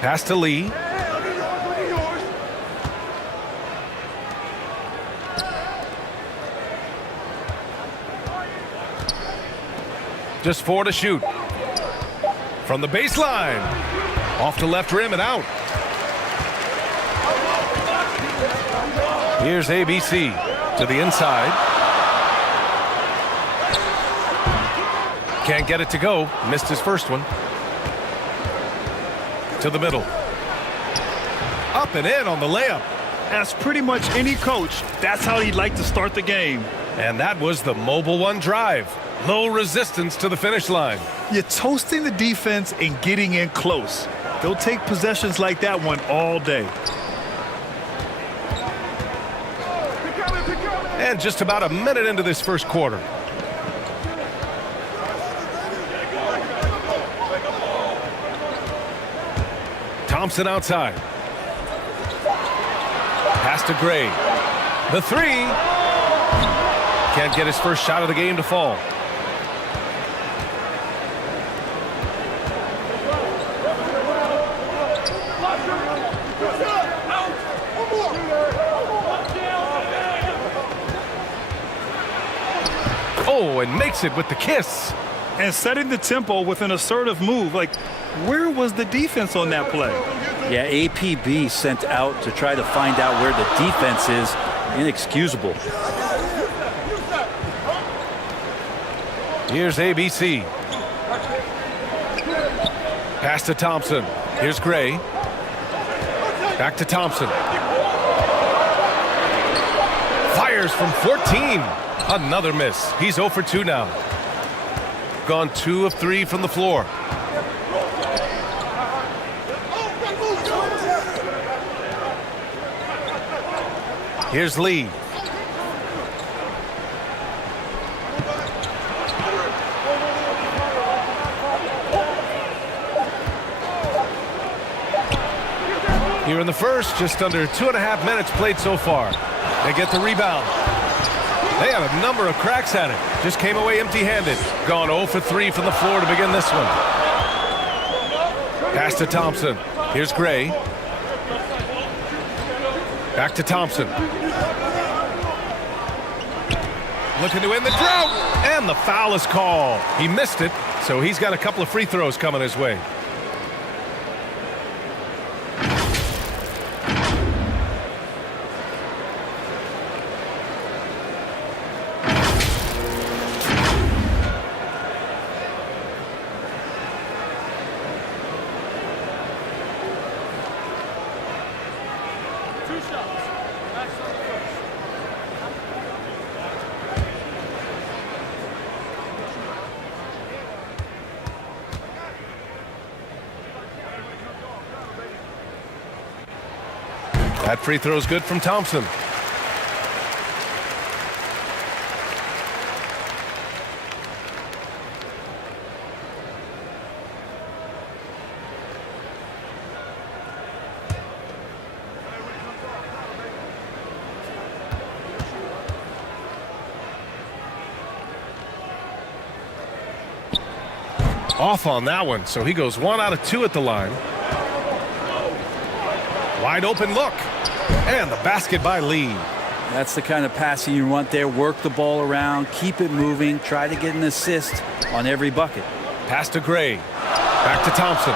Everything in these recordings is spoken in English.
Pass to Lee. Just 4 to shoot. From the baseline. Off to left rim and out. Here's ABC to the inside. Can't get it to go. Missed his first one. To the middle. Up and in on the layup. As pretty much any coach, that's how he'd like to start the game. And that was the Mobile One drive. Low resistance to the finish line. You're toasting the defense and getting in close. They'll take possessions like that one all day. And just about a minute into this first quarter. Thompson outside. Pass to Gray. The 3. Can't get his first shot of the game to fall. Oh, and makes it with the kiss. And setting the tempo with an assertive move. Like, where was the defense on that play? Yeah, APB sent out to try to find out where the defense is. Inexcusable. Here's ABC. Pass to Thompson. Here's Gray. Back to Thompson. Fires from 14. Another miss. He's 0 for 2 now. Gone 2 of 3 from the floor. Here's Lee. Here in the first, just under 2.5 minutes played so far. They get the rebound. They have a number of cracks at it. Just came away empty-handed. Gone 0 for 3 from the floor to begin this one. Pass to Thompson. Here's Gray. Back to Thompson. Looking to win the drought. And the foul is called. He missed it, so he's got a couple of free throws coming his way. That free throw is good from Thompson. Off on that one, so he goes 1 out of 2 at the line. Wide open look. And the basket by Lee. That's the kind of passing you want there. Work the ball around, keep it moving, try to get an assist on every bucket. Pass to Gray. Back to Thompson.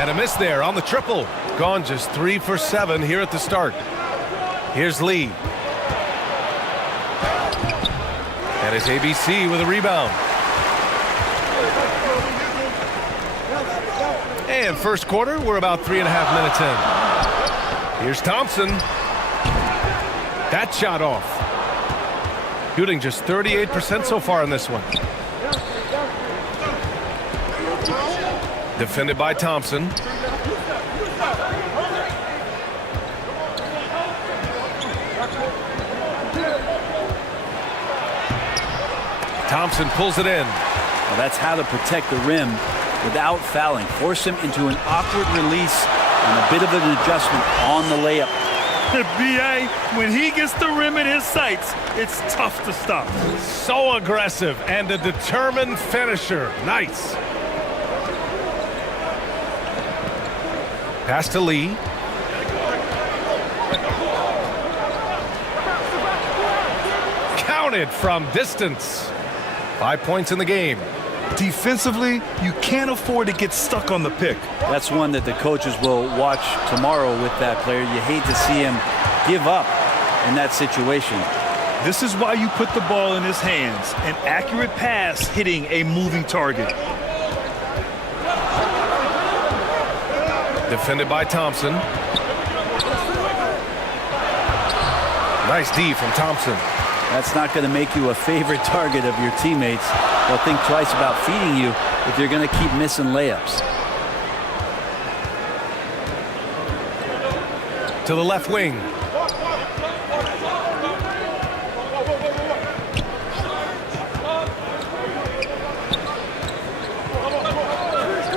And a miss there on the triple. Gone just 3 for 7 here at the start. Here's Lee. And it's ABC with a rebound. And first quarter, we're about 3.5 minutes in. Here's Thompson. That shot off. Shooting just 38% so far in this one. Defended by Thompson. Thompson pulls it in. Well, that's how to protect the rim without fouling. Force him into an awkward release and a bit of an adjustment on the layup. BA, when he gets the rim in his sights, it's tough to stop. So aggressive and a determined finisher. Nice. Pass to Lee. Counted from distance. 5 points in the game. Defensively, you can't afford to get stuck on the pick. That's one that the coaches will watch tomorrow with that player. You hate to see him give up in that situation. This is why you put the ball in his hands. An accurate pass hitting a moving target. Defended by Thompson. Nice D from Thompson. That's not going to make you a favorite target of your teammates. They'll think twice about feeding you if you're going to keep missing layups. To the left wing.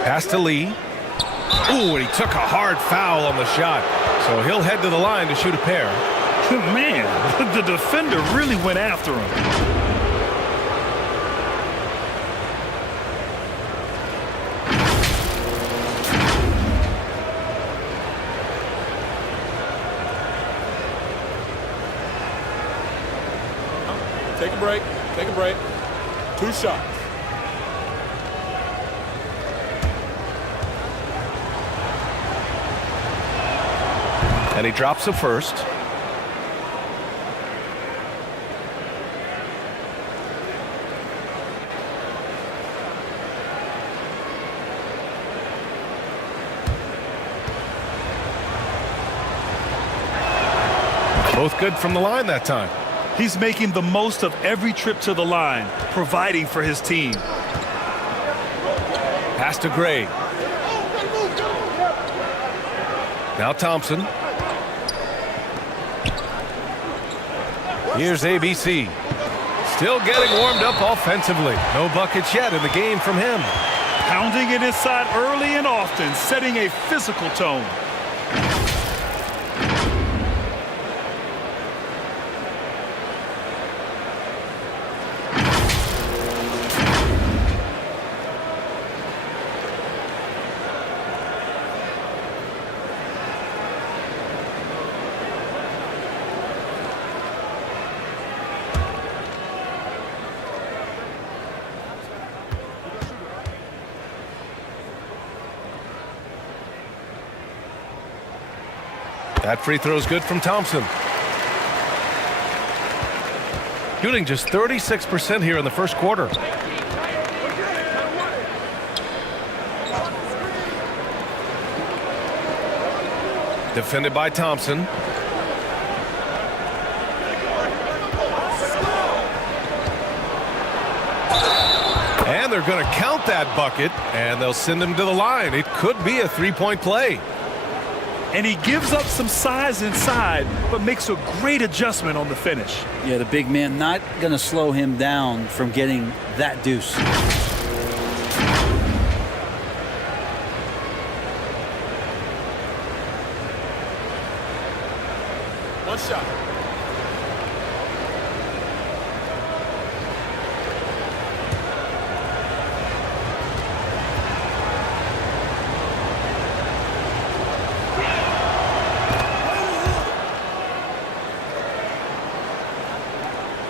Pass to Lee. Ooh, and he took a hard foul on the shot. So he'll head to the line to shoot a pair. Man, the defender really went after him. Take a break. Take a break. 2 shots. And he drops the first. Both good from the line that time. He's making the most of every trip to the line, providing for his team. Pass to Gray. Now Thompson. Here's ABC. Still getting warmed up offensively. No buckets yet in the game from him. Pounding it inside early and often, setting a physical tone. That free throw is good from Thompson. Shooting just 36% here in the first quarter. Defended by Thompson. And they're going to count that bucket, and they'll send him to the line. It could be a three-point play. And he gives up some size inside, but makes a great adjustment on the finish. Yeah, the big man not going to slow him down from getting that deuce. One shot.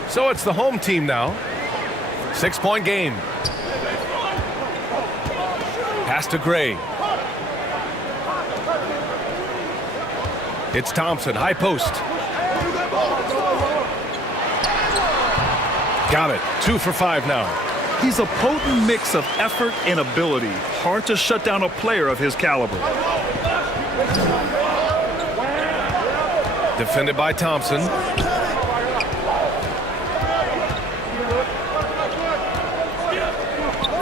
So it's the home team now. 6-point game. Pass to Gray. It's Thompson, high post. Got it. 2 for 5 now. He's a potent mix of effort and ability. Hard to shut down a player of his caliber. Defended by Thompson.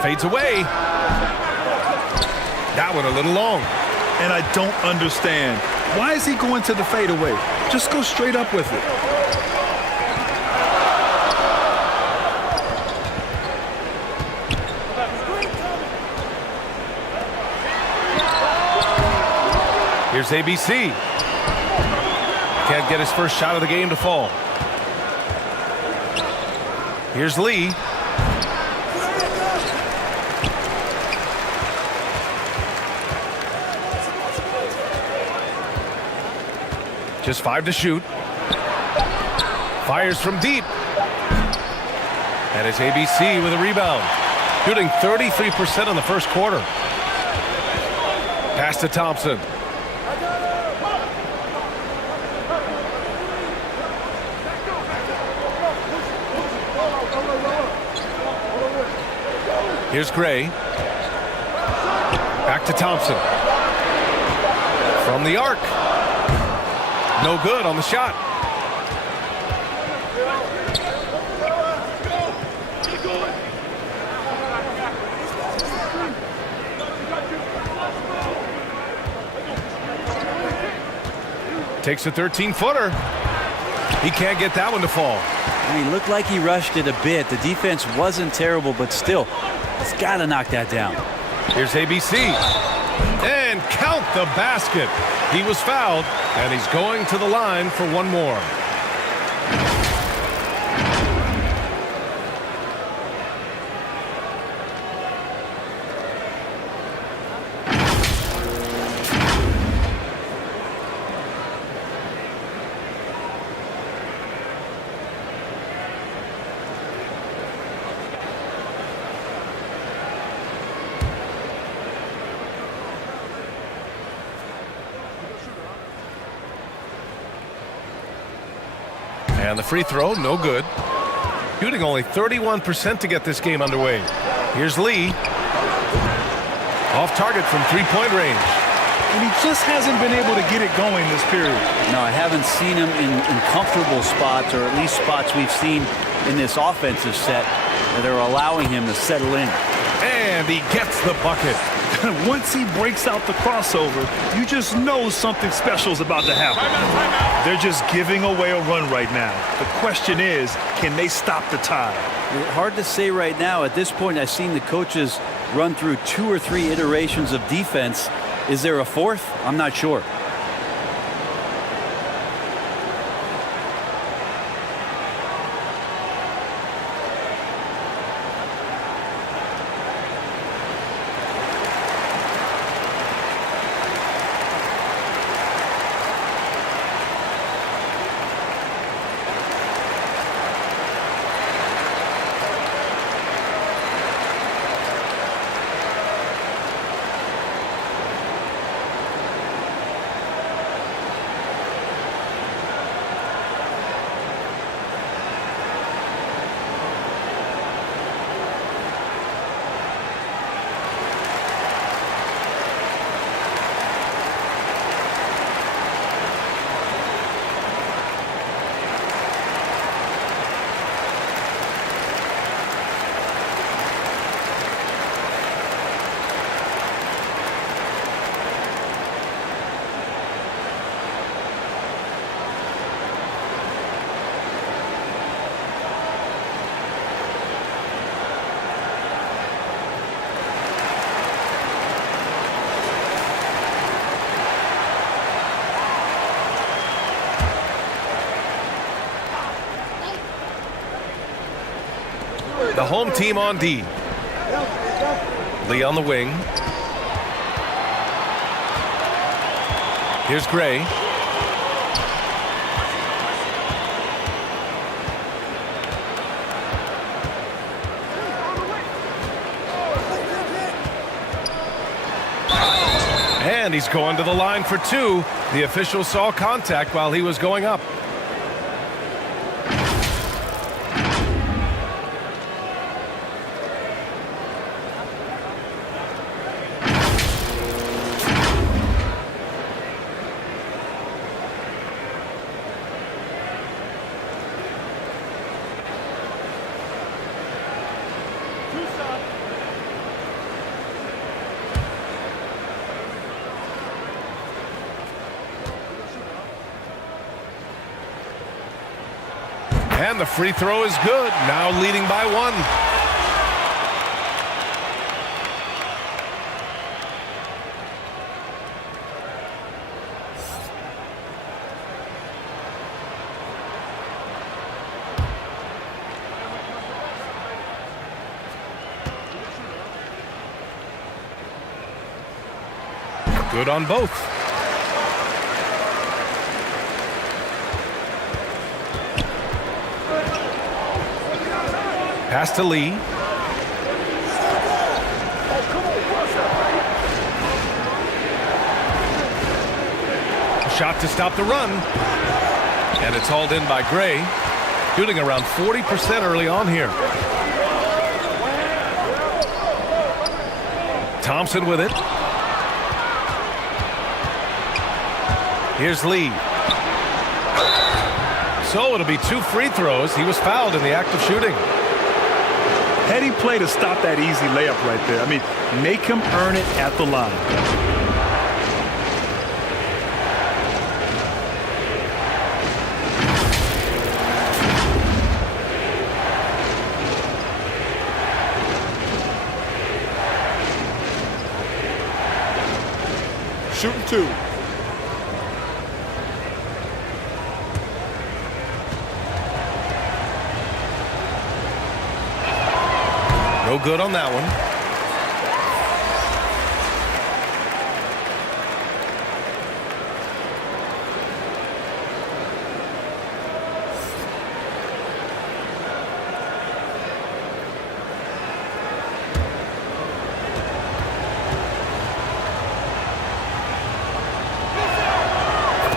Fades away. That one a little long. And I don't understand. Why is he going to the fadeaway? Just go straight up with it. Here's ABC. Can't get his first shot of the game to fall. Here's Lee. Just 5 to shoot. Fires from deep. And it's ABC with a rebound. Shooting 33% in the first quarter. Pass to Thompson. Here's Gray. Back to Thompson. From the arc. No good on the shot. Takes a 13-footer. He can't get that one to fall. He looked like he rushed it a bit. The defense wasn't terrible, but still, he's got to knock that down. Here's ABC. And count the basket. He was fouled, and he's going to the line for one more. And the free throw, no good. Shooting only 31% to get this game underway. Here's Lee. Off target from three-point range. And he just hasn't been able to get it going this period. No, I haven't seen him in comfortable spots, or at least spots we've seen in this offensive set that are allowing him to settle in. And he gets the bucket. Once he breaks out the crossover, you just know something special is about to happen. They're just giving away a run right now. The question is, can they stop the tide? Hard to say right now. At this point, I've seen the coaches run through 2 or 3 iterations of defense. Is there a fourth? I'm not sure. The home team on D. Lee on the wing. Here's Gray. And he's going to the line for 2. The official saw contact while he was going up. And the free throw is good. Now leading by 1. Good on both. Pass to Lee. Shot to stop the run. And it's hauled in by Gray. Shooting around 40% early on here. Thompson with it. Here's Lee. So it'll be 2 free throws. He was fouled in the act of shooting. Heady play to stop that easy layup right there. I mean, make him earn it at the line. Shooting 2. No good on that one.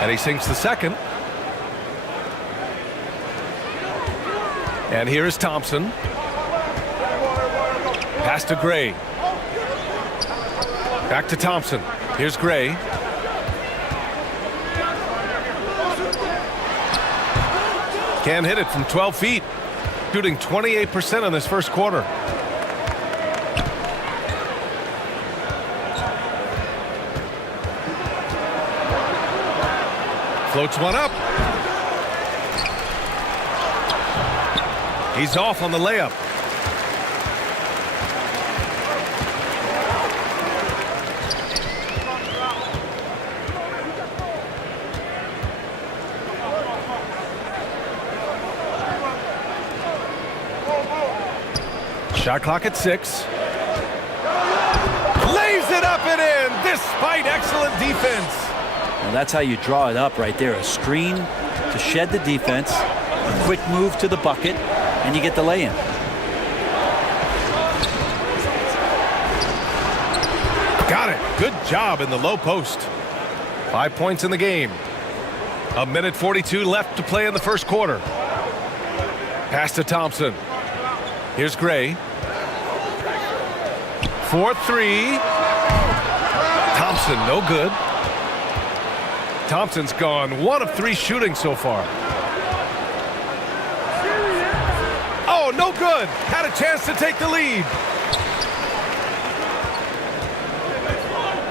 And he sinks the second. And here is Thompson. Pass to Gray. Back to Thompson. Here's Gray. Can't hit it from 12 feet. Shooting 28% in this first quarter. Floats one up. He's off on the layup. Shot clock at 6. Lays it up and in despite excellent defense. Well, that's how you draw it up right there. A screen to shed the defense, a quick move to the bucket, and you get the lay-in. Got it. Good job in the low post. 5 points in the game. 1:42 left to play in the first quarter. Pass to Thompson. Here's Gray. 4-3. Thompson, no good. Thompson's gone 1 of 3 shooting so far. Oh, no good. Had a chance to take the lead.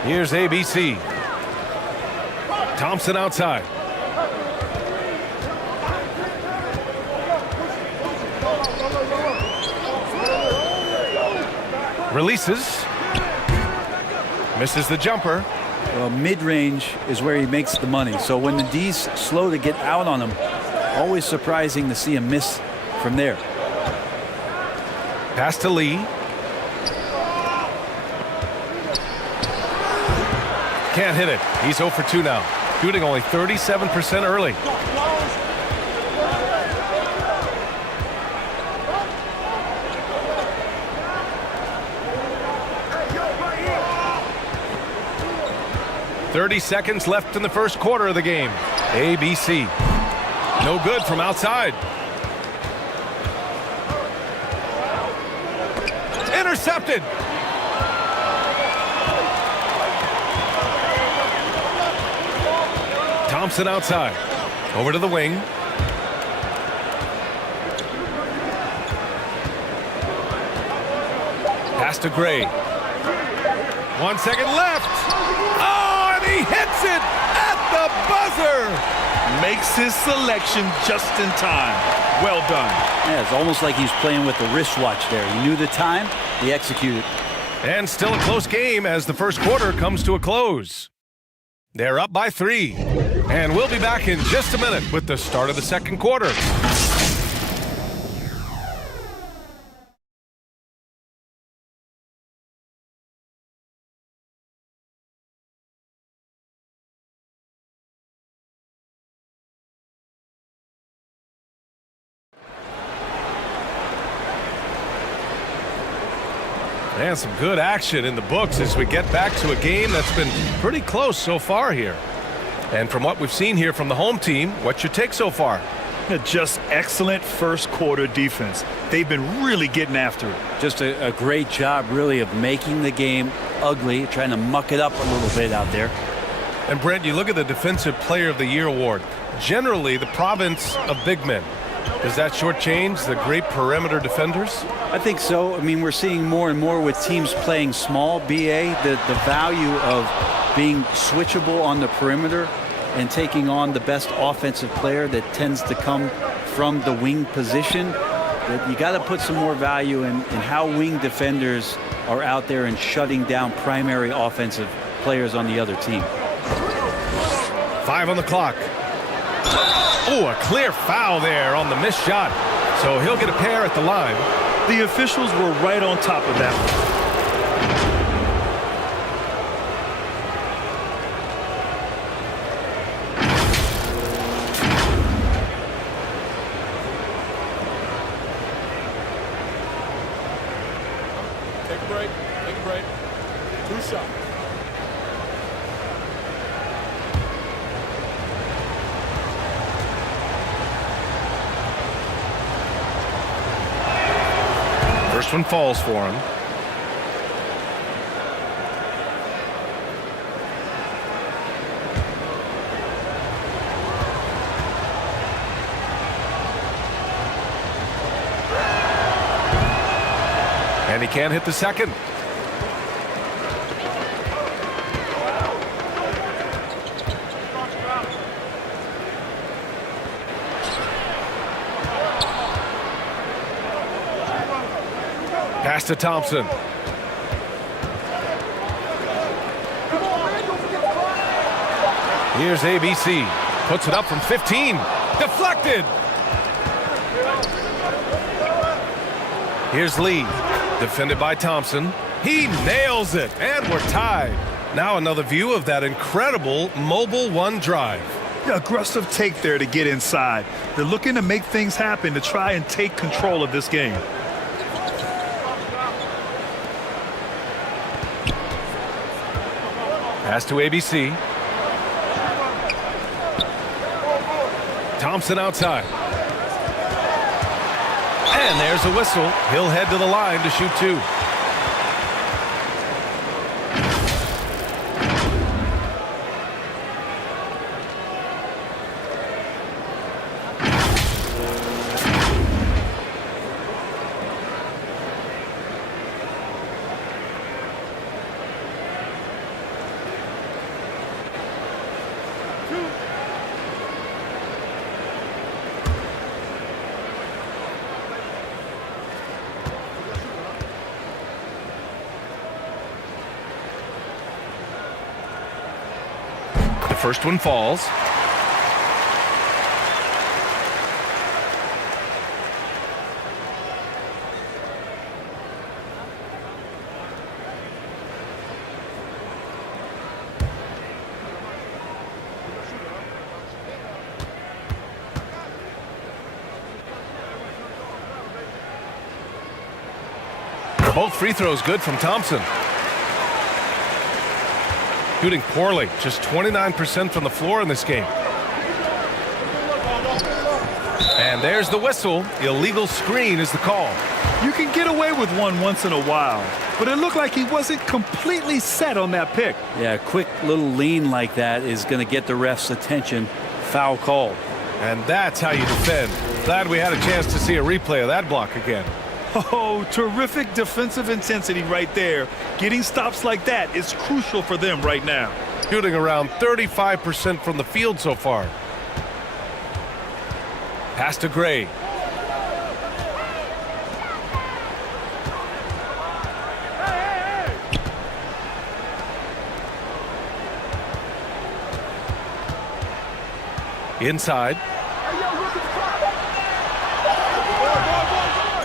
Here's ABC. Thompson outside. Releases. Misses the jumper. Well, mid-range is where he makes the money. So when the D's slow to get out on him, always surprising to see him miss from there. Pass to Lee. Can't hit it. He's 0 for 2 now. Shooting only 37% early. .30 left in the first quarter of the game. ABC. No good from outside. Intercepted. Thompson outside. Over to the wing. Pass to Gray. 1 second left. Oh, and he hits it at the buzzer. Makes his selection just in time. Well done. Yeah, it's almost like he's playing with the wristwatch there. He knew the time, he executed. And still a close game as the first quarter comes to a close. They're up by 3. And we'll be back in just a minute with the start of the second quarter. And some good action in the books as we get back to a game that's been pretty close so far here. And from what we've seen here from the home team, what's your take so far? Just excellent first quarter defense. They've been really getting after it. Just a great job, really, of making the game ugly, trying to muck it up a little bit out there. And Brent, you look at the Defensive Player of the Year award. Generally, the province of big men. Does that shortchange the great perimeter defenders? I think so. I mean, we're seeing more and more with teams playing small, BA, the value of being switchable on the perimeter and taking on the best offensive player that tends to come from the wing position. That you got to put some more value in how wing defenders are out there and shutting down primary offensive players on the other team. 5 on the clock. Oh, a clear foul there on the missed shot. So he'll get a pair at the line. The officials were right on top of that one. Take a break. Take a break. 2 shots. First one falls for him. And he can't hit the second. Pass to Thompson. Here's ABC. Puts it up from 15. Deflected. Here's Lee. Defended by Thompson. He nails it. And we're tied. Now another view of that incredible mobile one drive. Yeah, aggressive take there to get inside. They're looking to make things happen to try and take control of this game. Pass to ABC. Thompson outside. And there's a whistle. He'll head to the line to shoot 2. First one falls. Both free throws good from Thompson. Shooting poorly, just 29% from the floor in this game. And there's the whistle. Illegal screen is the call. You can get away with one once in a while, but it looked like he wasn't completely set on that pick. Yeah, a quick little lean like that is going to get the ref's attention. Foul called. And that's how you defend. Glad we had a chance to see a replay of that block again. Oh, terrific defensive intensity right there. Getting stops like that is crucial for them right now. Shooting around 35% from the field so far. Pass to Gray. Inside.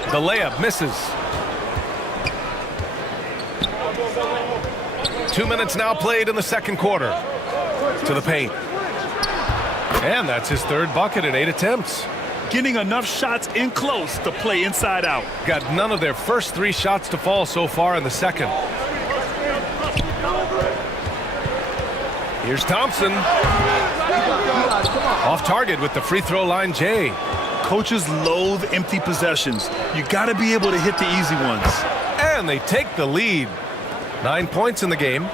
The layup misses. 2 minutes now played in the second quarter. To the paint. And that's his third bucket in 8 attempts. getting enough shots in close to play inside out. Got none of their first 3 shots to fall so far in the second. Here's Thompson. Off target with the free throw line, Jay. Coaches loathe empty possessions. You got to be able to hit the easy ones. And they take the lead. 9 points in the game.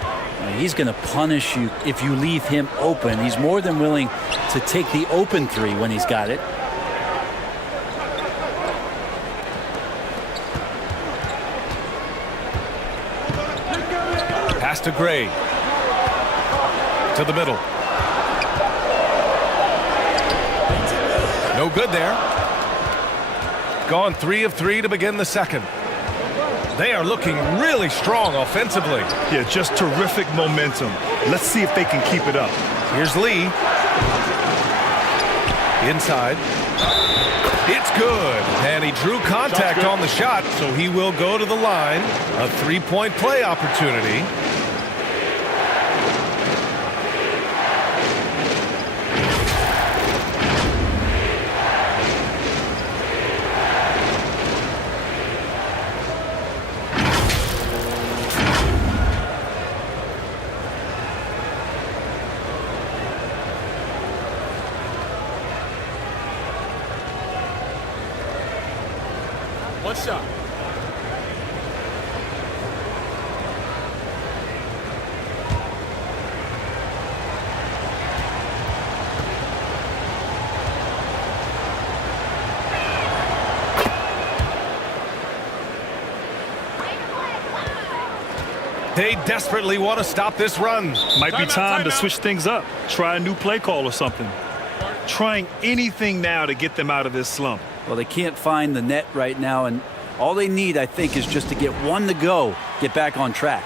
He's going to punish you if you leave him open. He's more than willing to take the open 3 when he's got it. Pass to Gray. To the middle. No good there. Gone 3 of 3 to begin the second. They are looking really strong offensively. Yeah, just terrific momentum. Let's see if they can keep it up. Here's Lee. Inside. It's good. And he drew contact on the shot, so he will go to the line. A 3-point play opportunity. One shot. They desperately want to stop this run. Might be time to switch things up. Try a new play call or something. Trying anything now to get them out of this slump. Well, they can't find the net right now, and all they need, I think, is just to get one to go, get back on track.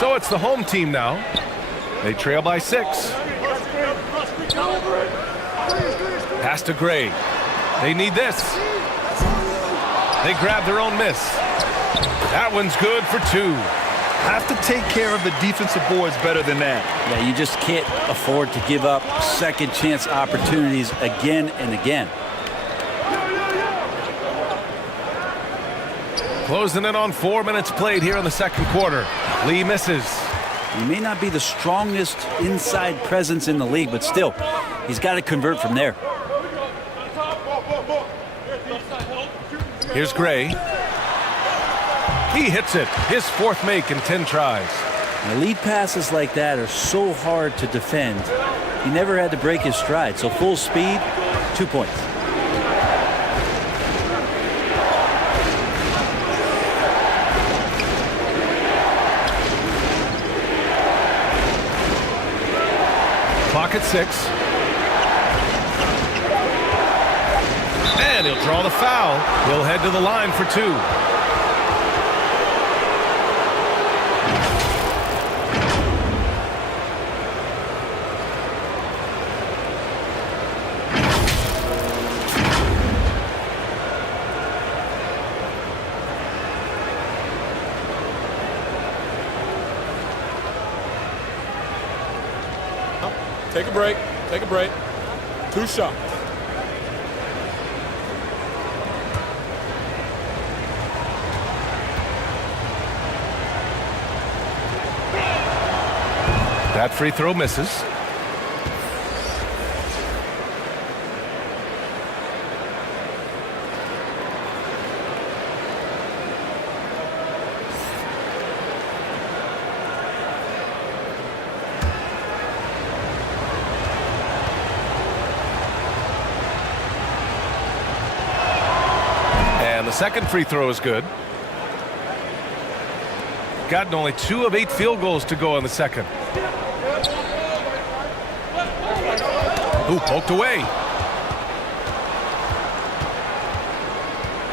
So it's the home team now. They trail by 6. Pass to Gray. They need this. They grab their own miss. That one's good for 2. Have to take care of the defensive boards better than that. Yeah, you just can't afford to give up second chance opportunities again and again. Closing in on 4 minutes played here in the second quarter. Lee misses. He may not be the strongest inside presence in the league, but still, he's got to convert from there. Here's Gray. He hits it. His 4th make in 10 tries. Now, lead passes like that are so hard to defend. He never had to break his stride, so full speed, 2 points. Clock at 6. And he'll draw the foul. He'll head to the line for 2. Take a break. Take a break. 2 shots. That free throw misses. And the second free throw is good. Gotten only 2 of 8 field goals to go in the second. Ooh, poked away.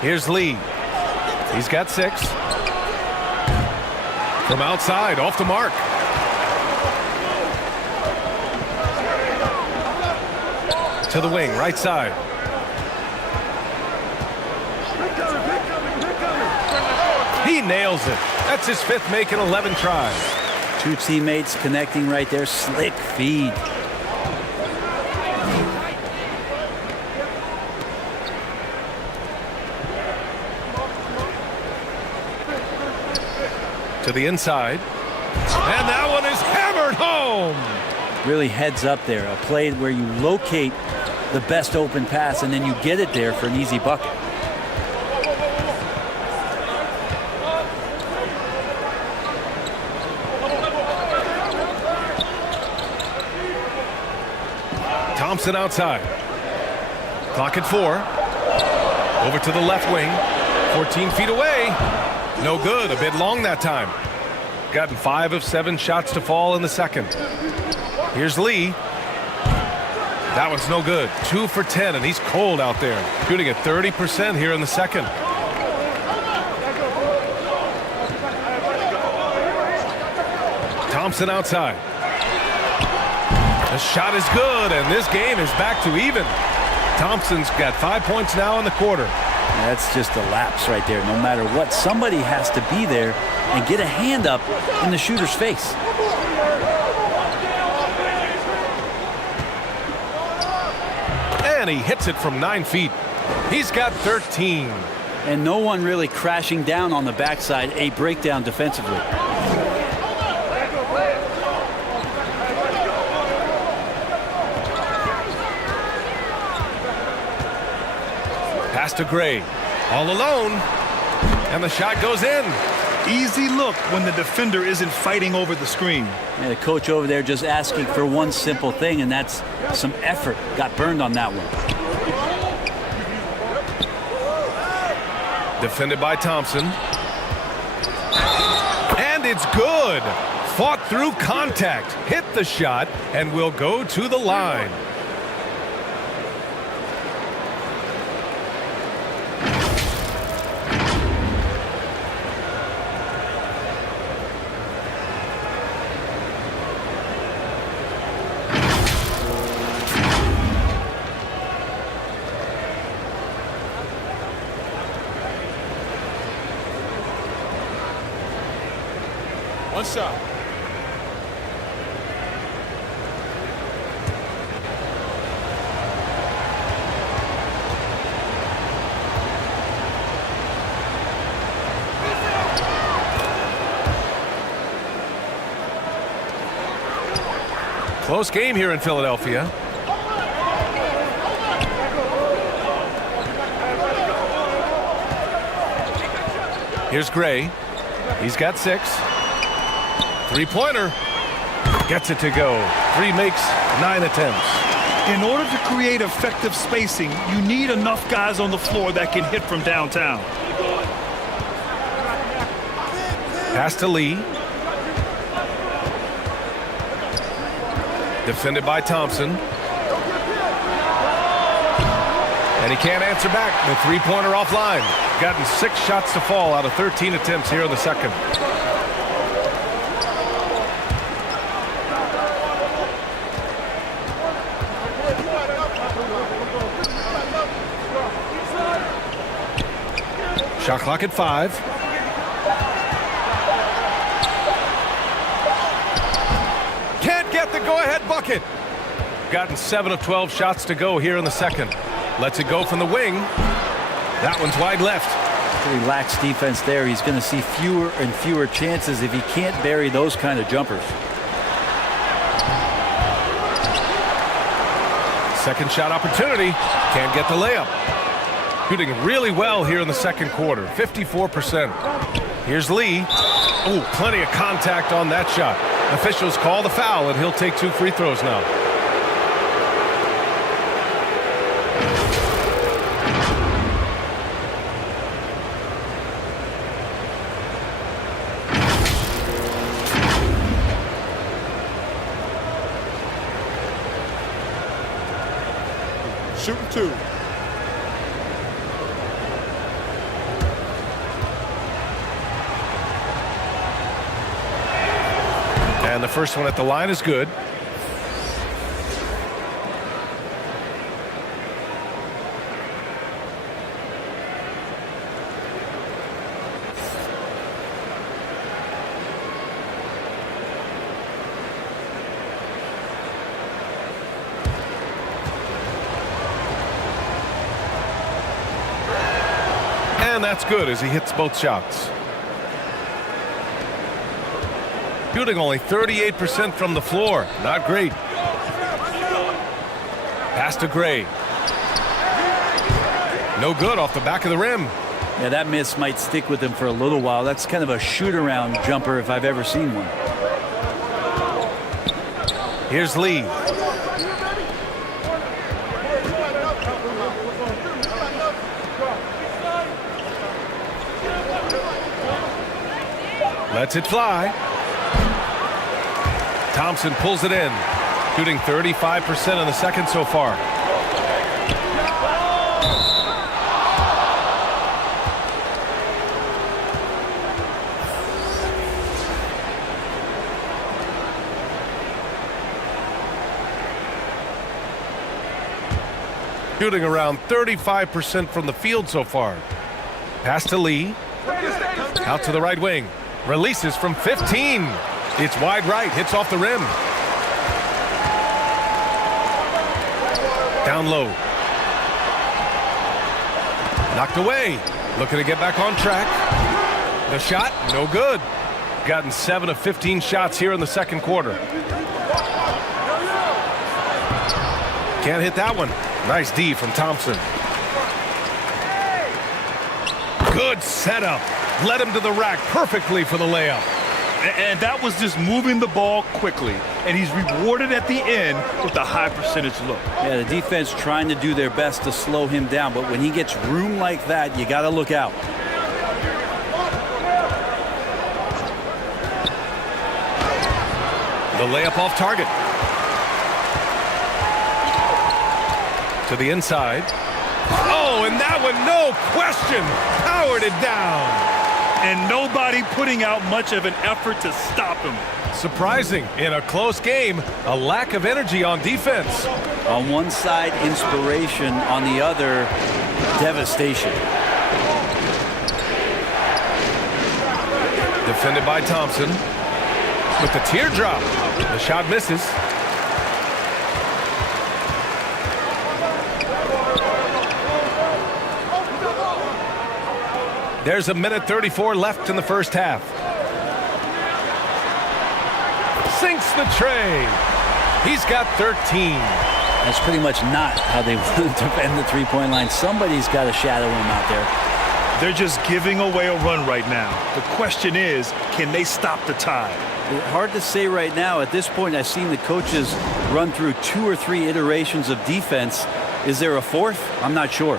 Here's Lee. He's got 6. From outside, off the mark. To the wing, right side. He nails it. That's his 5th make in 11 tries. 2 teammates connecting right there. Slick feed. To the inside. And that one is hammered home. Really heads up there. A play where you locate the best open pass and then you get it there for an easy bucket. Thompson outside. Clock at 4. Over to the left wing. 14 feet away. No good. A bit long that time. Gotten 5 of 7 shots to fall in the second. Here's Lee. That one's no good. 2 for 10, and he's cold out there. Shooting at 30% here in the second. Thompson outside. The shot is good, and this game is back to even. Thompson's got 5 points now in the quarter. That's just a lapse right there. No matter what, somebody has to be there and get a hand up in the shooter's face. And he hits it from 9 feet. He's got 13. And no one really crashing down on the backside. A breakdown defensively. Pass to Gray. All alone. And the shot goes in. Easy look when the defender isn't fighting over the screen. Yeah, the coach over there just asking for one simple thing, and that's some effort. Got burned on that one. Defended by Thompson. And it's good. Fought through contact. Hit the shot and will go to the line. One shot. Close game here in Philadelphia. Here's Gray. He's got 6. 3-pointer. Gets it to go. 3 makes, 9 attempts. In order to create effective spacing, you need enough guys on the floor that can hit from downtown. Pass to Lee. Defended by Thompson. And he can't answer back. The 3-pointer offline. Gotten 6 shots to fall out of 13 attempts here in the second. Shot clock at 5. Can't get the go-ahead bucket. Gotten 7 of 12 shots to go here in the second. Lets it go from the wing. That one's wide left. Pretty lax defense there. He's going to see fewer and fewer chances if he can't bury those kind of jumpers. Second shot opportunity. Can't get the layup. Shooting really well here in the second quarter. 54%. Here's Lee. Oh, plenty of contact on that shot. Officials call the foul, and he'll take 2 free throws now. Shooting 2. And the first one at the line is good. And that's good as he hits both shots. Shooting only 38% from the floor. Not great. Pass to Gray. No good off the back of the rim. Yeah, that miss might stick with him for a little while. That's kind of a shoot-around jumper if I've ever seen one. Here's Lee. Lets it fly. Thompson pulls it in. Shooting 35% in the second so far. Shooting around 35% from the field so far. Pass to Lee. Out to the right wing. Releases from 15. It's wide right. Hits off the rim. Down low. Knocked away. Looking to get back on track. The shot, no good. Gotten 7 of 15 shots here in the second quarter. Can't hit that one. Nice D from Thompson. Good setup. Led him to the rack perfectly for the layup. And that was just moving the ball quickly. And he's rewarded at the end with a high percentage look. Yeah, the defense trying to do their best to slow him down. But when he gets room like that, you got to look out. The layup off target. To the inside. Oh, and that one, no question, powered it down. And nobody putting out much of an effort to stop him. Surprising, in a close game, a lack of energy on defense. On one side, inspiration. On the other, devastation. Defended by Thompson. With the teardrop. The shot misses. There's a minute 34 left in the first half. Sinks the tray. He's got 13. That's pretty much not how they want to defend the three-point line. Somebody's got to shadow him out there. They're just giving away a run right now. The question is, can they stop the tide? Hard to say right now. At this point, I've seen the coaches run through 2 or 3 iterations of defense. Is there a fourth? I'm not sure.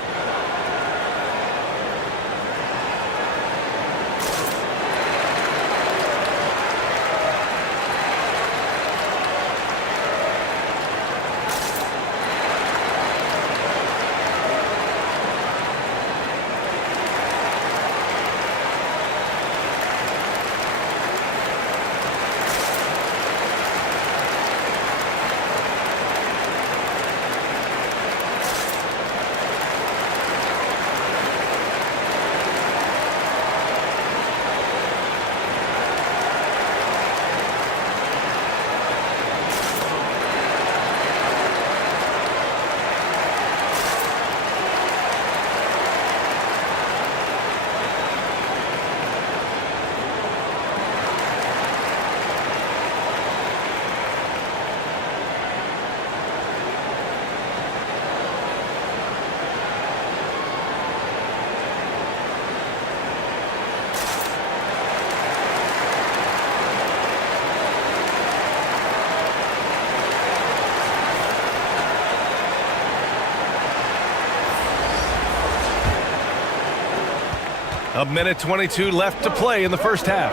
A minute 22 left to play in the first half.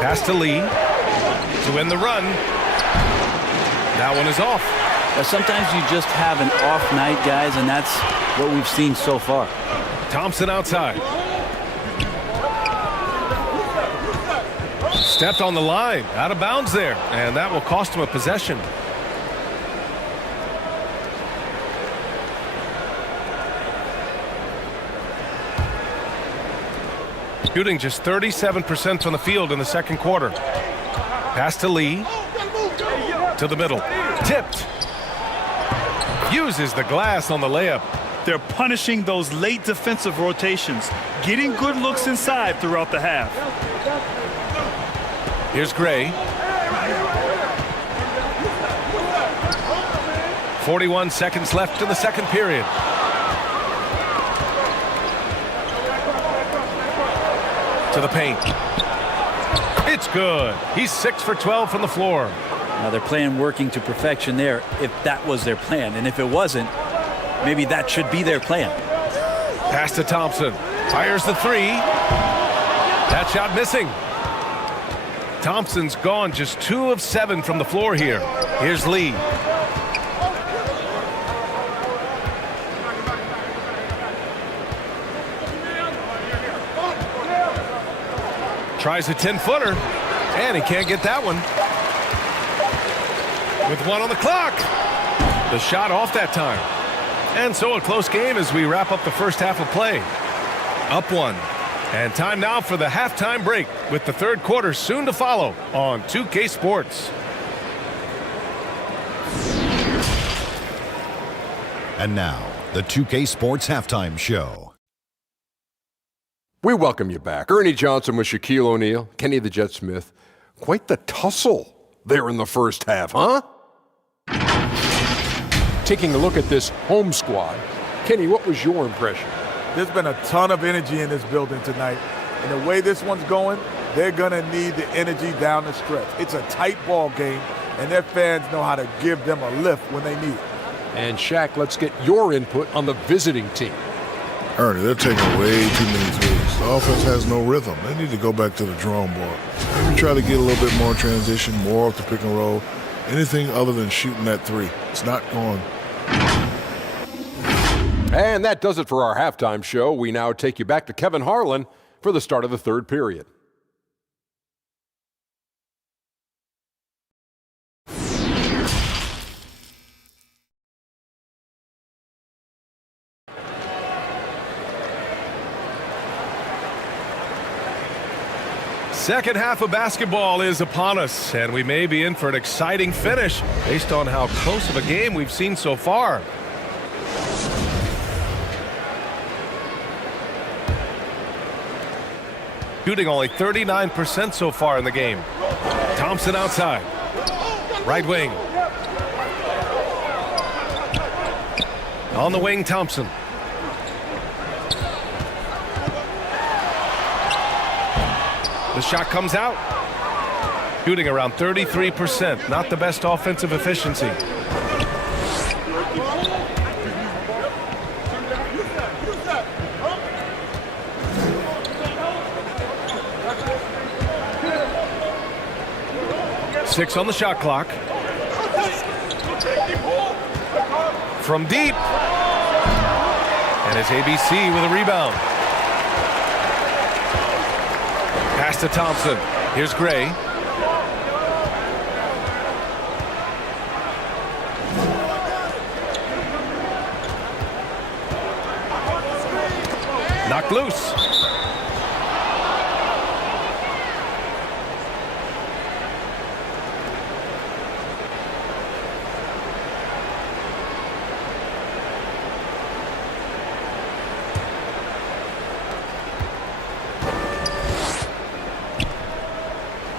Pass to Lee to win the run. That one is off. Sometimes you just have an off night, guys, and that's what we've seen so far. Thompson outside. Stepped on the line, out of bounds there, and that will cost him a possession. Shooting just 37% from the field in the second quarter. Pass to Lee. To the middle. Tipped. Uses the glass on the layup. They're punishing those late defensive rotations, getting good looks inside throughout the half. Here's Gray. 41 seconds left in the second period. To the paint. It's good. He's 6 for 12 from the floor. Now they're playing working to perfection there, if that was their plan. And if it wasn't, maybe that should be their plan. Pass to Thompson. Fires the three. That shot missing. Thompson's gone just 2 of 7 from the floor here. Here's Lee. Tries a 10-footer, and he can't get that one. With 1 on the clock. The shot off that time. And so a close game as we wrap up the first half of play. Up 1. And time now for the halftime break, with the third quarter soon to follow on 2K Sports. And now, the 2K Sports Halftime Show. We welcome you back. Ernie Johnson with Shaquille O'Neal, Kenny the Jet Smith. Quite the tussle there in the first half, huh? Taking a look at this home squad. Kenny, what was your impression? There's been a ton of energy in this building tonight. And the way this one's going, they're going to need the energy down the stretch. It's a tight ball game, and their fans know how to give them a lift when they need it. And Shaq, let's get your input on the visiting team. Ernie, they're taking way too many threes. The offense has no rhythm. They need to go back to the drawing board. Maybe try to get a little bit more transition, more off the pick and roll. Anything other than shooting that three. It's not going. And that does it for our halftime show. We now take you back to Kevin Harlan for the start of the third period. Second half of basketball is upon us, and we may be in for an exciting finish based on how close of a game we've seen so far. Shooting only 39% so far in the game. Thompson outside. Right wing. On the wing, Thompson. The shot comes out. Shooting around 33%. Not the best offensive efficiency. Six on the shot clock. From deep. And it's ABC with a rebound. Pass to Thompson. Here's Gray. Knocked loose.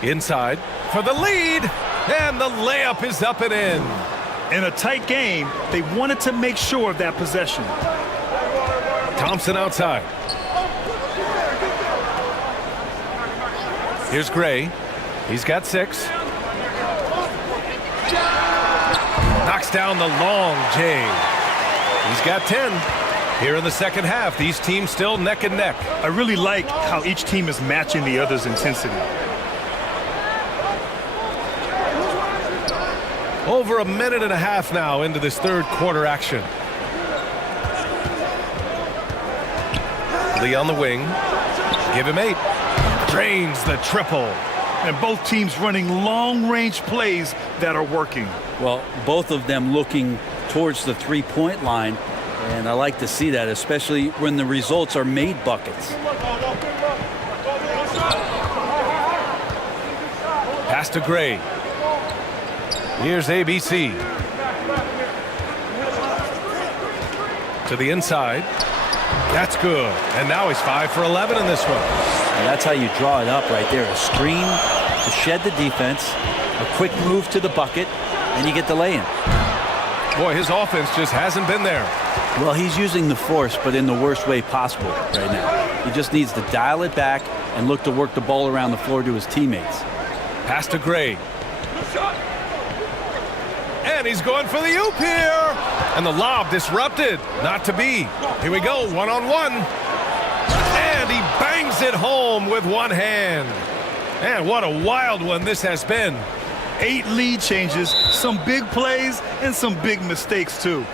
Inside for the lead, and the layup is up and in. In a tight game, they wanted to make sure of that possession. Thompson outside. Here's Gray. He's got 6. Knocks down the long J. He's got 10. Here in the second half, these teams still neck and neck. I really like how each team is matching the other's intensity. Over a minute and a half now into this third quarter action. Lee on the wing. Give him 8. Drains the triple. And both teams running long-range plays that are working. Well, both of them looking towards the three-point line, and I like to see that, especially when the results are made buckets. Pass to Gray. Here's ABC. To the inside. That's good. And now he's 5 for 11 in this one. And that's how you draw it up right there. A screen to shed the defense, a quick move to the bucket, and you get the lay-in. Boy, his offense just hasn't been there. Well, he's using the force, but in the worst way possible right now. He just needs to dial it back and look to work the ball around the floor to his teammates. Pass to Gray. And he's going for the oop here. And the lob disrupted. Not to be. Here we go, one-on-one. And he bangs it home with one hand. And what a wild one this has been. 8 lead changes, some big plays, and some big mistakes, too.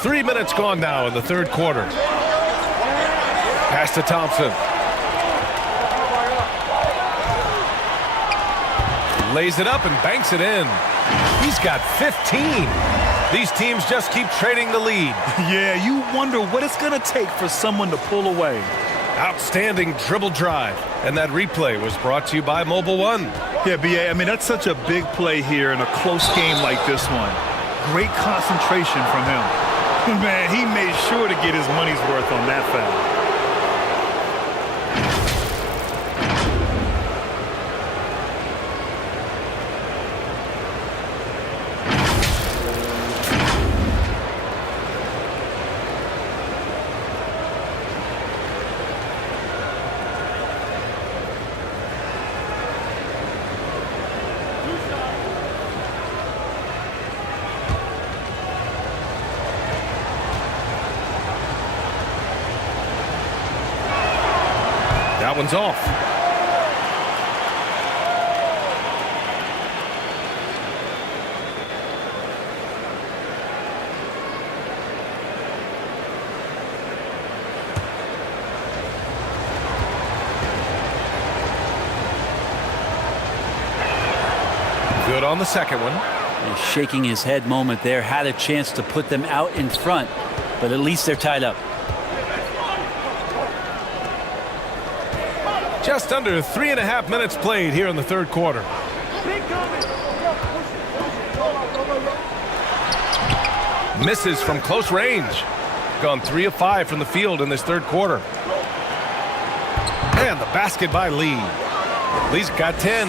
Three minutes gone now in the third quarter. Pass to Thompson. Lays it up and banks it in. He's got 15. These teams just keep trading the lead. Yeah, you wonder what it's going to take for someone to pull away. Outstanding dribble drive. And that replay was brought to you by Mobile One. Yeah, BA, I mean, that's such a big play here in a close game like this one. Great concentration from him. Man, he made sure to get his money's worth on that foul. That one's off. Good on the second one. A shaking his head moment there. Had a chance to put them out in front, but at least they're tied up. Just under 3.5 minutes played here in the third quarter. Misses from close range. Gone 3 of 5 from the field in this third quarter. And the basket by Lee. Lee's got 10.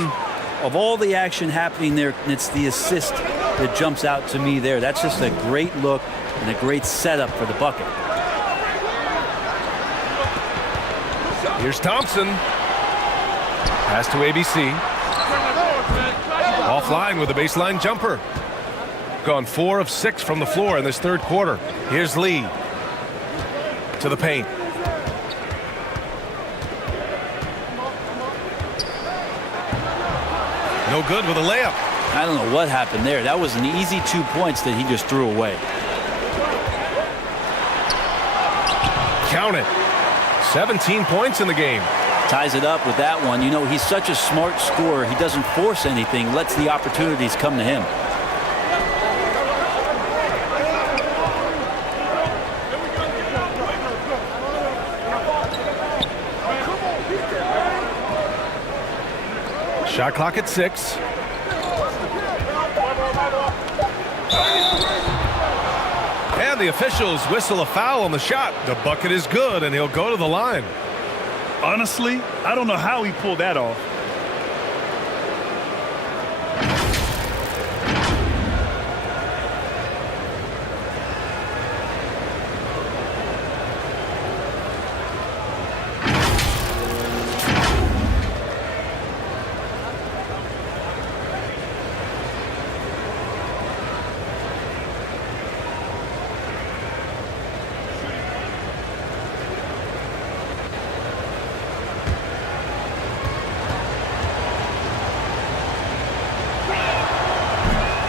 Of all the action happening there, it's the assist that jumps out to me there. That's just a great look and a great setup for the bucket. Here's Thompson. Pass to ABC. Offline with a baseline jumper. Gone 4 of 6 from the floor in this third quarter. Here's Lee. To the paint. No good with a layup. I don't know what happened there. That was an easy 2 points that he just threw away. Count it. 17 points in the game. Ties it up with that one. You know, he's such a smart scorer. He doesn't force anything, lets the opportunities come to him. Shot clock at 6. And the officials whistle a foul on the shot. The bucket is good, and he'll go to the line. Honestly, I don't know how he pulled that off.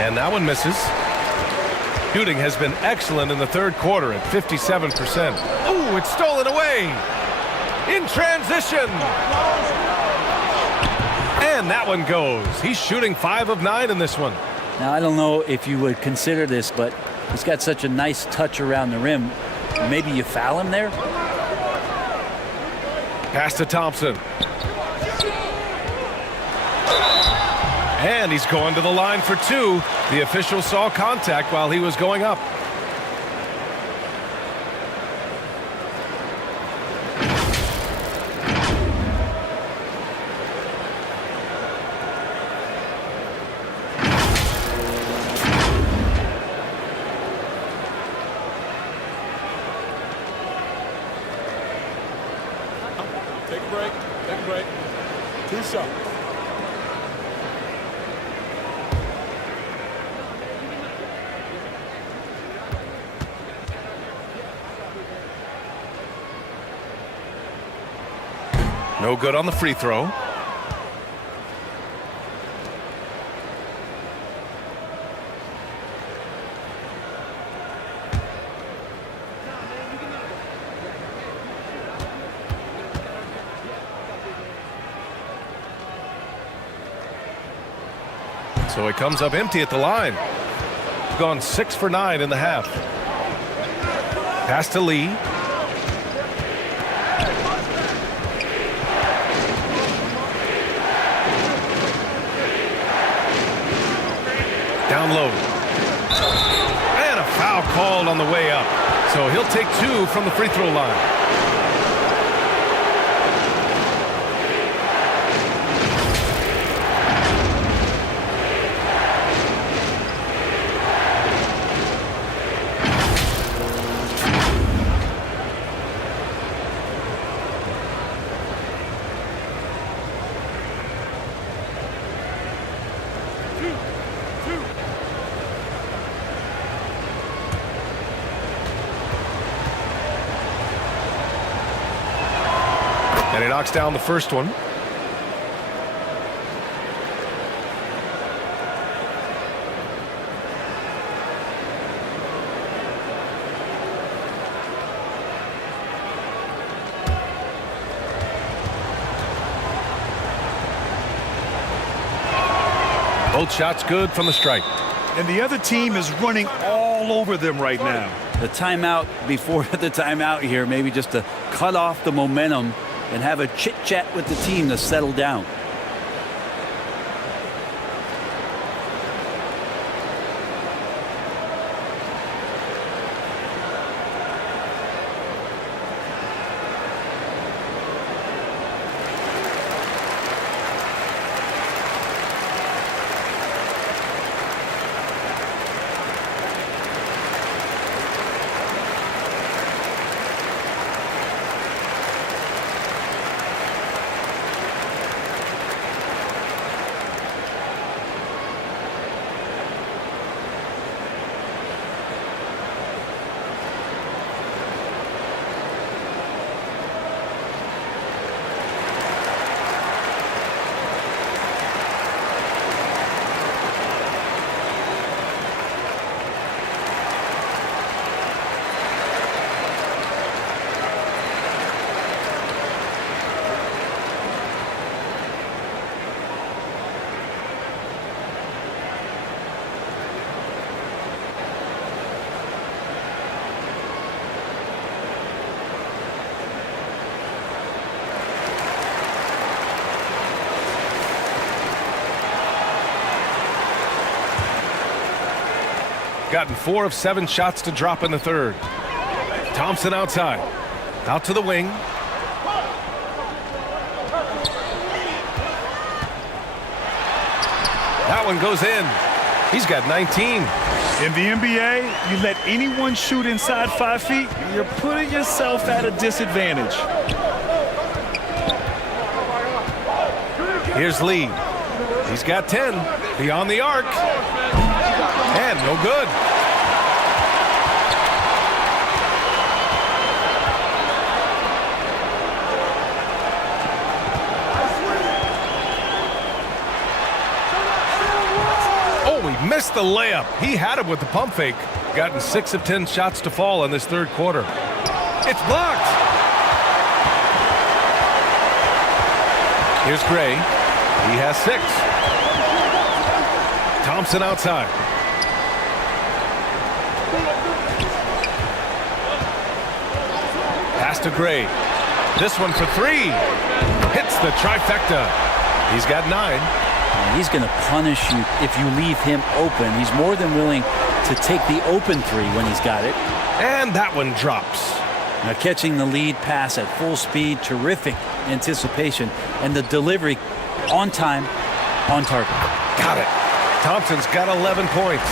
And that one misses. Shooting has been excellent in the third quarter at 57%. Ooh, it's stolen away. In transition. And that one goes. He's shooting 5 of 9 in this one. Now, I don't know if you would consider this, but he's got such a nice touch around the rim. Maybe you foul him there? Pass to Thompson. And he's going to the line for 2. The official saw contact while he was going up. Take a break. Take a break. 2 shots. No good on the free throw. So he comes up empty at the line. Gone 6 for 9 in the half. Pass to Lee. Down low. And a foul called on the way up. So he'll take 2 from the free throw line. And he knocks down the first one. Both shots good from the stripe. And the other team is running all over them right now. The timeout before the timeout here, maybe just to cut off the momentum and have a chit-chat with the team to settle down. Gotten 4 of 7 shots to drop in the third. Thompson outside. Out to the wing. That one goes in. He's got 19. In the NBA, you let anyone shoot inside 5 feet, you're putting yourself at a disadvantage. Here's Lee. He's got 10. Beyond the arc. And no good. Oh, he missed the layup. He had him with the pump fake. Gotten 6 of 10 shots to fall in this third quarter. It's blocked. Here's Gray. He has 6. Thompson outside. Pass to Gray. This one for 3. Hits the trifecta. He's got 9. He's going to punish you if you leave him open. He's more than willing to take the open 3 when he's got it. And that one drops. Now catching the lead pass at full speed, terrific anticipation, and the delivery on time, on target. Got it. Thompson's got 11 points.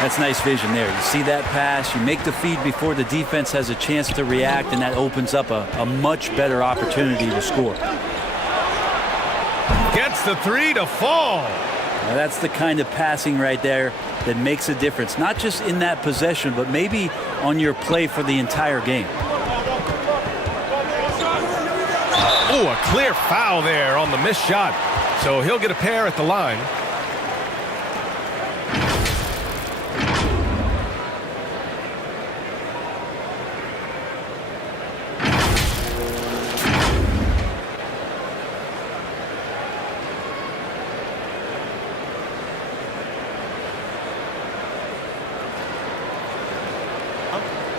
That's nice vision there. You see that pass, you make the feed before the defense has a chance to react, and that opens up a much better opportunity to score. Gets the 3 to fall. Now that's the kind of passing right there that makes a difference, not just in that possession, but maybe on your play for the entire game. Oh, a clear foul there on the missed shot. So he'll get a pair at the line.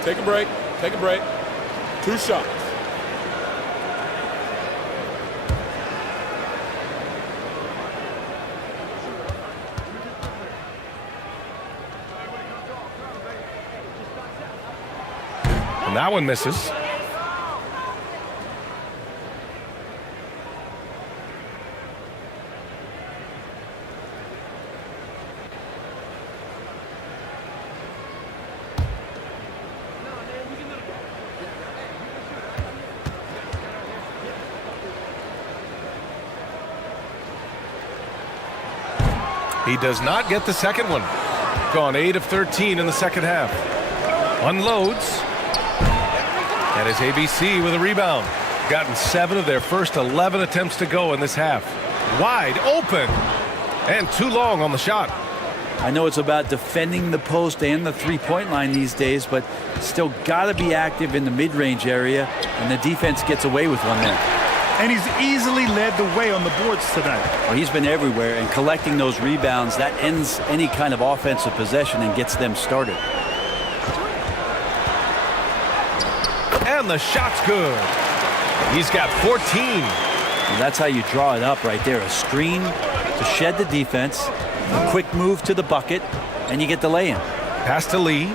Take a break. Take a break. 2 shots. And that one misses. He does not get the second one. Gone 8 of 13 in the second half. Unloads. And his ABC with a rebound. Gotten 7 of their first 11 attempts to go in this half. Wide open. And too long on the shot. I know it's about defending the post and the three-point line these days, but still got to be active in the mid-range area, and the defense gets away with one there. And he's easily led the way on the boards tonight. Well, he's been everywhere, and collecting those rebounds, that ends any kind of offensive possession and gets them started. And the shot's good. He's got 14. And that's how you draw it up right there. A screen to shed the defense, a quick move to the bucket, and you get the lay-in. Pass to Lee.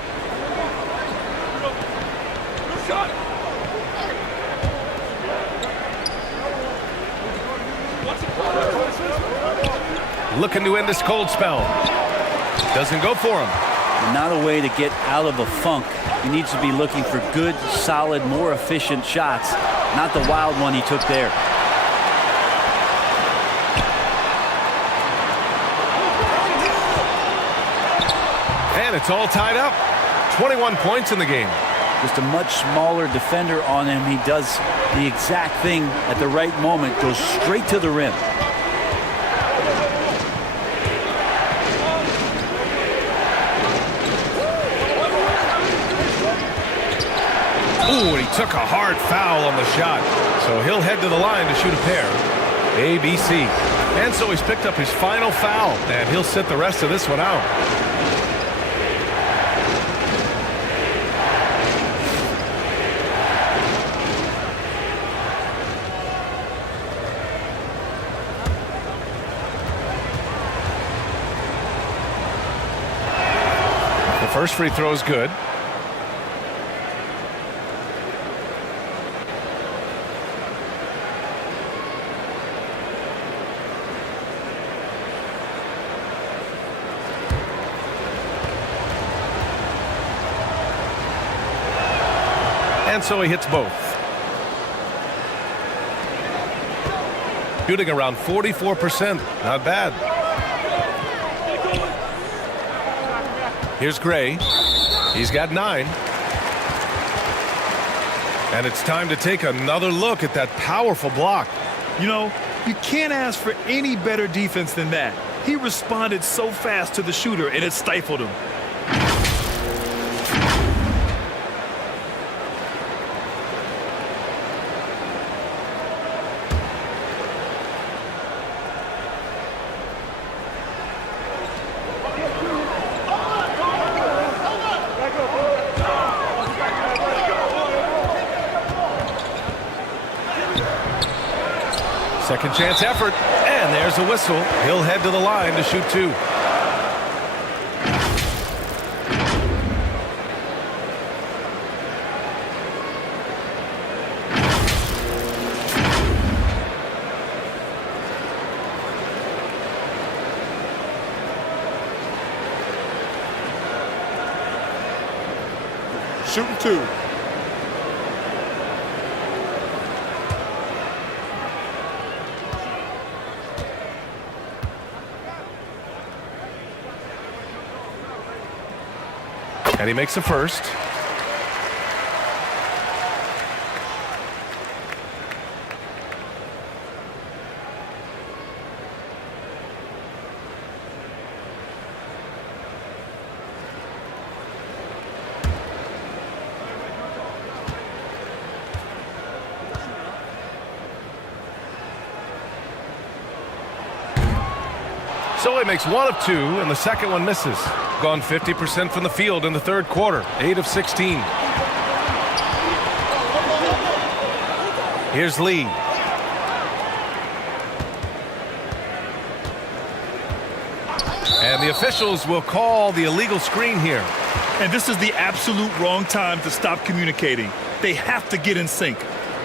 Looking to end this cold spell. Doesn't go for him. Not a way to get out of a funk. He needs to be looking for good, solid, more efficient shots, not the wild one he took there. And it's all tied up. 21 points in the game. Just a much smaller defender on him. He does the exact thing at the right moment, goes straight to the rim. Ooh, he took a hard foul on the shot. So he'll head to the line to shoot a pair. ABC. And so he's picked up his final foul, and he'll sit the rest of this one out. First free throw is good. And so he hits both. Shooting around 44%. Not bad. Here's Gray. He's got 9. And it's time to take another look at that powerful block. You know, you can't ask for any better defense than that. He responded so fast to the shooter, and it stifled him. Second chance effort, and there's a whistle. He'll head to the line to shoot 2. Shooting 2. And he makes the first. So he makes 1 of 2, and the second one misses. Gone 50% from the field in the third quarter. 8 of 16. Here's Lee. And the officials will call the illegal screen here. And this is the absolute wrong time to stop communicating. They have to get in sync.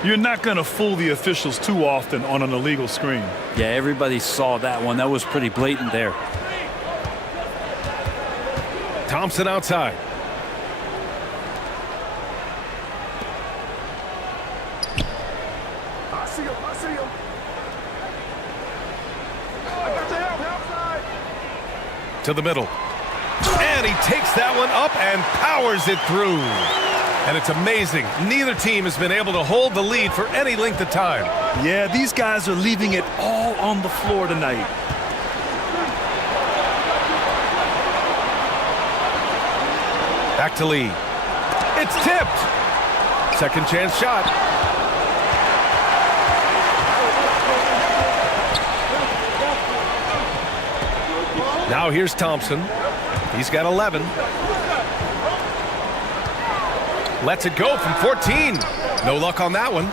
You're not going to fool the officials too often on an illegal screen. Yeah, everybody saw that one. That was pretty blatant there. Thompson outside. I see him. I see him. I got the help side. To the middle. And he takes that one up and powers it through. And it's amazing. Neither team has been able to hold the lead for any length of time. Yeah, these guys are leaving it all on the floor tonight. Back to Lee. It's tipped. Second chance shot. Now here's Thompson. He's got 11. Lets it go from 14. No luck on that one.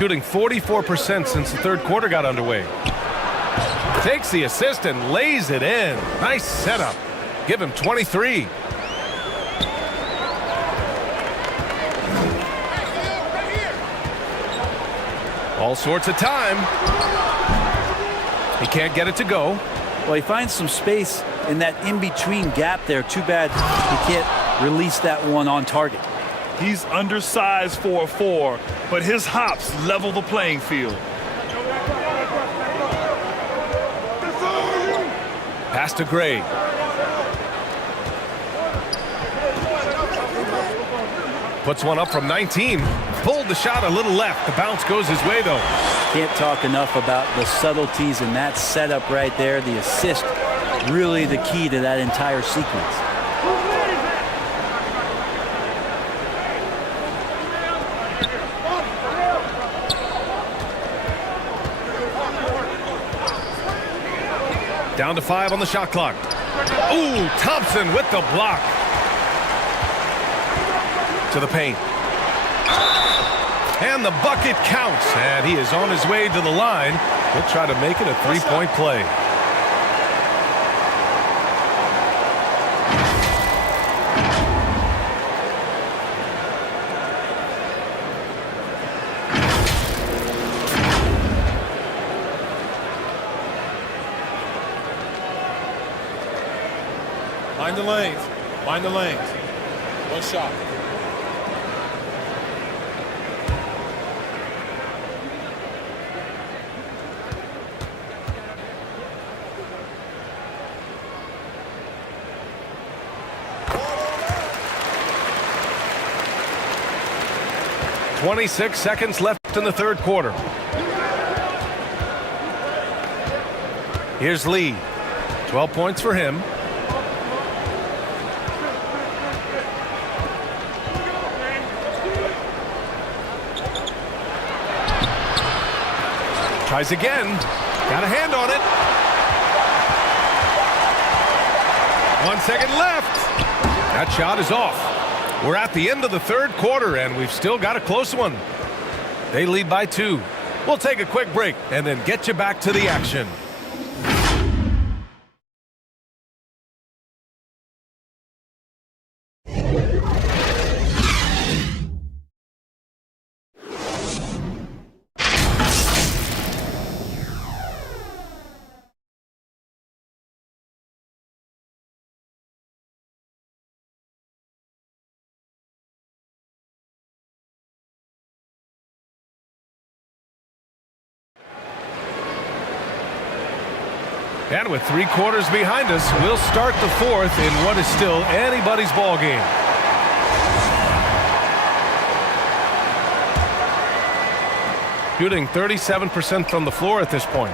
Shooting 44% since the third quarter got underway. Takes the assist and lays it in. Nice setup. Give him 23. All sorts of time. He can't get it to go. Well, he finds some space in that in-between gap there. Too bad he can't release that one on target. He's undersized for a 4, but his hops level the playing field. Pass to Gray. Puts one up from 19. Pulled the shot a little left. The bounce goes his way, though. Can't talk enough about the subtleties in that setup right there. The assist, really the key to that entire sequence. Down to 5 on the shot clock. Ooh, Thompson with the block. To the paint. And the bucket counts. And he is on his way to the line. He'll try to make it a three-point play. Mind the lanes. Mind the lanes. One shot. .26 seconds left in the third quarter. Here's Lee. 12 points for him. Tries again. Got a hand on it. 1 second left. That shot is off. We're at the end of the third quarter, and we've still got a close one. They lead by 2. We'll take a quick break and then get you back to the action. And with 3 quarters behind us, we'll start the fourth in what is still anybody's ball game. Shooting 37% from the floor at this point.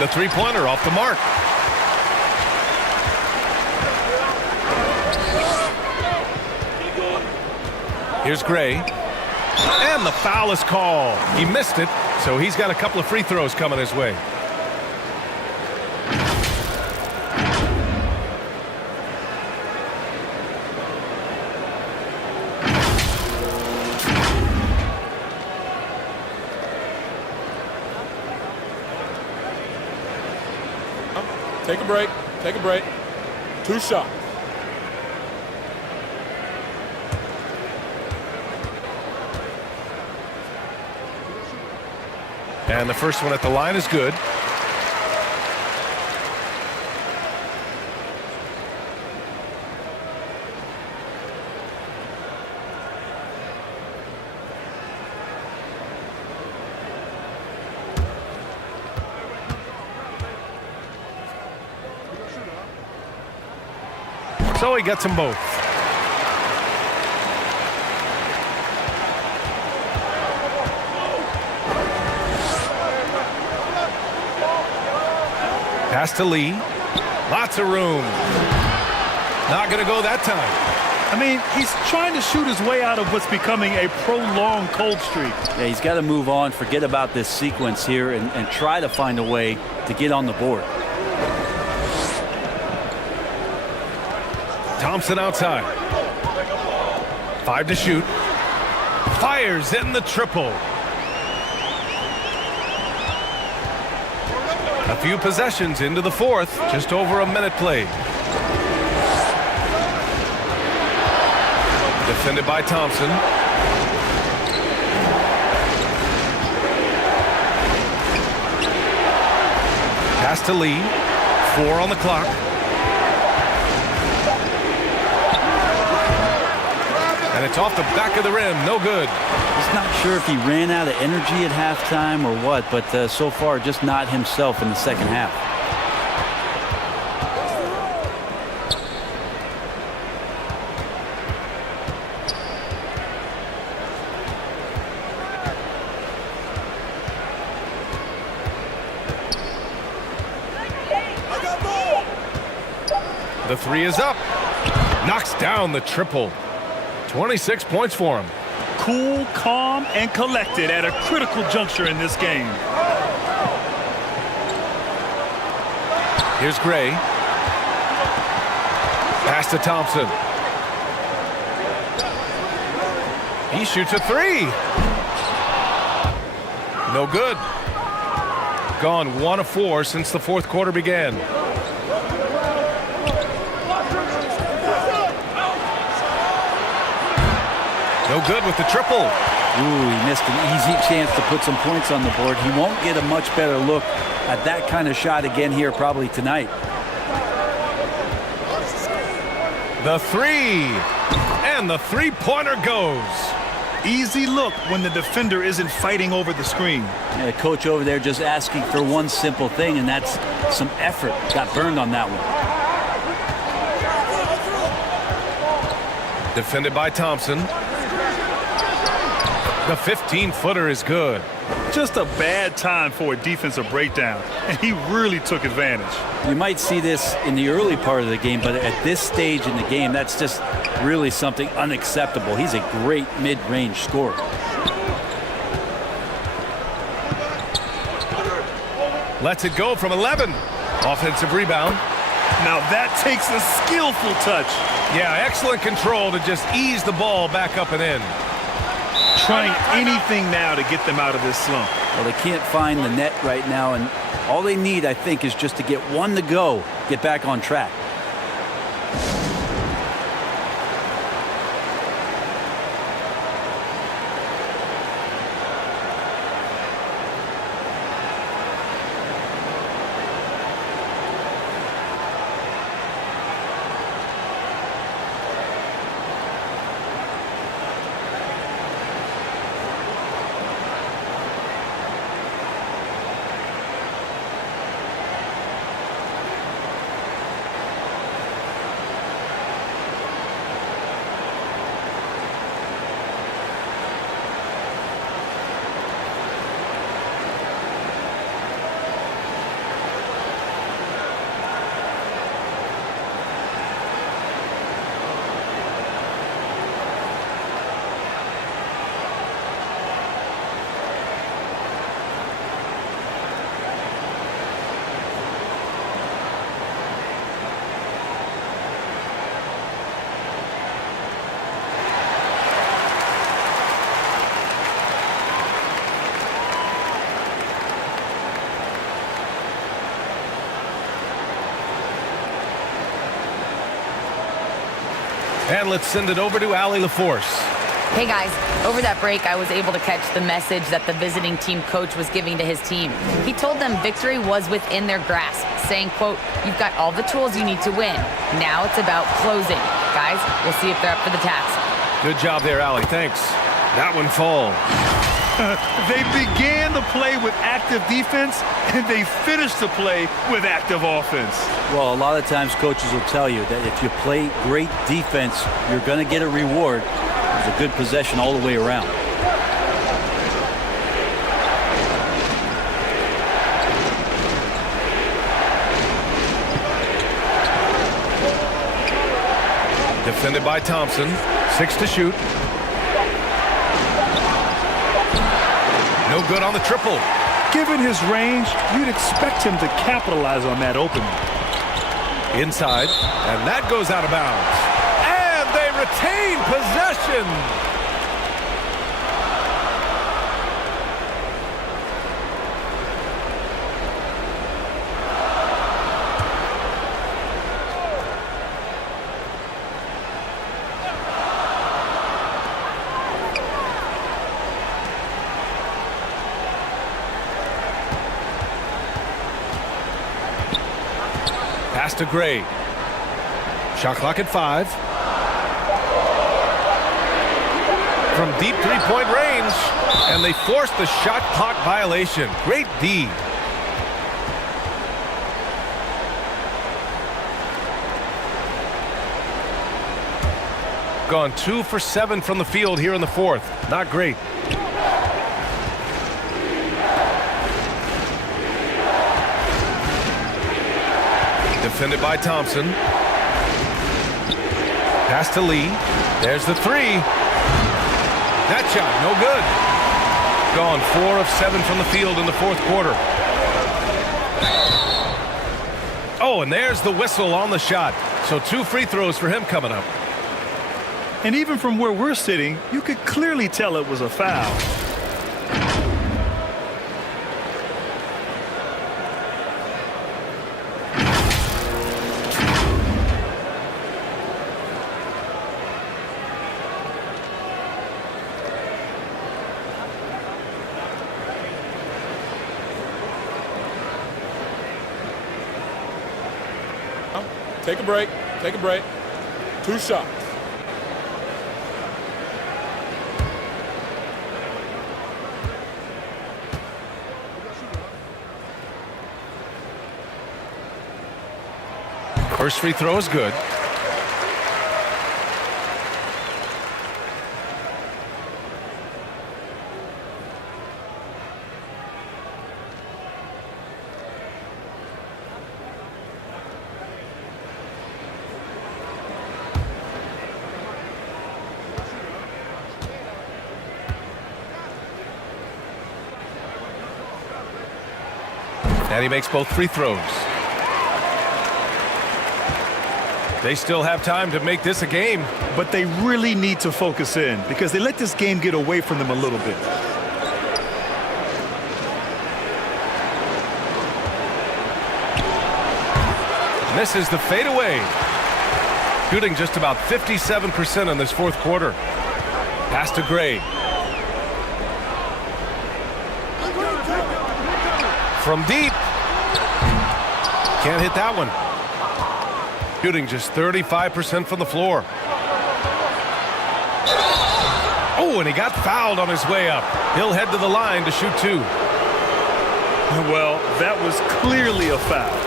The three-pointer off the mark. Here's Gray. And the foul is called. He missed it, so he's got a couple of free throws coming his way. Take a break. Take a break. 2 shots. And the first one at the line is good. So he gets them both. Pass to Lee. Lots of room. Not going to go that time. I mean, he's trying to shoot his way out of what's becoming a prolonged cold streak. Yeah, he's got to move on, forget about this sequence here, and try to find a way to get on the board. Thompson outside. 5 to shoot. Fires in the triple. A few possessions into the fourth, just over a minute played. Defended by Thompson. Pass to Lee. 4 on the clock. And it's off the back of the rim. No good. Just not sure if he ran out of energy at halftime or what, but so far just not himself in the second half. The 3 is up. Knocks down the triple. 26 points for him. Cool, calm, and collected at a critical juncture in this game. Here's Gray. Pass to Thompson. He shoots a 3. No good. Gone 1 of 4 since the fourth quarter began. No good with the triple. Ooh, he missed an easy chance to put some points on the board. He won't get a much better look at that kind of shot again here probably tonight. The three. And the three-pointer goes. Easy look when the defender isn't fighting over the screen. Yeah, coach over there just asking for one simple thing, and that's some effort. Got burned on that one. Defended by Thompson. The 15-footer is good. Just a bad time for a defensive breakdown, and he really took advantage. You might see this in the early part of the game, but at this stage in the game, that's just really something unacceptable. He's a great mid-range scorer. Lets it go from 11. Offensive rebound. Now that takes a skillful touch. Yeah, excellent control to just ease the ball back up and in. Trying anything now to get them out of this slump. Well, they can't find the net right now, and all they need, I think, is just to get one to go, get back on track. And let's send it over to Allie LaForce. Hey guys, over that break I was able to catch the message that the visiting team coach was giving to his team. He told them victory was within their grasp, saying, quote, "You've got all the tools you need to win. Now it's about closing. Guys, we'll see if they're up for the task." Good job there, Allie. Thanks. That one falls. They began the play with active defense, and they finished the play with active offense. Well, a lot of times coaches will tell you that if you play great defense, you're going to get a reward. It was a good possession all the way around. Defended by Thompson. 6 to shoot. No good on the triple. Given his range, you'd expect him to capitalize on that opening. Inside, and that goes out of bounds. And they retain possession. Pass to Gray. Shot clock at 5. From deep three-point range. And they force the shot clock violation. Great D. Gone 2 for 7 from the field here in the fourth. Not great. Defended by Thompson. Pass to Lee. There's the 3. That shot, no good. Gone 4 of 7 from the field in the fourth quarter. Oh, and there's the whistle on the shot. So 2 free throws for him coming up. And even from where we're sitting, you could clearly tell it was a foul. Take a break. Take a break. 2 shots. First free throw is good. And he makes both free throws. They still have time to make this a game. But they really need to focus in because they let this game get away from them a little bit. Misses the fadeaway. Shooting just about 57% in this fourth quarter. Pass to Gray. From deep. Can't hit that one. Shooting just 35% from the floor. Oh, and he got fouled on his way up. He'll head to the line to shoot 2. Well, that was clearly a foul.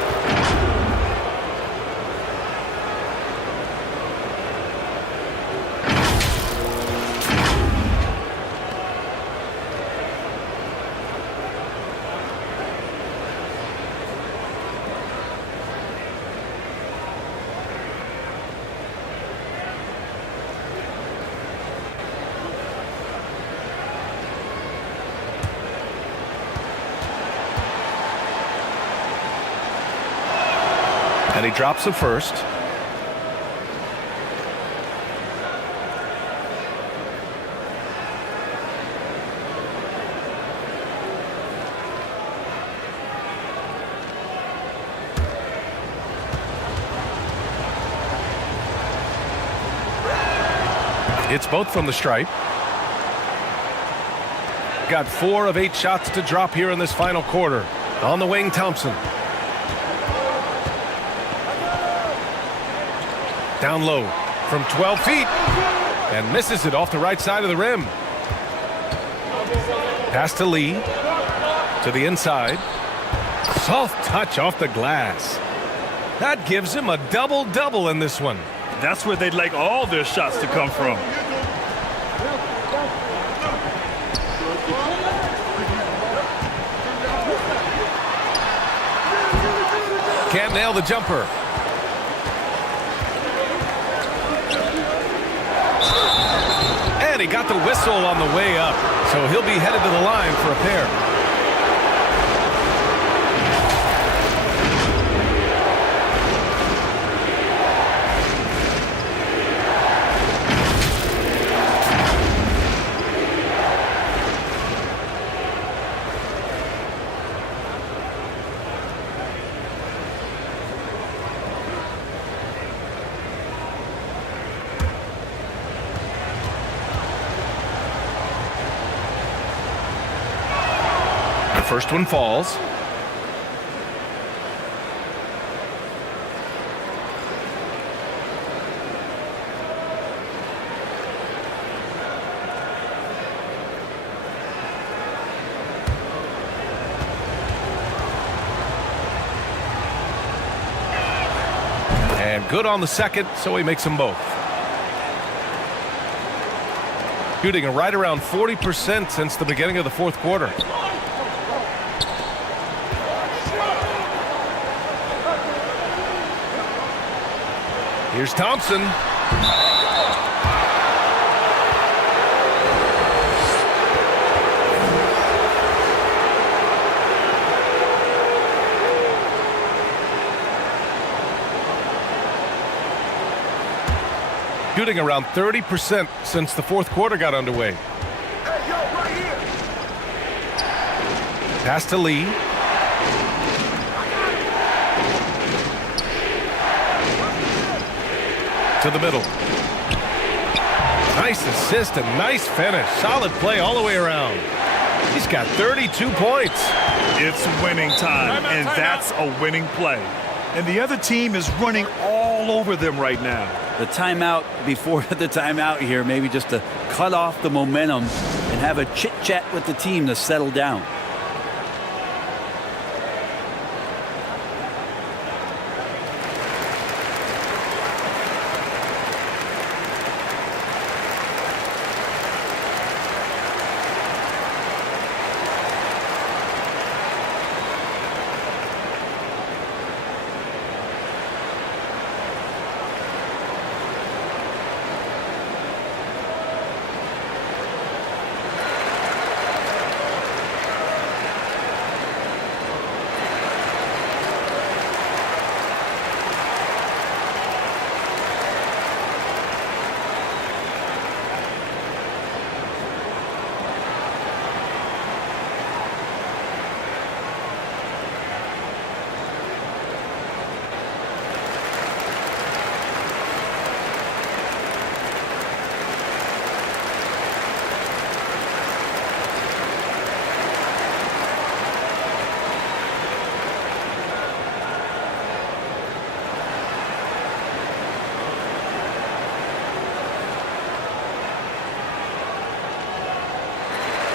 And he drops the first. It's both from the stripe. Got 4 of 8 shots to drop here in this final quarter. On the wing, Thompson. Down low from 12 feet and misses it off the right side of the rim. Pass to Lee to the inside. Soft touch off the glass. That gives him a double-double in this one. That's where they'd like all their shots to come from. Can't nail the jumper. And he got the whistle on the way up, so he'll be headed to the line for a pair. First one falls. And good on the second, so he makes them both. Shooting right around 40% since the beginning of the fourth quarter. Here's Thompson. Shooting around 30% since the fourth quarter got underway. Hey, yo, right here. Pass to Lee. To the middle. Nice assist and nice finish. Solid play all the way around. He's got 32 points. It's winning time, and that's a winning play. And the other team is running all over them right now. The timeout before the timeout here, maybe just to cut off the momentum and have a chit-chat with the team to settle down.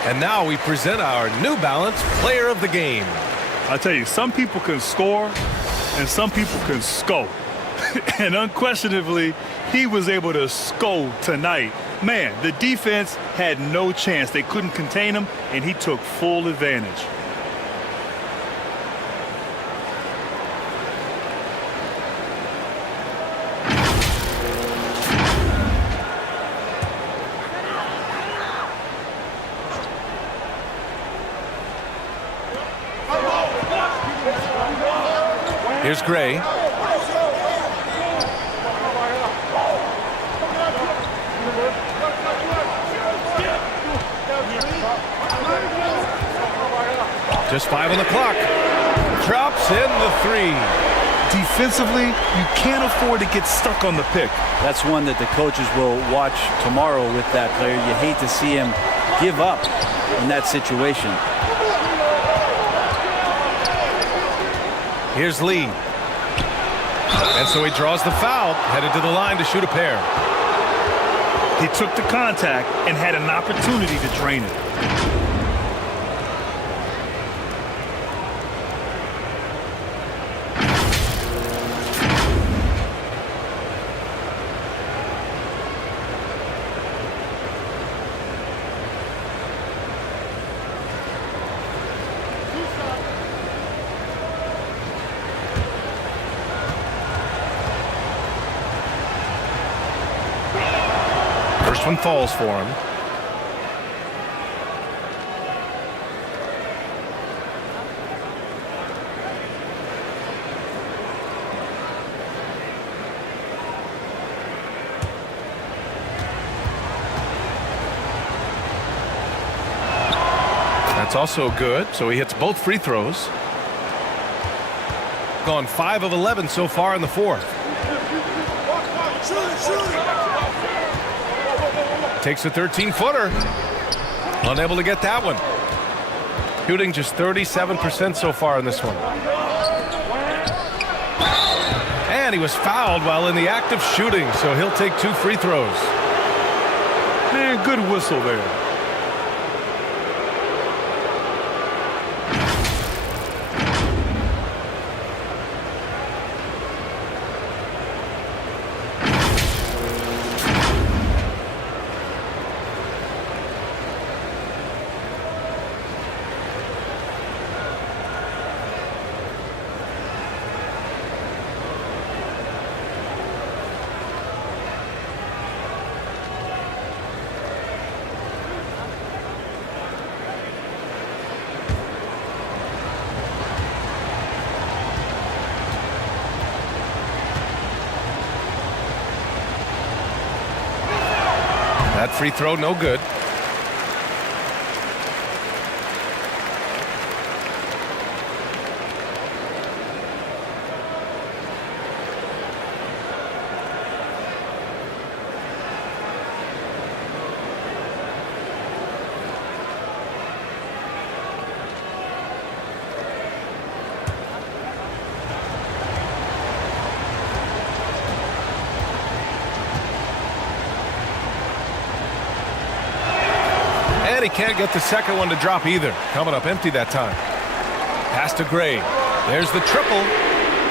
And now we present our New Balance Player of the Game. I tell you, some people can score and some people can score. And unquestionably, he was able to score tonight. Man, the defense had no chance. They couldn't contain him, and he took full advantage. Here's Gray. Just 5 on the clock. Drops in the 3. Defensively, you can't afford to get stuck on the pick. That's one that the coaches will watch tomorrow with that player. You hate to see him give up in that situation. Here's Lee. And so he draws the foul, headed to the line to shoot a pair. He took the contact and had an opportunity to drain it. First one falls for him. That's also good, so he hits both free throws. Gone 5 of 11 so far in the fourth. Takes a 13-footer. Unable to get that one. Shooting just 37% so far in this one. And he was fouled while in the act of shooting, so he'll take 2 free throws. Man, good whistle there. That free throw, no good. can't get the second one to drop either. Coming up empty that time. Pass to Gray. There's the triple.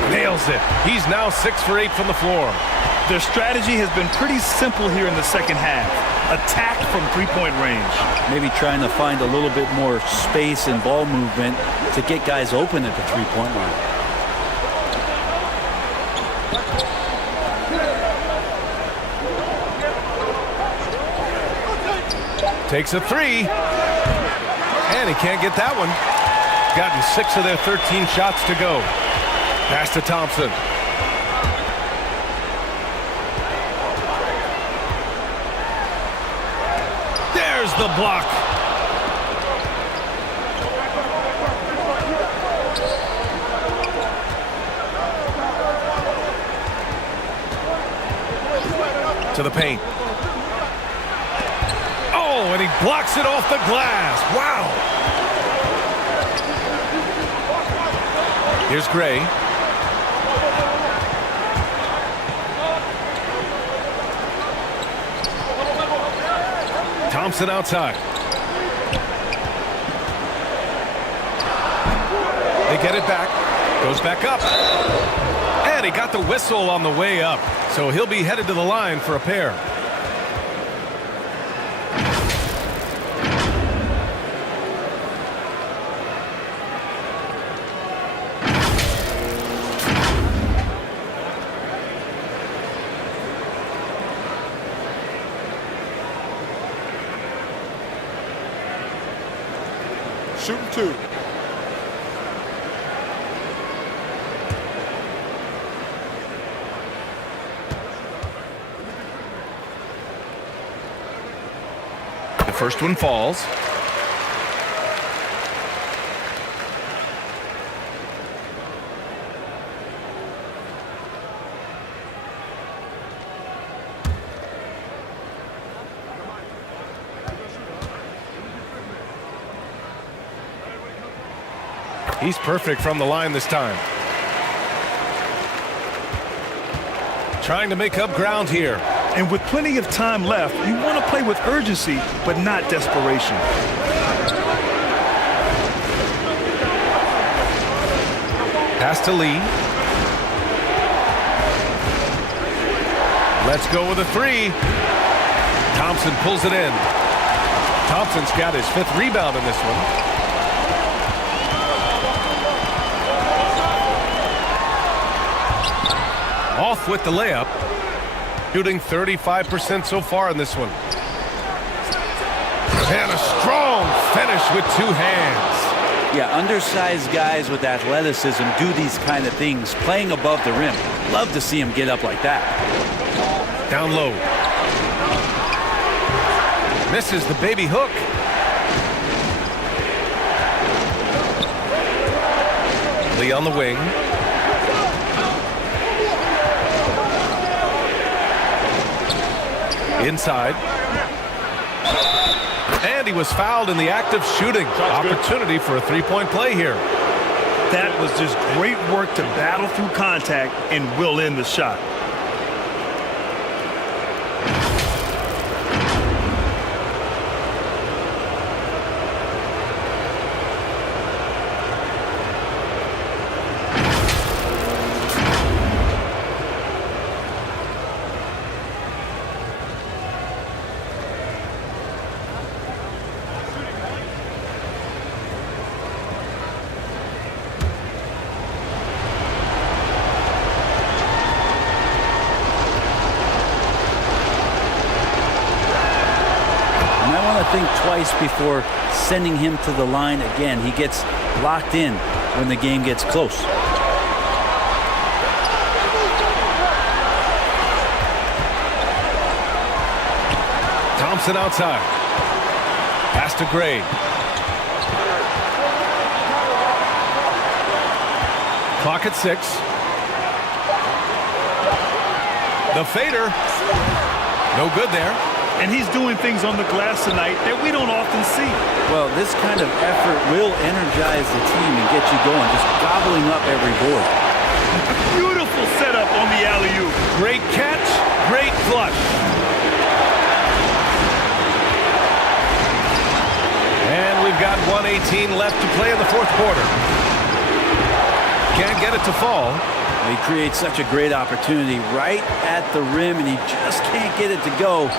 Nails it. He's now 6 for 8 from the floor. Their strategy has been pretty simple here in the second half. Attack from three-point range. Maybe trying to find a little bit more space and ball movement to get guys open at the three-point line. Takes a three. And he can't get that one. Gotten 6 of their 13 shots to go. Pass to Thompson. There's the block. To the paint. Oh, and he blocks it off the glass. Wow. Here's Gray. Thompson outside. They get it back. Goes back up. And he got the whistle on the way up. So he'll be headed to the line for a pair. Shooting 2. The first one falls. He's perfect from the line this time. Trying to make up ground here. And with plenty of time left, you want to play with urgency, but not desperation. Pass to Lee. Let's go with a three. Thompson pulls it in. Thompson's got his 5th rebound in this one. Off with the layup. Shooting 35% so far in this one. And a strong finish with 2 hands. Yeah, undersized guys with athleticism do these kind of things, playing above the rim. Love to see him get up like that. Down low. Misses the baby hook. Lee on the wing. Inside. And he was fouled in the act of shooting. Opportunity for a three-point play here. That was just great work to battle through contact and will in the shot. Think twice before sending him to the line again. He gets locked in when the game gets close. Thompson outside. Pass to Gray. Clock at 6. The fader. No good there. And he's doing things on the glass tonight that we don't often see. Well, this kind of effort will energize the team and get you going, just gobbling up every board. Beautiful setup on the alley-oop. Great catch, great flush. got 1:18 left to play in the fourth quarter. Can't get it to fall. He creates such a great opportunity right at the rim, and he just can't get it to go.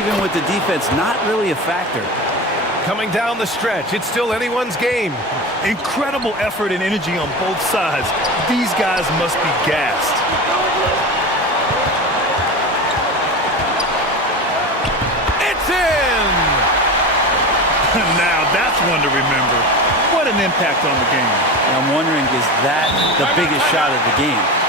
Even with the defense not really a factor. Coming down the stretch, it's still anyone's game. Incredible effort and energy on both sides. These guys must be gassed. It's in! Now that's one to remember. What an impact on the game. And I'm wondering, is that the biggest shot of the game?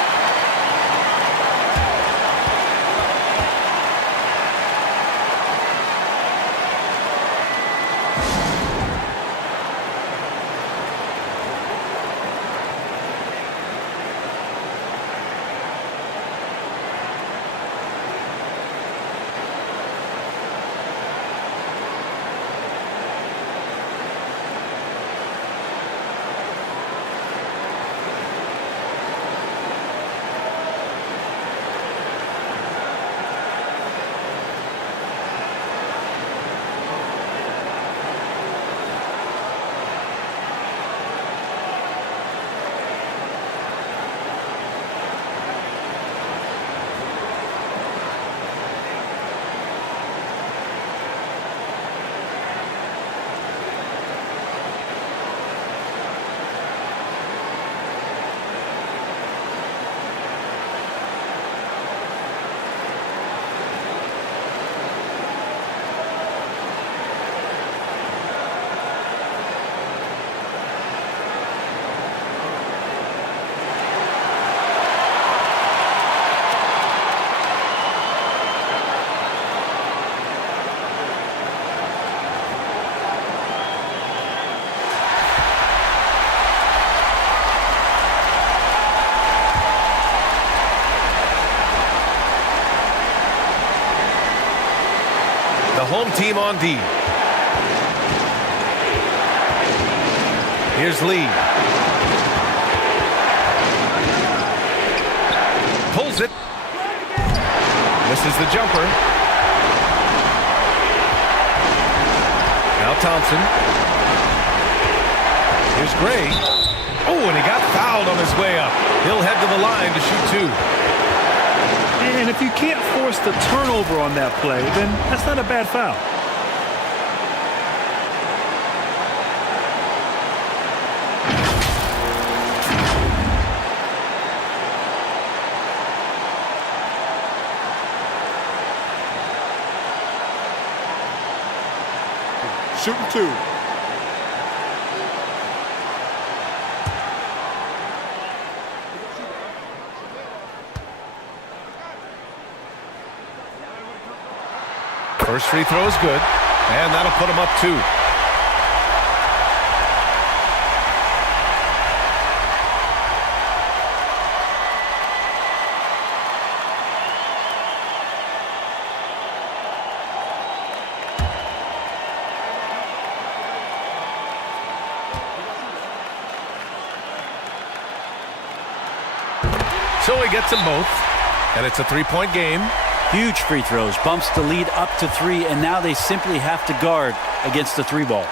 The home team on D. Here's Lee. Pulls it. Misses the jumper. Now Thompson. Here's Gray. Oh, and he got fouled on his way up. He'll head to the line to shoot two. And if you can't force the turnover on that play, then that's not a bad foul. Shooting two. First free throw is good, and that'll put him up two. So he gets them both, and it's a three-point game. Huge free throws, bumps the lead up to three, and now they simply have to guard against the three ball.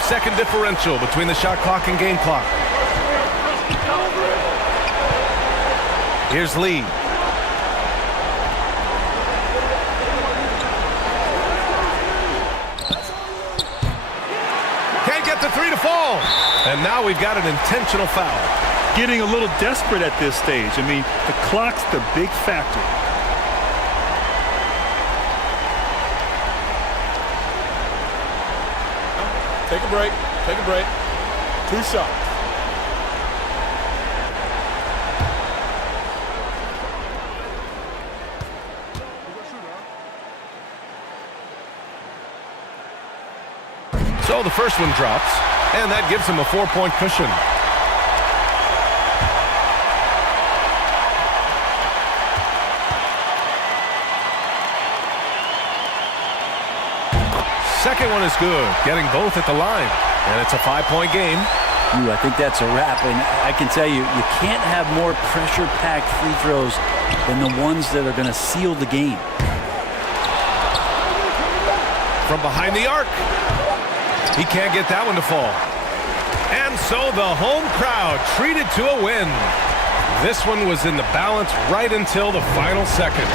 5-second differential between the shot clock and game clock. Here's Lee. Can't get the three to fall. And now we've got an intentional foul. Getting a little desperate at this stage. I mean, the clock's the big factor. Take a break. Take a break. 2 shots. So the first one drops, and that gives him a 4-point cushion. Second one is good, getting both at the line, and it's a 5-point game. I think that's a wrap, and I can tell you, you can't have more pressure-packed free throws than the ones that are going to seal the game. From behind the arc. He can't get that one to fall. And so the home crowd treated to a win. This one was in the balance right until the final seconds.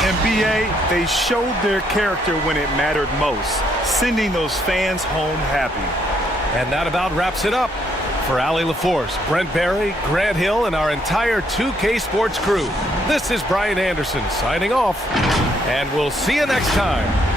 And BA, they showed their character when it mattered most, sending those fans home happy. And that about wraps it up. For Allie LaForce, Brent Barry, Grant Hill, and our entire 2K Sports crew, this is Brian Anderson signing off. And we'll see you next time.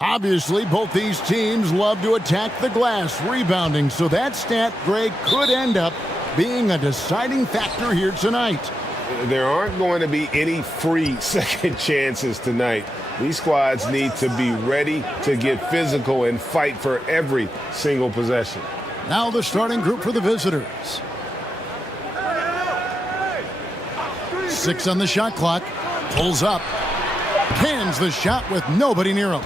Obviously, both these teams love to attack the glass, rebounding, so that stat, Greg, could end up being a deciding factor here tonight. There aren't going to be any free second chances tonight. These squads need to be ready to get physical and fight for every single possession. Now the starting group for the visitors. 6 on the shot clock. Pulls up. Cans the shot with nobody near him.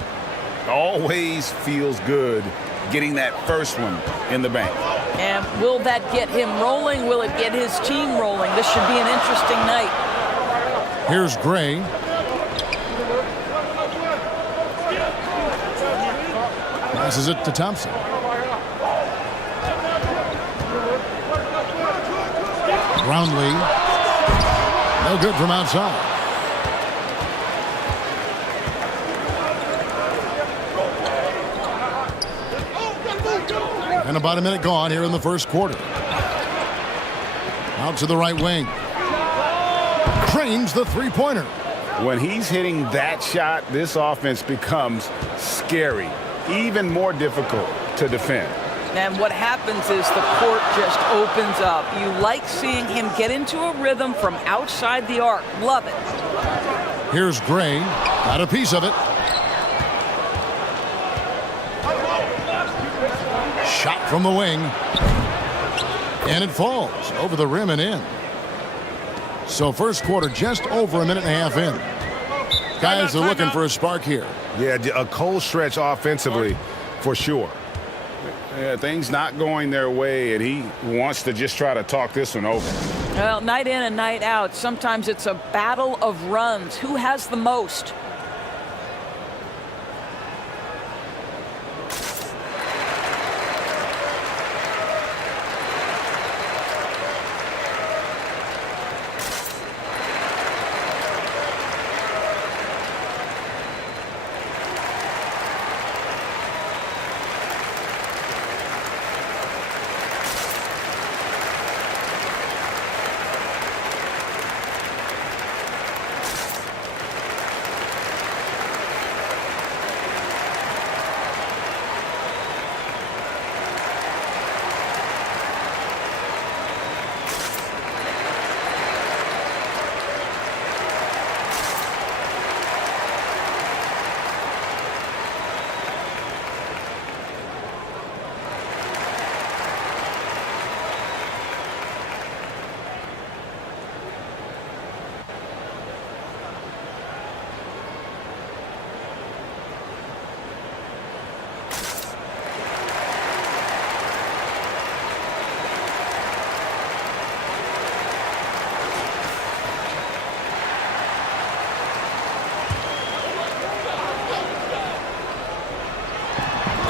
Always feels good getting that first one in the bank. And will that get him rolling? Will it get his team rolling? This should be an interesting night. Here's Gray. Passes it to Thompson. Brownlee. No good from outside. And about a minute gone here in the first quarter. Out to the right wing. Trains the three-pointer. When he's hitting that shot, this offense becomes scary, even more difficult to defend. And what happens is the court just opens up. You like seeing him get into a rhythm from outside the arc. Love it. Here's Gray. Got a piece of it. Shot from the wing. And it falls over the rim and in. So first quarter just over a minute and a half in. Guys are looking for a spark here. Yeah, a cold stretch offensively for sure. Yeah, things not going their way, and he wants to just try to talk this one over. Well, night in and night out, sometimes it's a battle of runs. Who has the most?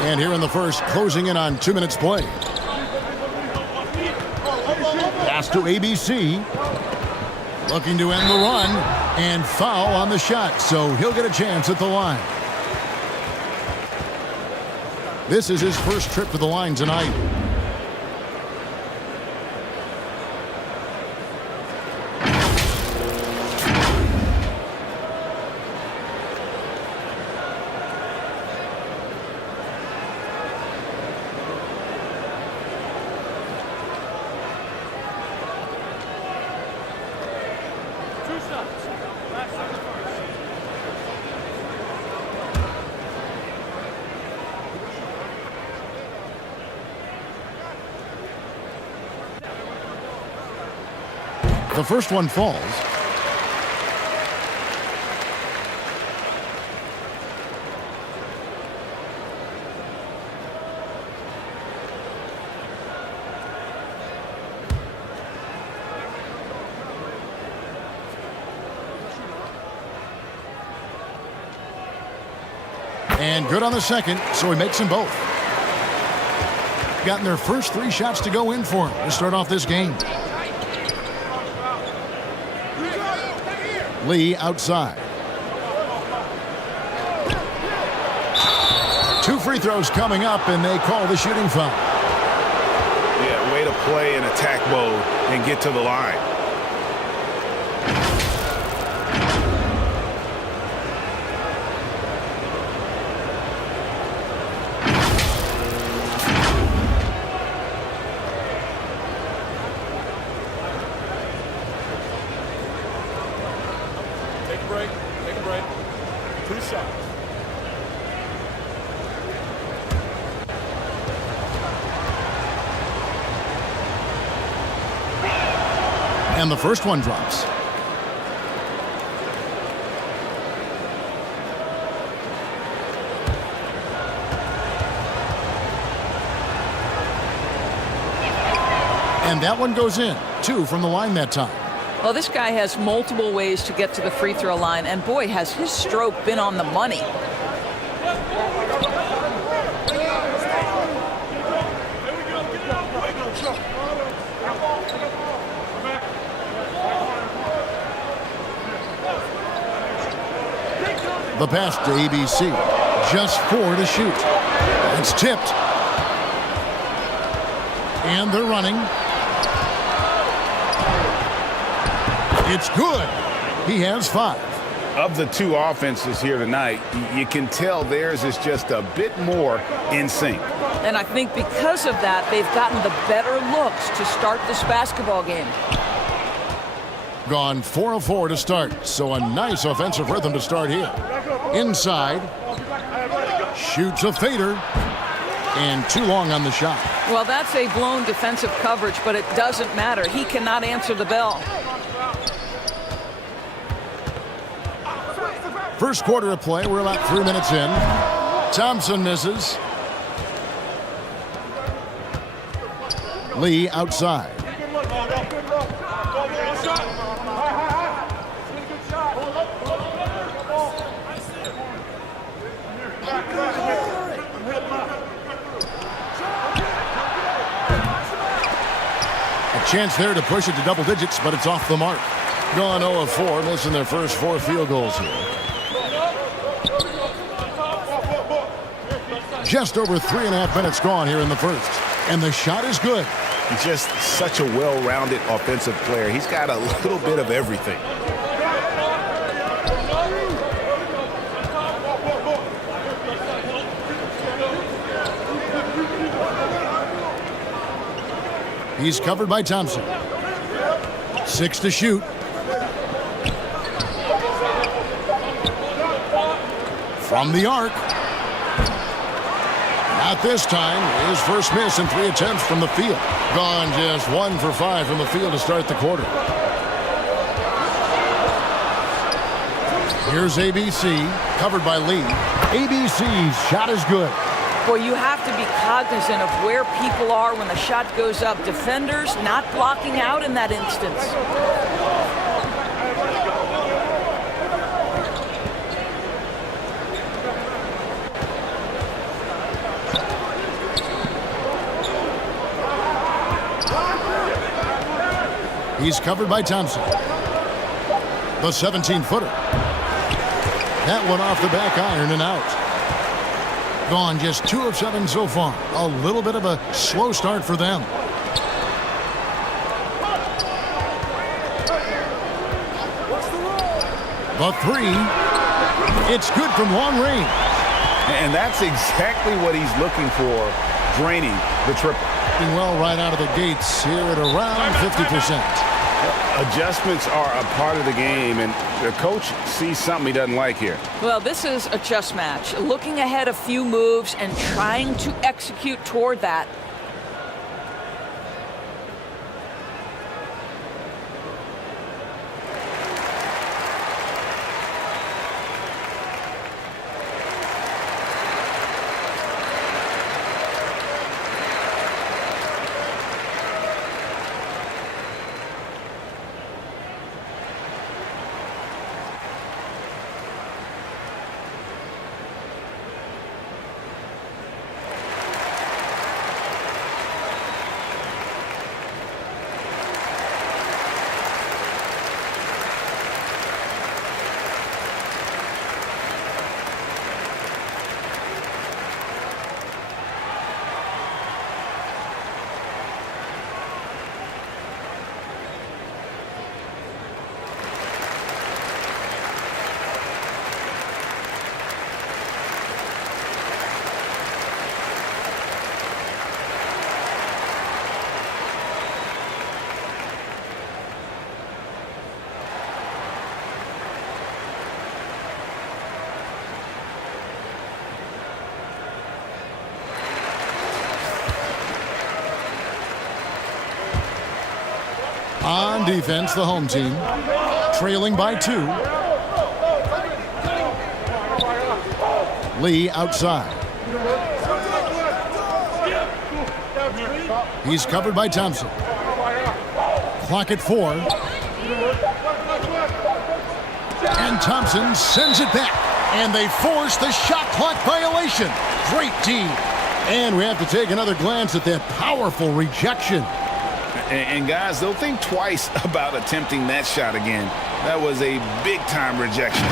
And here in the first, closing in on 2 minutes play. Pass to ABC. Looking to end the run. And foul on the shot, so he'll get a chance at the line. This is his first trip to the line tonight. The first one falls. And good on the second, so he makes them both. Gotten their first 3 shots to go in for him to start off this game. Lee outside. 2 free throws coming up, and they call the shooting foul. Yeah, way to play in attack mode and get to the line. And the first one drops. And that one goes in. 2 from the line that time. Well, this guy has multiple ways to get to the free throw line, and boy, has his stroke been on the money. The pass to ABC. Just 4 to shoot. It's tipped. And they're running. It's good. He has 5. Of the 2 offenses here tonight, you can tell theirs is just a bit more in sync. And I think because of that, they've gotten the better looks to start this basketball game. Gone 4 of 4 to start, so a nice offensive rhythm to start here. Inside, shoots a fader, and too long on the shot. Well, that's a blown defensive coverage, but it doesn't matter. He cannot answer the bell. First quarter of play, we're about 3 minutes in. Thompson misses. Lee outside. A chance there to push it to double digits, but it's off the mark. Gone 0 of 4, missing their first 4 field goals here. Just over 3.5 minutes gone here in the first. And the shot is good. He's just such a well-rounded offensive player. He's got a little bit of everything. He's covered by Thompson. 6 to shoot. From the arc. Not this time. His first miss in 3 attempts from the field. Gone just 1 for 5 from the field to start the quarter. Here's ABC, covered by Lee. ABC's shot is good. Boy, you have to be cognizant of where people are when the shot goes up. Defenders not blocking out in that instance. He's covered by Thompson. The 17-footer. That one off the back iron and out. Gone just 2 of 7 so far. A little bit of a slow start for them. The 3. It's good from long range. And that's exactly what he's looking for, draining the triple. Well, right out of the gates here at around 50%. Adjustments are a part of the game, and the coach sees something he doesn't like here. Well, this is a chess match. Looking ahead a few moves and trying to execute toward that. On defense, the home team, trailing by 2. Lee outside. He's covered by Thompson. Clock at 4. And Thompson sends it back. And they force the shot clock violation. Great D. And we have to take another glance at that powerful rejection. And guys, they'll think twice about attempting that shot again. That was a big-time rejection.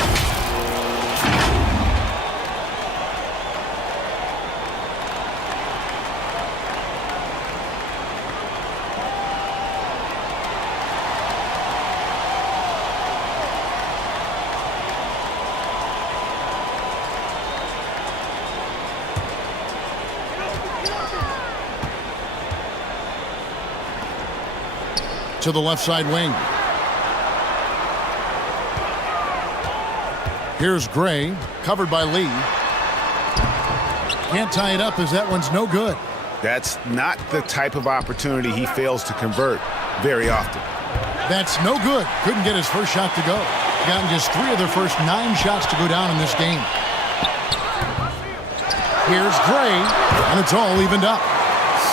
To the left side wing. Here's Gray, covered by Lee. Can't tie it up as that one's no good. That's not the type of opportunity he fails to convert very often. That's no good. Couldn't get his first shot to go. Gotten just 3 of their first 9 shots to go down in this game. Here's Gray, and it's all evened up.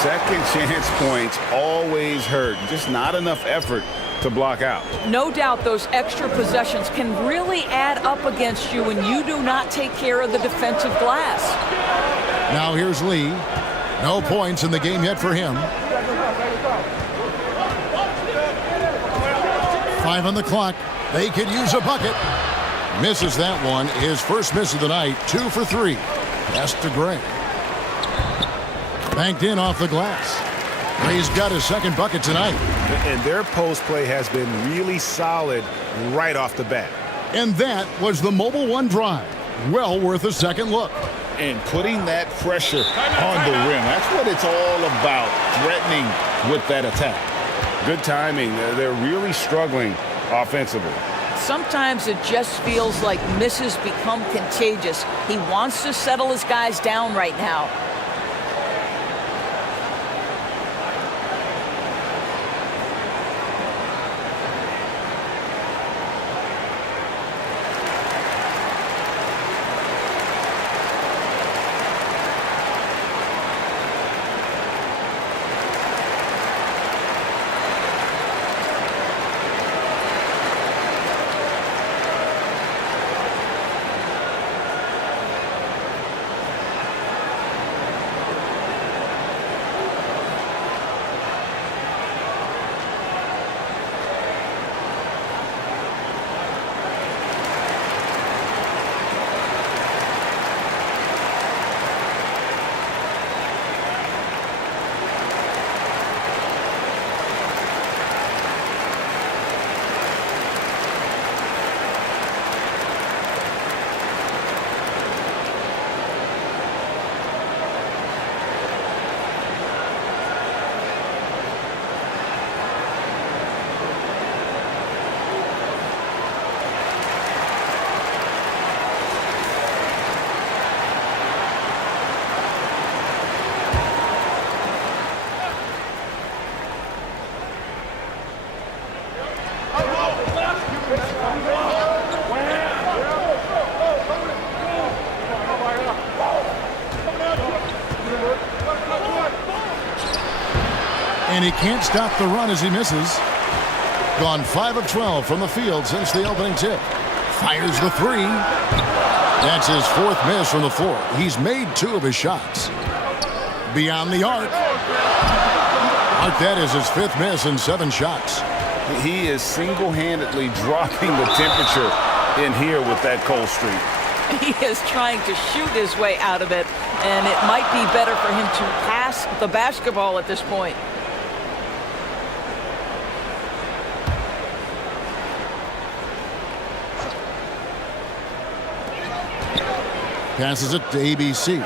Second chance points always hurt. Just not enough effort to block out. No doubt those extra possessions can really add up against you when you do not take care of the defensive glass. Now here's Lee. No points in the game yet for him. 5 on the clock. They could use a bucket. Misses that one. His first miss of the night. 2 for 3. Pass to Gray. Banked in off the glass. Gray's got his second bucket tonight. And their post play has been really solid right off the bat. And that was the Mobile One drive. Well worth a second look. And putting that pressure on the rim. That's what it's all about, threatening with that attack. Good timing. They're really struggling offensively. Sometimes it just feels like misses become contagious. He wants to settle his guys down right now. And he can't stop the run as he misses. Gone 5 of 12 from the field since the opening tip. Fires the 3. That's his 4th miss from the floor. He's made 2 of his shots. Beyond the arc. That is his 5th miss in 7 shots. He is single-handedly dropping the temperature in here with that cold streak. He is trying to shoot his way out of it, and it might be better for him to pass the basketball at this point. Passes it to ABC.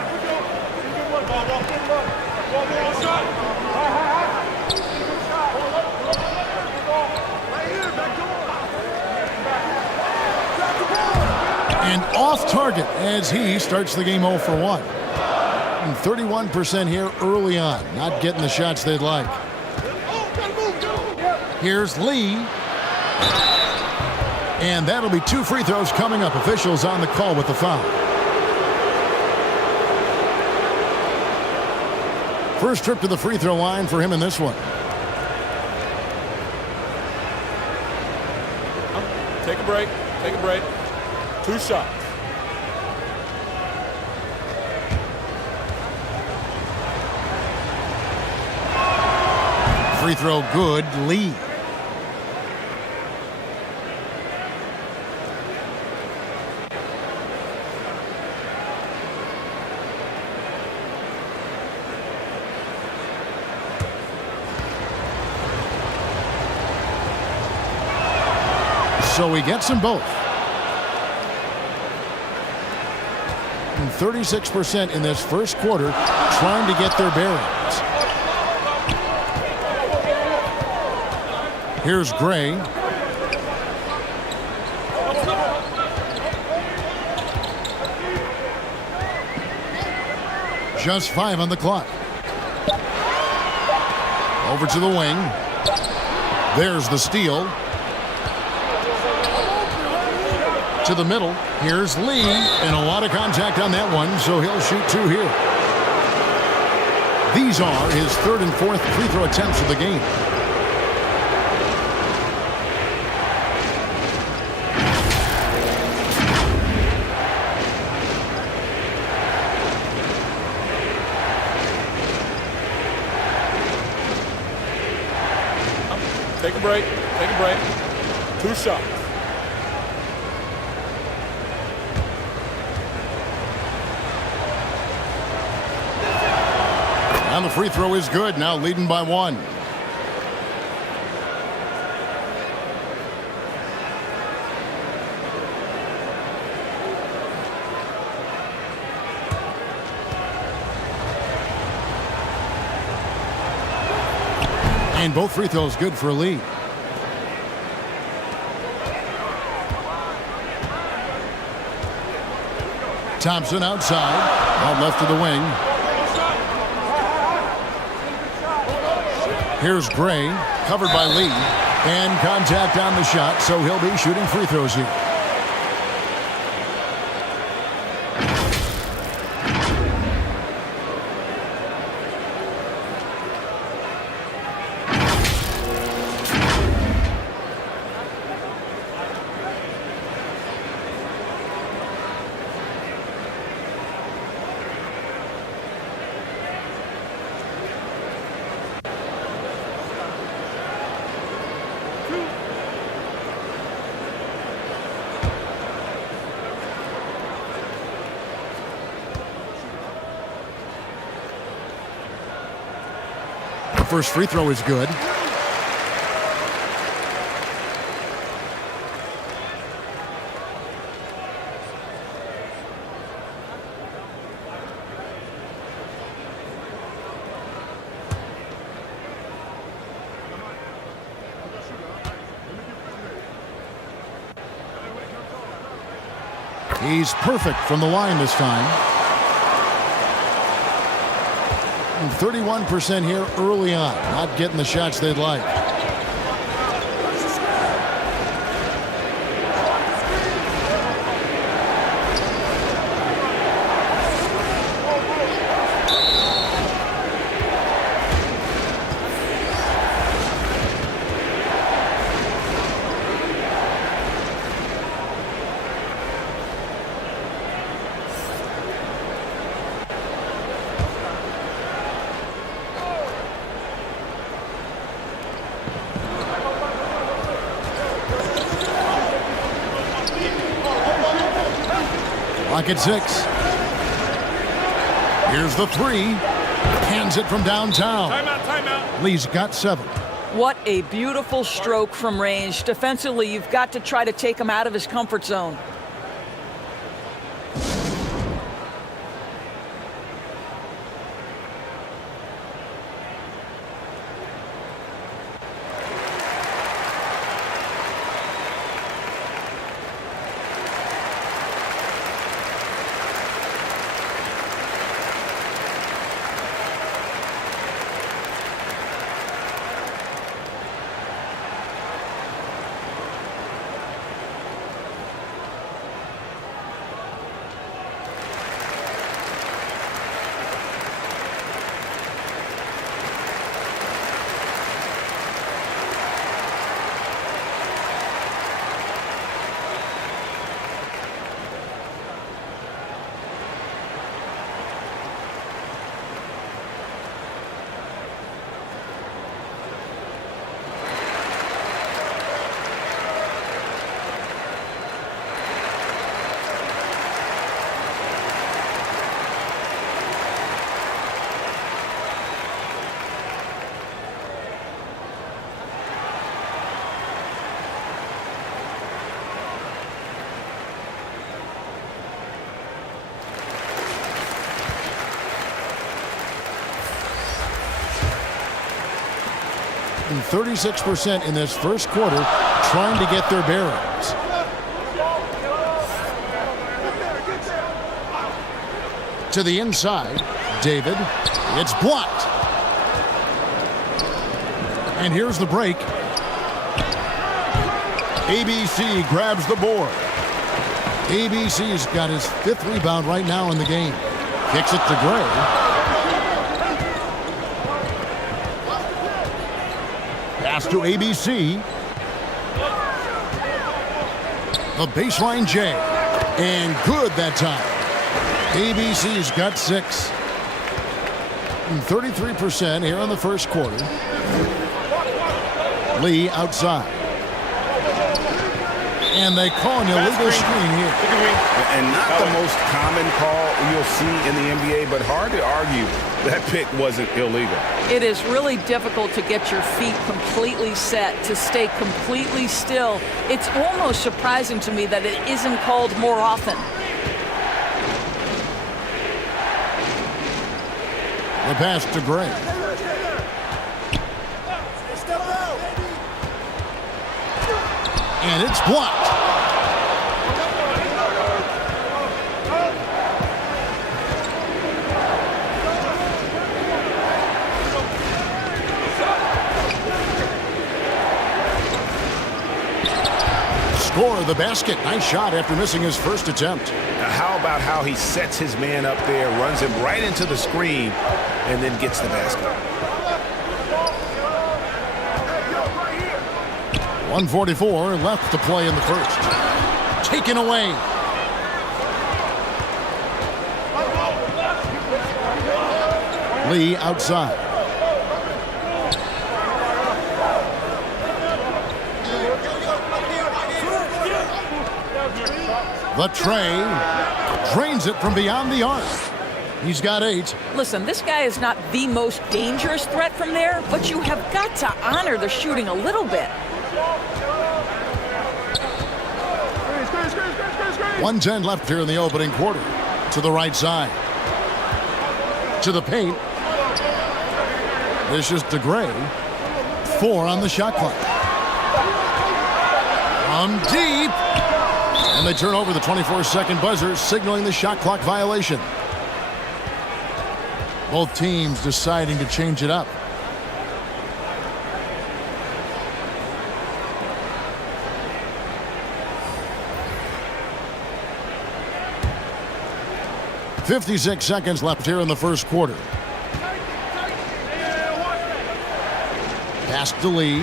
And off target as he starts the game 0 for 1. And 31% here early on. Not getting the shots they'd like. Here's Lee. And that'll be 2 free throws coming up. Officials on the call with the foul. First trip to the free throw line for him in this one. Take a break. Take a break. 2 shots. Free throw good. Lee. So he gets them both. And 36% in this first quarter trying to get their bearings. Here's Gray. Just 5 on the clock. Over to the wing. There's the steal. To the middle. Here's Lee. And a lot of contact on that one, so he'll shoot 2 here. These are his 3rd and 4th free throw attempts of the game. Take a break. Take a break. 2 shots. And the free throw is good. Now leading by 1. And both free throws good for Lee. Thompson outside. Out left to the wing. Here's Gray, covered by Lee, and contact on the shot, so he'll be shooting free throws here. First free throw is good. He's perfect from the line this time. 31% here early on, not getting the shots they'd like. Clock at 6. Here's the 3. Hands it from downtown. Timeout, timeout. Lee's got 7. What a beautiful stroke from range. Defensively, you've got to try to take him out of his comfort zone. 36% in this first quarter trying to get their bearings. To the inside, David. It's blocked. And here's the break. ABC grabs the board. ABC's got his 5th rebound right now in the game. Kicks it to Gray. Pass to ABC. The baseline J. And good that time. ABC's got 6. 33% here in the first quarter. Lee outside. And they call an illegal screen here. And not the most common call you'll see in the NBA, but hard to argue that pick wasn't illegal. It is really difficult to get your feet completely set, to stay completely still. It's almost surprising to me that it isn't called more often. The pass to Gray. And it's blocked. Score the basket. Nice shot after missing his first attempt. Now, how about how he sets his man up there, runs him right into the screen, and then gets the basket. 1:44 left to play in the first. Taken away. Lee outside. The tray drains it from beyond the arc. He's got 8. Listen, this guy is not the most dangerous threat from there, but you have got to honor the shooting a little bit. 1:10 left here in the opening quarter. To the right side. To the paint. This is to Gray. 4 on the shot clock. From deep. And they turn over the 24-second buzzer, signaling the shot clock violation. Both teams deciding to change it up. .56 seconds left here in the first quarter. Pass to Lee.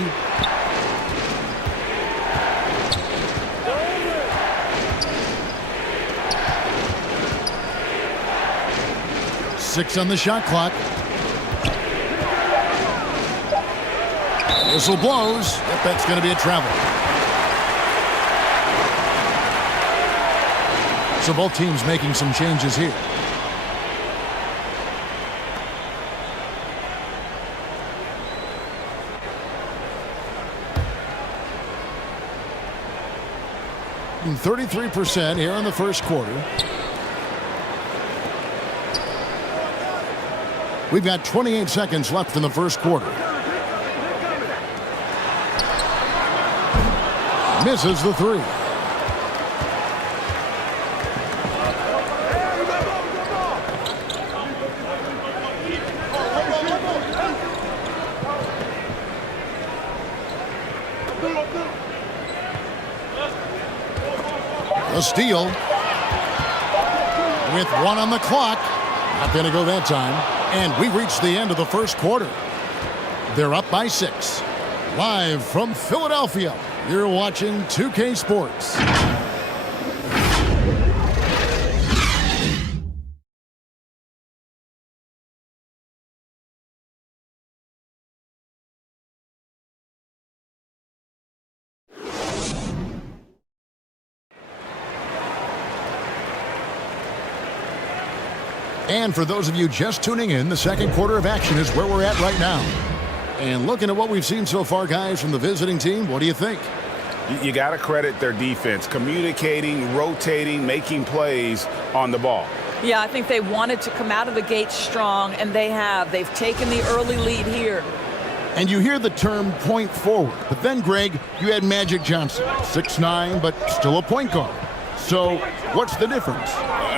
Six on the shot clock. Whistle blows. If that's going to be a travel. So both teams making some changes here. And 33% here in the first quarter. We've got 28 seconds left in the first quarter. Misses the 3. A steal. With 1 on the clock. Not going to go that time. And we reached the end of the first quarter. They're up by 6. Live from Philadelphia, you're watching 2K Sports. And for those of you just tuning in, the second quarter of action is where we're at right now. And looking at what we've seen so far, guys, from the visiting team, what do you think? You got to credit their defense, communicating, rotating, making plays on the ball. Yeah, I think they wanted to come out of the gate strong, and they have. They've taken the early lead here. And you hear the term point forward. But then, Greg, you had Magic Johnson, 6'9", but still a point guard. So what's the difference?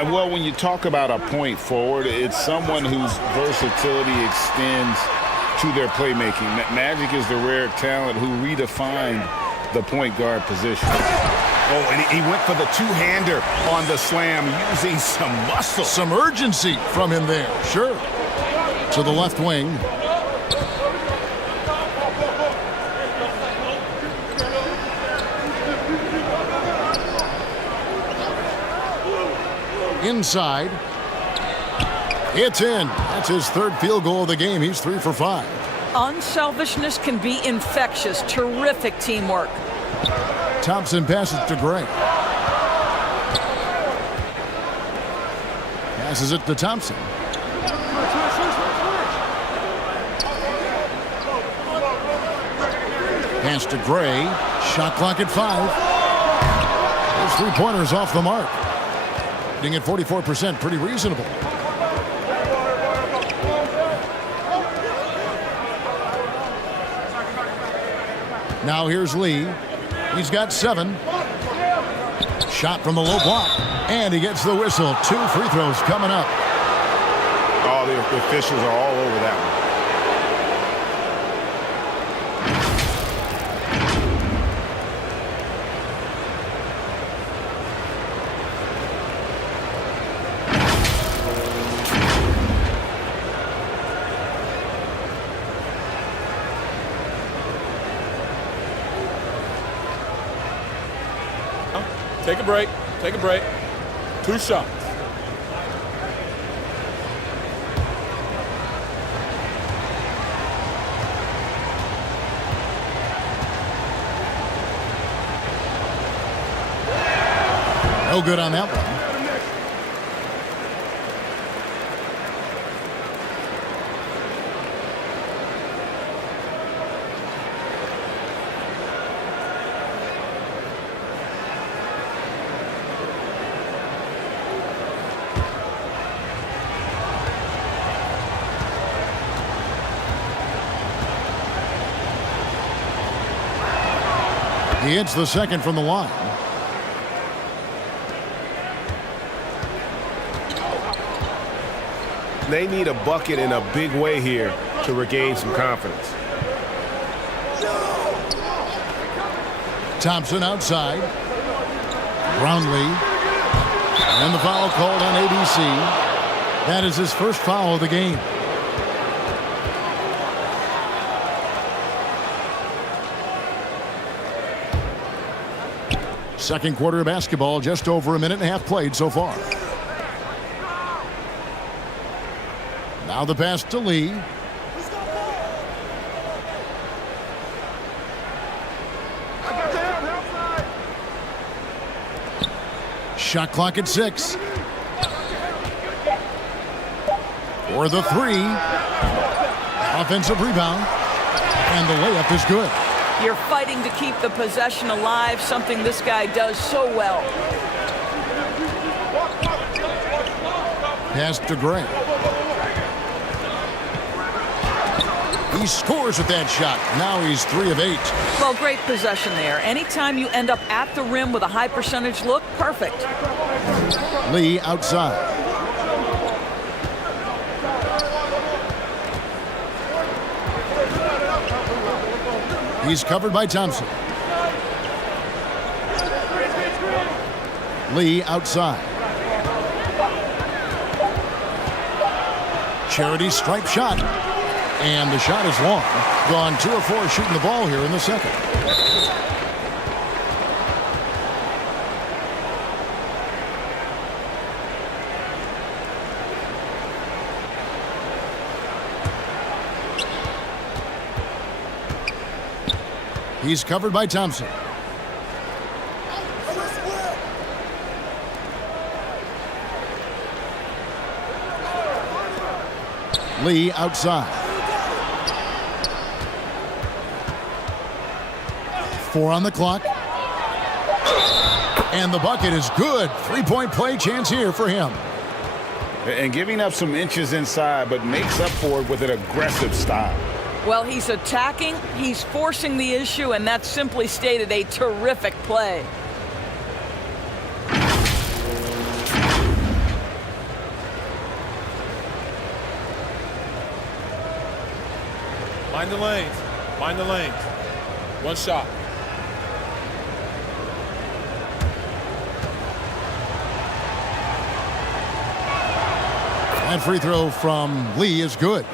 Well, when you talk about a point forward, it's someone whose versatility extends to their playmaking. Magic is the rare talent who redefined the point guard position. Oh, and he went for the two-hander on the slam using some muscle. Some urgency from him there, sure. To the left wing. Inside. It's in. That's his third field goal of the game. He's 3 for 5. Unselfishness can be infectious. Terrific teamwork. Thompson passes to Gray. Passes it to Thompson. Pass to Gray. Shot clock at 5. Those three-pointers off the mark. Hitting at 44%, pretty reasonable. Now here's Lee. He's got 7. Shot from the low block. And he gets the whistle. 2 free throws coming up. Oh, the officials are all over that one. Take a break. Take a break. 2 shots. No good on that one. He hits the second from the line. They need a bucket in a big way here to regain some confidence. Thompson outside. Brownlee. And the foul called on ABC. That is his first foul of the game. Second quarter of basketball, just over a minute and a half played so far. Now the pass to Lee. Shot clock at 6. For the 3. Offensive rebound. And the layup is good. You're fighting to keep the possession alive, something this guy does so well. Pass to Gray. He scores with that shot. Now he's 3 of 8. Well, great possession there. Anytime you end up at the rim with a high percentage look, perfect. Lee outside. He's covered by Thompson. Lee outside. Charity stripe shot. And the shot is long. Gone 2 of 4 shooting the ball here in the second. He's covered by Thompson. Lee outside. 4 on the clock. And the bucket is good. 3-point play chance here for him. And giving up some inches inside, but makes up for it with an aggressive style. Well, he's attacking, he's forcing the issue, and that's simply stated a terrific play. Mind the lanes. Mind the lanes. One shot. And free throw from Lee is good.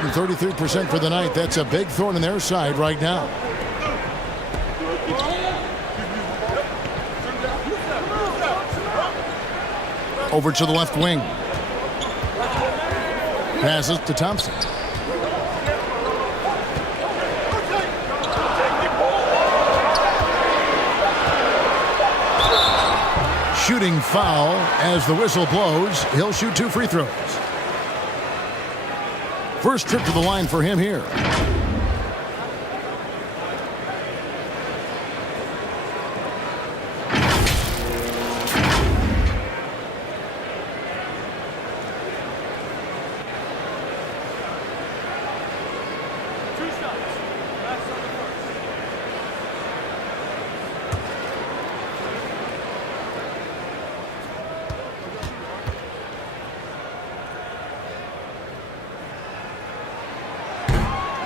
33% for the night. That's a big thorn in their side right now. Over to the left wing. Passes to Thompson. Shooting foul as the whistle blows. He'll shoot 2 free throws. First trip to the line for him here.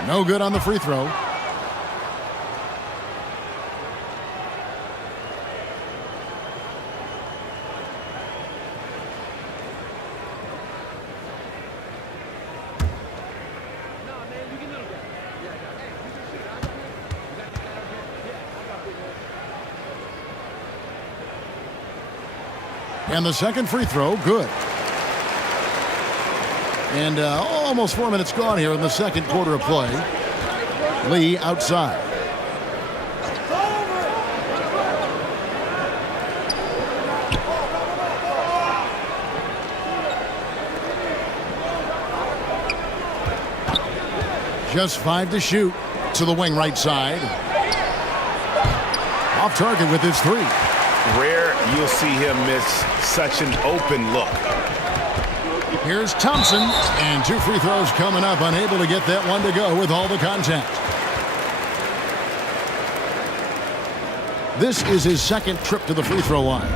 No good on the free throw. And the second free throw, good. And almost 4 minutes gone here in the second quarter of play. Lee outside. Just 5 to shoot. To the wing right side. Off target with his 3. Rare you'll see him miss such an open look. Here's Thompson, and 2 free throws coming up, unable to get that one to go with all the contact. This is his second trip to the free throw line.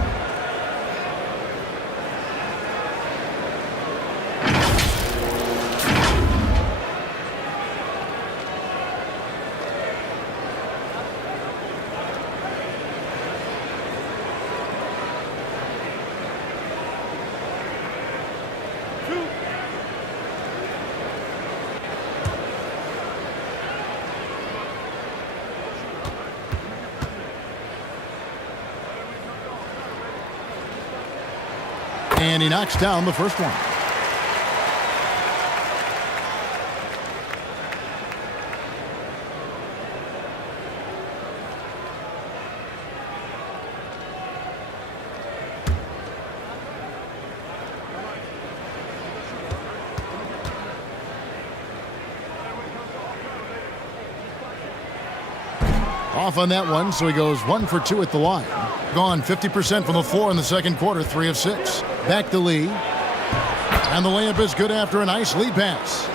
And he knocks down the first one. Off on that one, so he goes 1 for 2 at the line. Gone 50% from the floor in the second quarter, 3 of 6. Back to Lee. And the layup is good after a nice lead pass.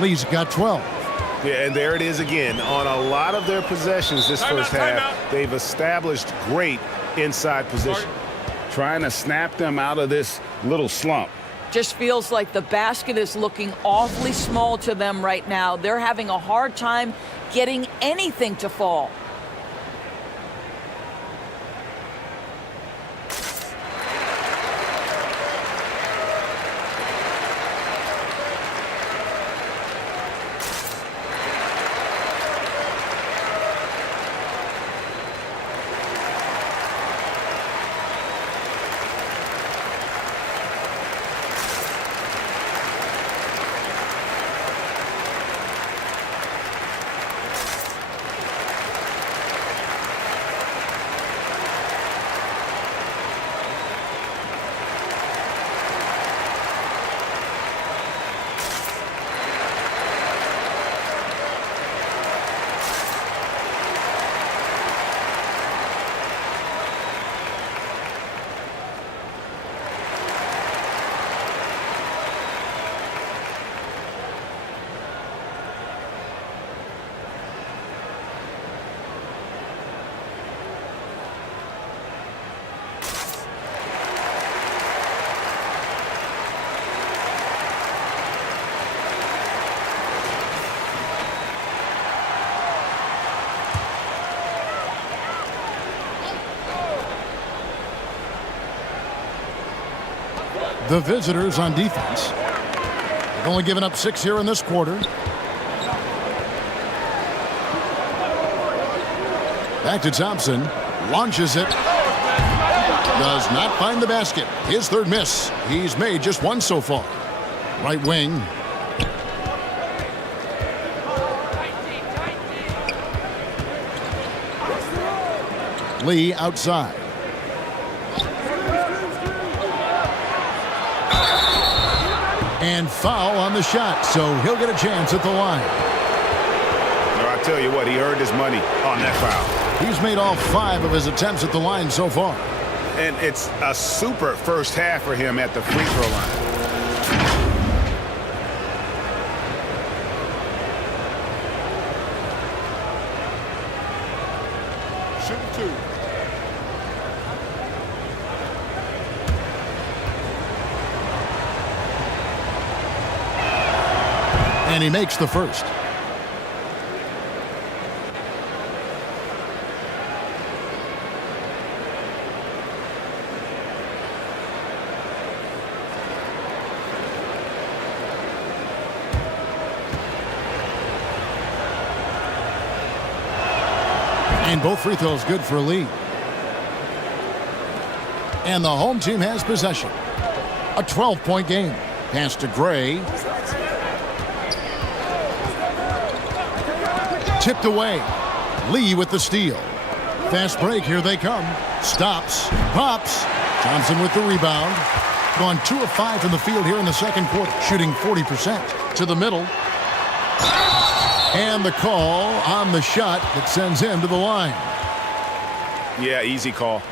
Lee's got 12. Yeah, and there it is again. On a lot of their possessions this first half, they've established great inside position. Trying to snap them out of this little slump. Just feels like the basket is looking awfully small to them right now. They're having a hard time getting anything to fall. the visitors on defense. They've only given up 6 here in this quarter. Back to Thompson. Launches it. Does not find the basket. His third miss. He's made just one so far. Right wing. Lee outside. And foul on the shot, so he'll get a chance at the line. I tell you what, he earned his money on that foul. He's made all 5 of his attempts at the line so far. And it's a super first half for him at the free throw line. Shooting 2. And he makes the first. And both free throws good for Lee. And the home team has possession. A 12-point game. Pass to Gray. Tipped away. Lee with the steal. Fast break. Here they come. Stops. Pops. Thompson with the rebound. Gone 2 of 5 from the field here in the second quarter. Shooting 40%. To the middle. And the call on the shot that sends him to the line. Yeah, easy call.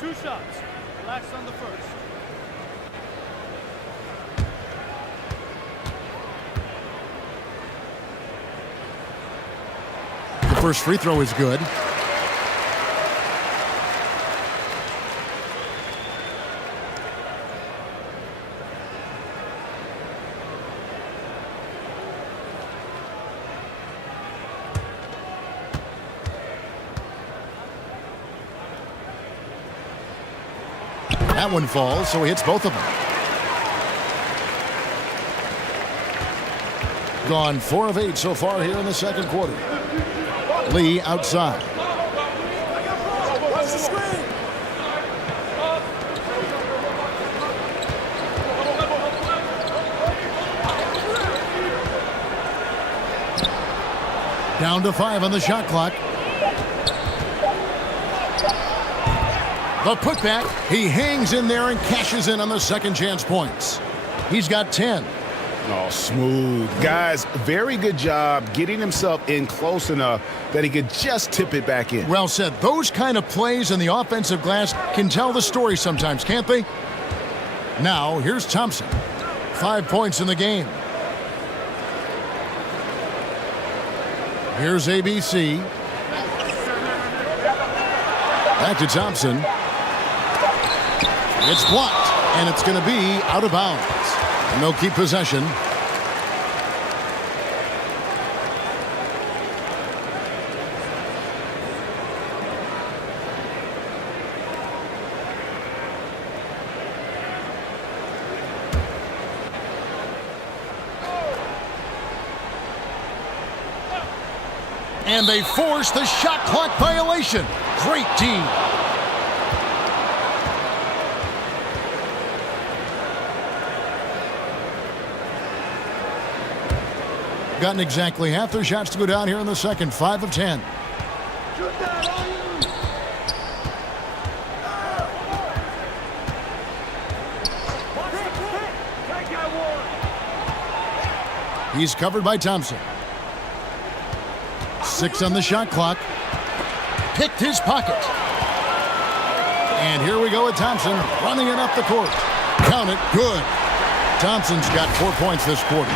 Two shots. Relax on the first. The first free throw is good. That one falls, so he hits both of them. Gone 4 of 8 so far here in the second quarter. Lee outside. Down to 5 on the shot clock. The putback. He hangs in there and cashes in on the second chance points. He's got 10. Oh, smooth. Guys, very good job getting himself in close enough that he could just tip it back in. Well said. Those kind of plays in the offensive glass can tell the story sometimes, can't they? Now, here's Thompson. 5 points in the game. Here's ABC. Back to Thompson. It's blocked, and it's going to be out of bounds. And they'll keep possession. And they force the shot clock violation. Great team. Gotten exactly half their shots to go down here in the second. 5 of 10. He's covered by Thompson. 6 on the shot clock. Picked his pocket. And here we go with Thompson running it up the court. Count it. Good. Thompson's got 4 points this quarter.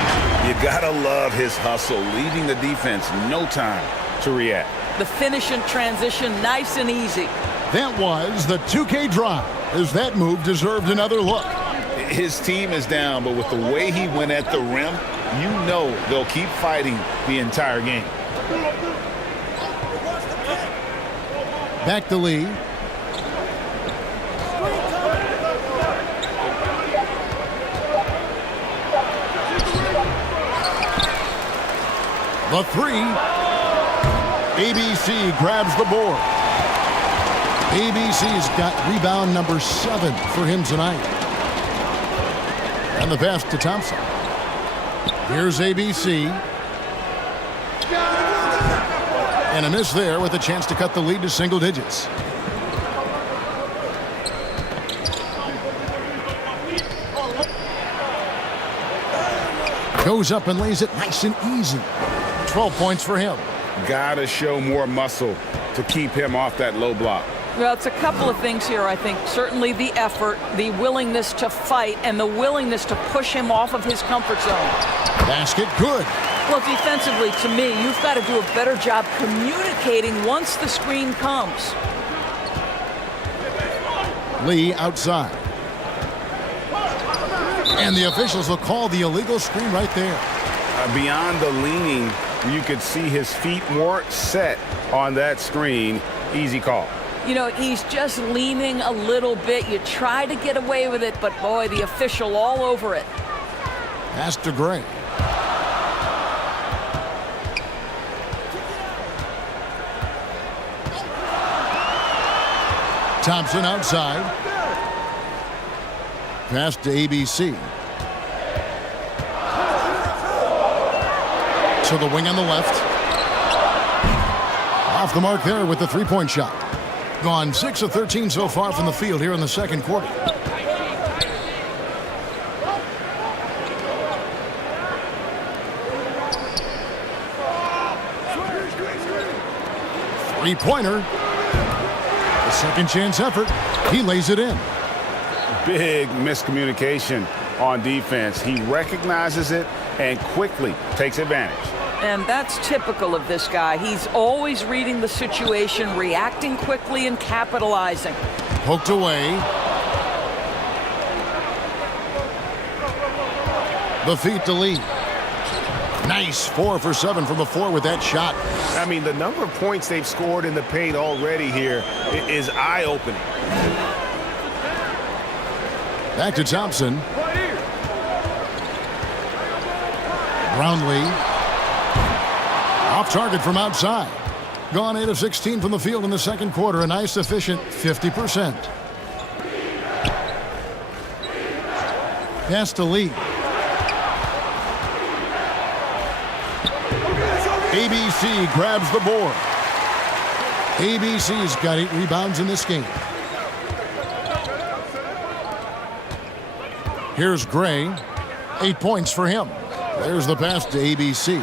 You gotta love his hustle, leaving the defense no time to react. The finish in transition, nice and easy. That was the 2K drive, as that move deserved another look. His team is down, but with the way he went at the rim, you know they'll keep fighting the entire game. Back to Lee. The three. ABC grabs the board. ABC's got rebound number 7 for him tonight. And the pass to Thompson. Here's ABC. And a miss there with a chance to cut the lead to single digits. Goes up and lays it nice and easy. 12 points for him. Gotta show more muscle to keep him off that low block. Well, it's a couple of things here, I think. Certainly the effort, the willingness to fight, and the willingness to push him off of his comfort zone. Basket good. Well, defensively, to me, you've got to do a better job communicating once the screen comes. Lee outside. And the officials will call the illegal screen right there. Beyond the leaning, you could see his feet more set on that screen. Easy call. You know, he's just leaning a little bit. You try to get away with it, but boy, the official all over it. Pass to Gray. Thompson outside. Pass to ABC. To the wing on the left. Off the mark there with the three-point shot. Gone 6 of 13 so far from the field here in the second quarter. Three-pointer. A second chance effort. He lays it in. Big miscommunication on defense. He recognizes it and quickly takes advantage. And that's typical of this guy. He's always reading the situation, reacting quickly, and capitalizing. Poked away. The feet to Lee. Nice 4 for 7 from the floor with that shot. I mean, the number of points they've scored in the paint already here is eye-opening. Back to Thompson. Brownlee. Off target from outside. Gone 8 of 16 from the field in the second quarter. A nice, efficient 50%. Pass to Lee. ABC grabs the board. ABC's got 8 rebounds in this game. Here's Gray. 8 points for him. There's the pass to ABC.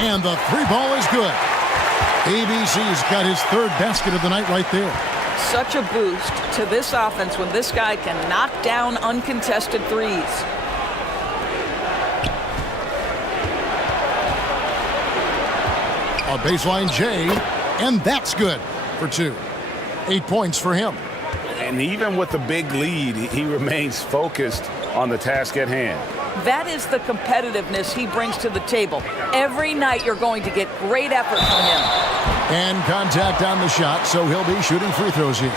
And the three ball is good. ABC's got his 3rd basket of the night right there. Such a boost to this offense when this guy can knock down uncontested threes. A baseline J, and that's good for 2. 8 points for him. And even with the big lead, he remains focused on the task at hand. That is the competitiveness he brings to the table. Every night you're going to get great effort from him. And contact on the shot, so he'll be shooting free throws here.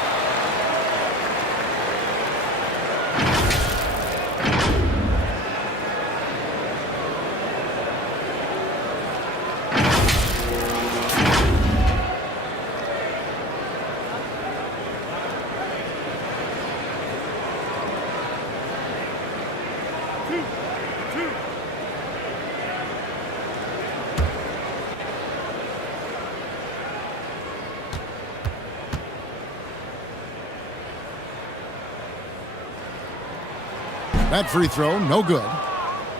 That free throw, no good.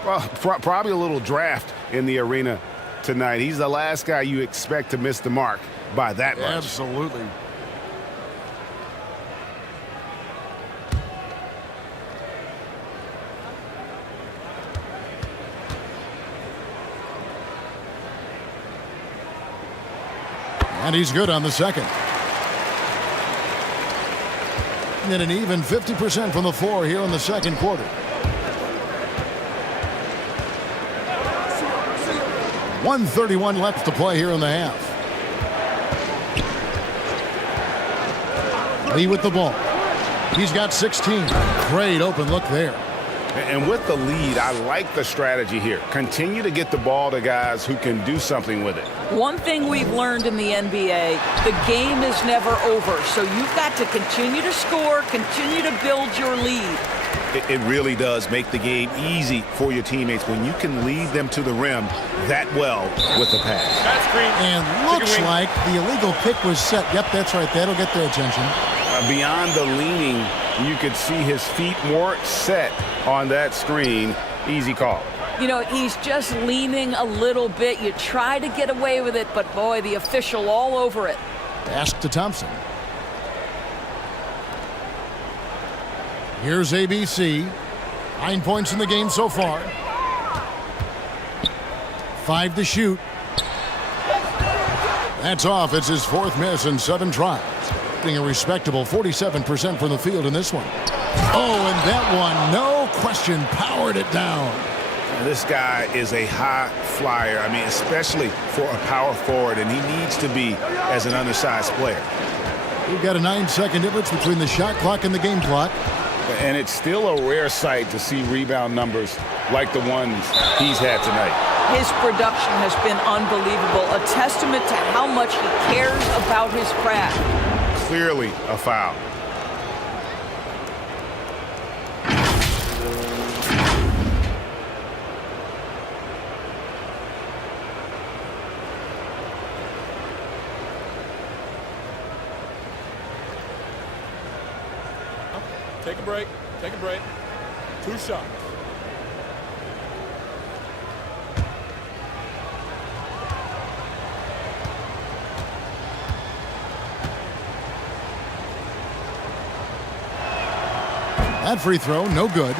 Well, probably a little draft in the arena tonight. He's the last guy you expect to miss the mark by that much. Absolutely. And he's good on the second. And an even 50% from the floor here in the second quarter. 1:31 left to play here in the half. Lee with the ball. He's got 16. Great open look there. And with the lead, I like the strategy here. Continue to get the ball to guys who can do something with it. One thing we've learned in the NBA, the game is never over. So you've got to continue to score, continue to build your lead. It really does make the game easy for your teammates when you can lead them to the rim that well with the pass. And looks like the illegal pick was set. Yep, that's right. That'll get their attention. Beyond the leaning, you could see his feet more set on that screen. Easy call. You know, he's just leaning a little bit. You try to get away with it, but boy, the official all over it. Pass to Thompson. Here's ABC. 9 points in the game so far. 5 to shoot. That's off. It's his 4th miss in 7 tries. Getting a respectable 47% from the field in this one. Oh, and that one, no question, powered it down. This guy is a high flyer. I mean, especially for a power forward, and he needs to be as an undersized player. We've got a 9-second difference between the shot clock and the game clock. And it's still a rare sight to see rebound numbers like the ones he's had tonight. His production has been unbelievable, a testament to how much he cares about his craft. Clearly a foul. Take a break. Take a break. 2 shots. That free throw, no good.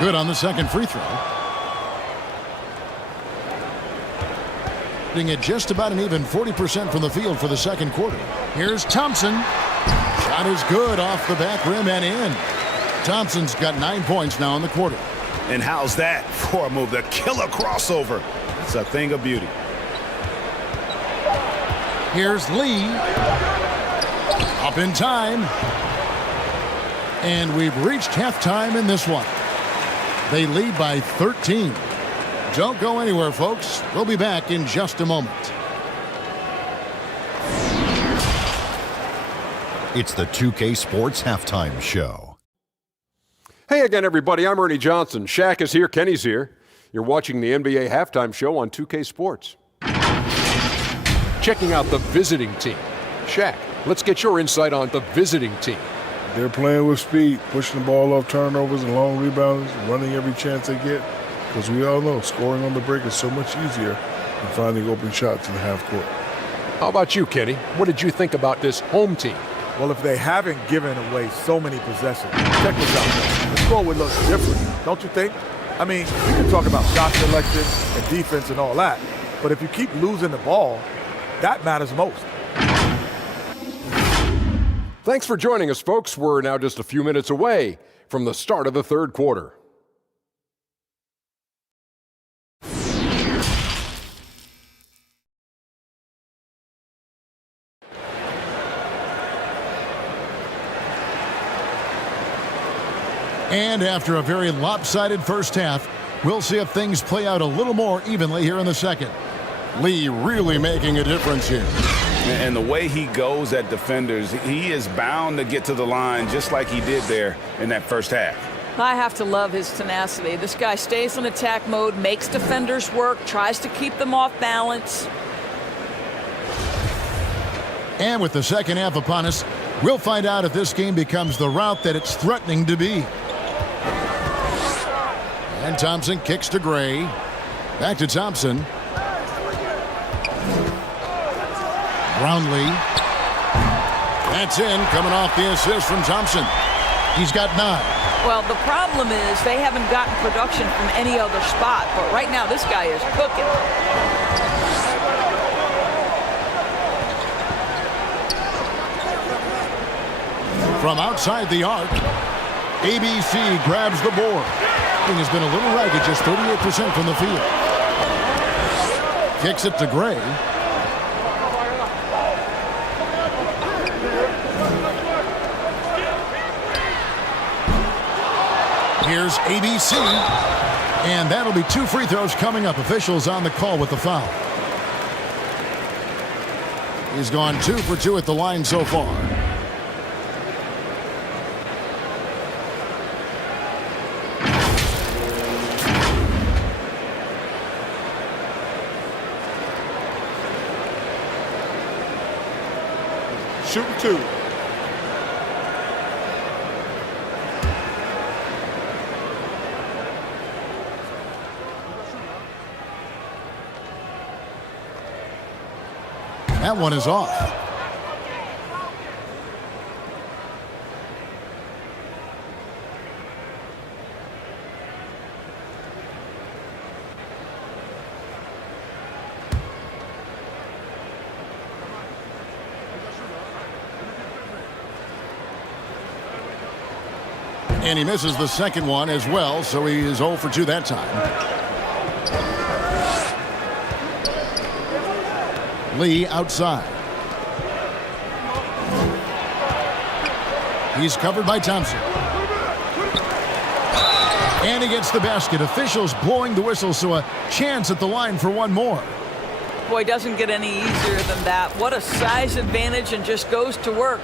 Good on the second free throw. At just about an even 40% from the field for the second quarter. Here's Thompson. Shot is good off the back rim and in. Thompson's got 9 points now in the quarter. And how's that for a move? The killer crossover. It's a thing of beauty. Here's Lee. Up in time. And we've reached halftime in this one. They lead by 13. Don't go anywhere, folks. We'll be back in just a moment. It's the 2K Sports Halftime Show. Hey again, everybody. I'm Ernie Johnson. Shaq is here. Kenny's here. You're watching the NBA Halftime Show on 2K Sports. Checking out the visiting team. Shaq, let's get your insight on the visiting team. They're playing with speed, pushing the ball off turnovers and long rebounds, running every chance they get. Because we all know scoring on the break is so much easier than finding open shots in the half court. How about you, Kenny? What did you think about this home team? Well, if they haven't given away so many possessions, check this out. The score would look different, don't you think? I mean, we can talk about shot selection and defense and all that, but if you keep losing the ball, that matters most. Thanks for joining us, folks. We're now just a few minutes away from the start of the third quarter. And after a very lopsided first half, we'll see if things play out a little more evenly here in the second. Lee really making a difference here. And the way he goes at defenders, he is bound to get to the line just like he did there in that first half. I have to love his tenacity. This guy stays in attack mode, makes defenders work, tries to keep them off balance. And with the second half upon us, we'll find out if this game becomes the rout that it's threatening to be. And Thompson kicks to Gray. Back to Thompson. Brownlee. That's in, coming off the assist from Thompson. He's got 9. Well, the problem is they haven't gotten production from any other spot, but right now this guy is cooking. From outside the arc, ABC grabs the board. He has been a little ragged, just 38% from the field. Kicks it to Gray. Here's ABC. And that'll be 2 free throws coming up. Officials on the call with the foul. He's gone 2 for 2 at the line so far. Shooting 2. That one is off. And he misses the second one as well, so he is 0 for 2 that time. Lee outside. He's covered by Thompson. And he gets the basket. Officials blowing the whistle, so a chance at the line for one more. Boy, doesn't get any easier than that. What a size advantage, and just goes to work.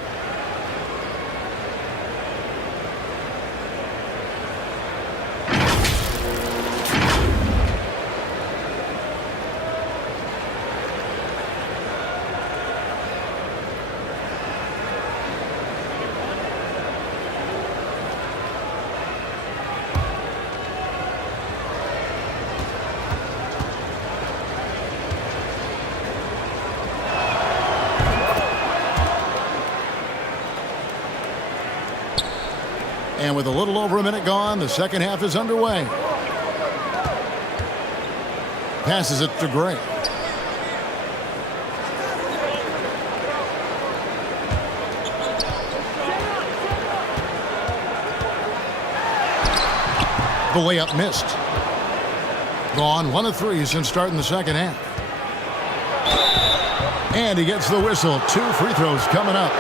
And with a little over a minute gone, the second half is underway. Passes it to Gray. The layup missed. Gone 1 of 3 since starting the second half. And he gets the whistle. 2 free throws coming up.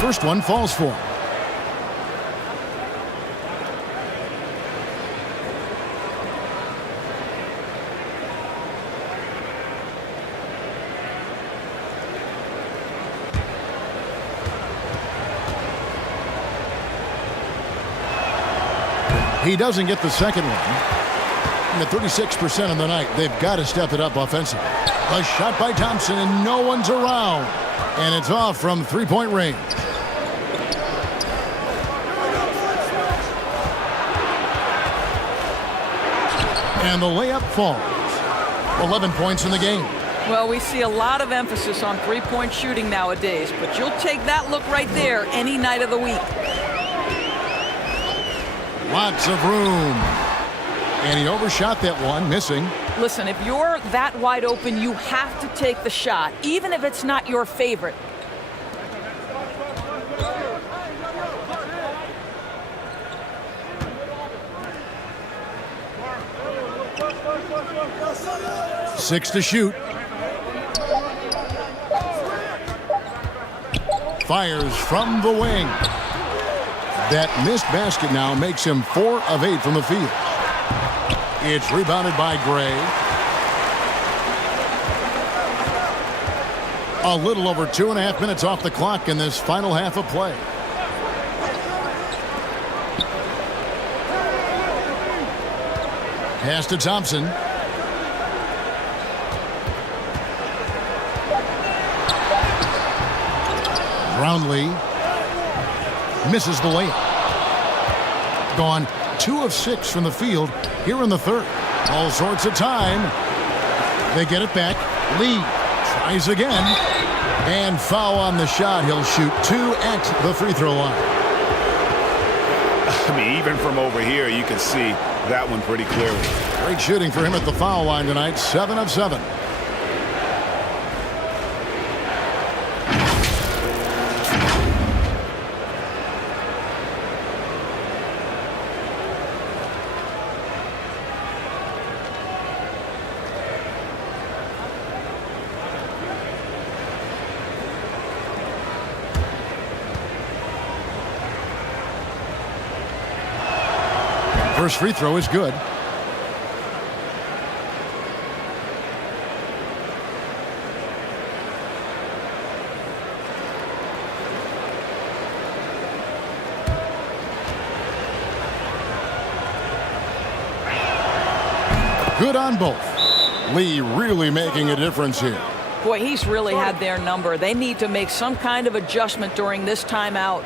First one falls for him. He doesn't get the second one. And at 36% of the night, they've got to step it up offensively. A shot by Thompson, and no one's around. And it's off from three-point range. And the layup falls. 11 points in the game. Well, we see a lot of emphasis on three-point shooting nowadays, but you'll take that look right there any night of the week. Lots of room. And he overshot that one, missing. Listen, if you're that wide open, you have to take the shot, even if it's not your favorite. Six to shoot. Fires from the wing. That missed basket now makes him 4 of 8 from the field. It's rebounded by Gray. A little over 2.5 minutes off the clock in this final half of play. Pass to Thompson. Brownlee misses the layup. Gone 2 of 6 from the field here in the third. All sorts of time. They get it back. Lee tries again. And foul on the shot. He'll shoot 2 at the free throw line. I mean, even from over here, you can see that one pretty clearly. Great shooting for him at the foul line tonight. 7 of 7. First free throw is good. Good on both. Lee really making a difference here. Boy, he's really had their number. They need to make some kind of adjustment during this timeout.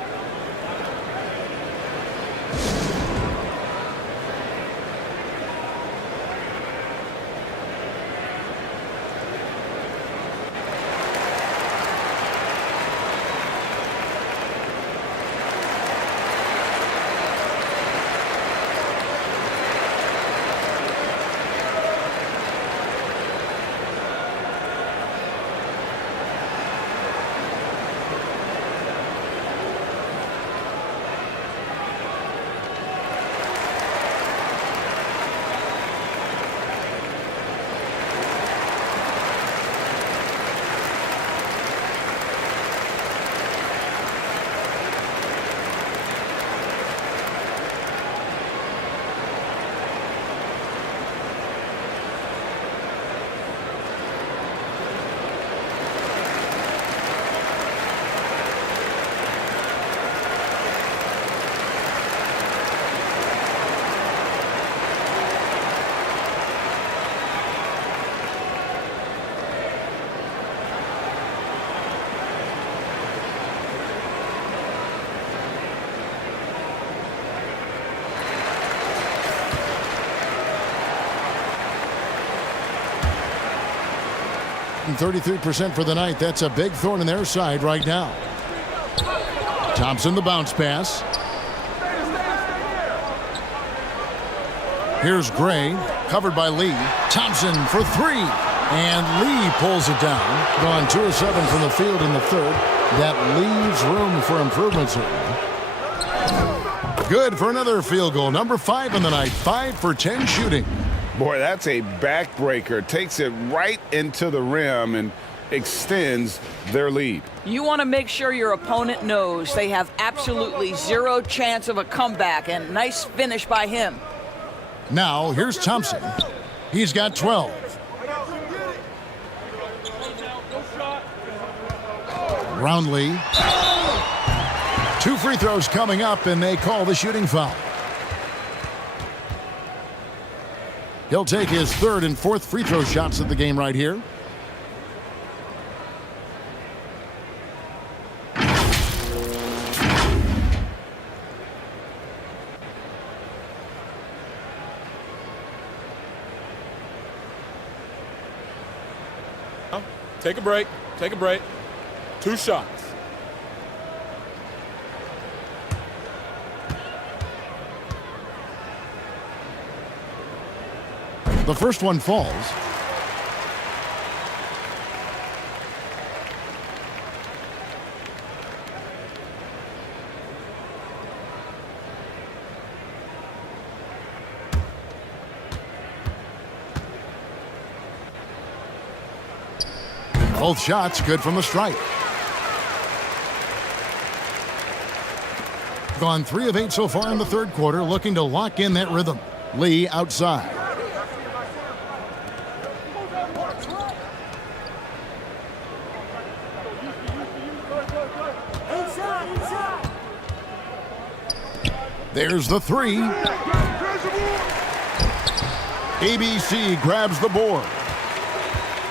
And 33% for the night. That's a big thorn in their side right now. Thompson, the bounce pass. Here's Gray, covered by Lee. Thompson for 3. And Lee pulls it down. Gone 2 of 7 from the field in the third. That leaves room for improvement, certainly. Good for another field goal. Number 5 in the night. 5 for 10 shooting. Boy, that's a backbreaker. Takes it right into the rim and extends their lead. You want to make sure your opponent knows they have absolutely 0 chance of a comeback, and nice finish by him. Now, here's Thompson. He's got 12. Brownlee. 2 free throws coming up, and they call the shooting foul. He'll take his 3rd and 4th free throw shots of the game right here. Take a break. Take a break. 2 shots. The first one falls. Both shots good from the stripe. Gone 3 of 8 so far in the third quarter, looking to lock in that rhythm. Lee outside. There's the three. ABC grabs the board.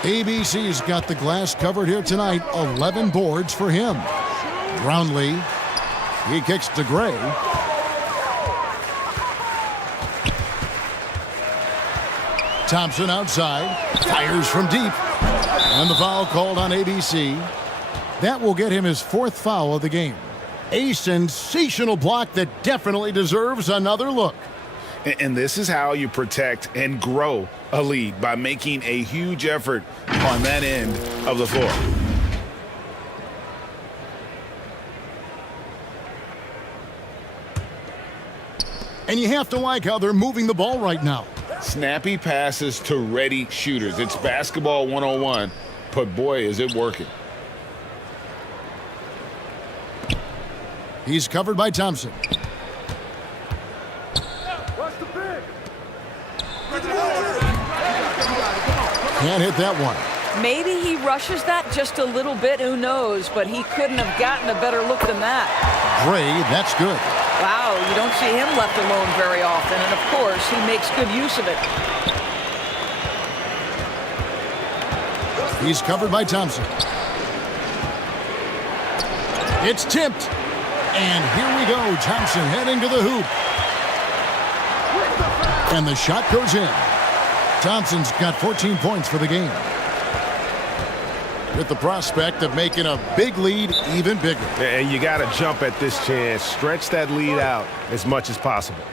ABC's got the glass covered here tonight. 11 boards for him. Brownlee. He kicks to Gray. Thompson outside. Fires from deep. And the foul called on ABC. That will get him his 4th foul of the game. A sensational block that definitely deserves another look. And this is how you protect and grow a lead, by making a huge effort on that end of the floor. And you have to like how they're moving the ball right now. Snappy passes to ready shooters. It's basketball 101, but boy, is it working. He's covered by Thompson. Can't hit that one. Maybe he rushes that just a little bit, who knows, but he couldn't have gotten a better look than that. Gray, that's good. Wow, you don't see him left alone very often, and of course, he makes good use of it. He's covered by Thompson. It's tipped. And here we go. Thompson heading to the hoop. And the shot goes in. Thompson's got 14 points for the game, with the prospect of making a big lead even bigger. And you got to jump at this chance. Stretch that lead out as much as possible.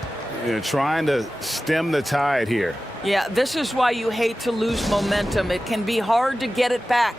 You're trying to stem the tide here. Yeah, this is why you hate to lose momentum. It can be hard to get it back.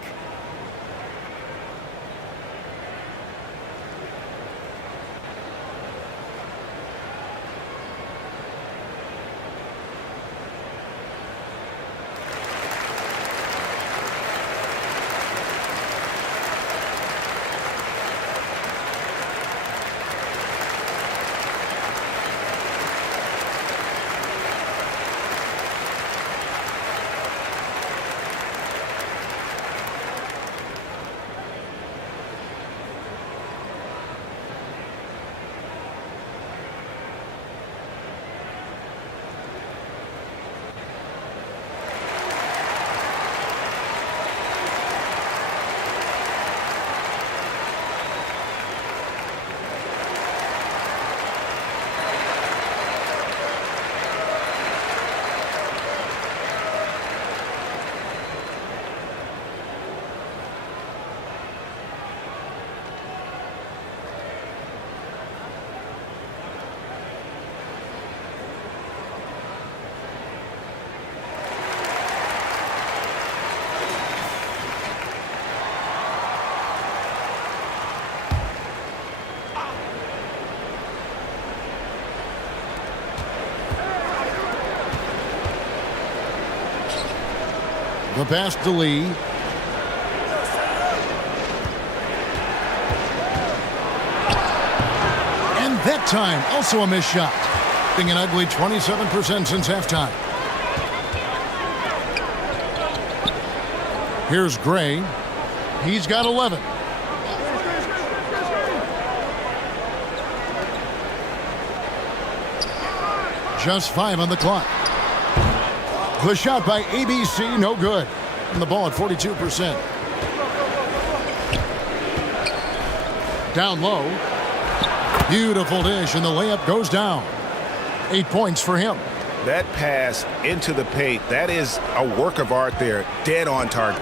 The pass to Lee. And that time, also a missed shot. Being an ugly 27% since halftime. Here's Gray. He's got 11. Just 5 on the clock. The shot by ABC, no good. And the ball at 42%. Down low. Beautiful dish, and the layup goes down. 8 points for him. That pass into the paint, that is a work of art there. Dead on target.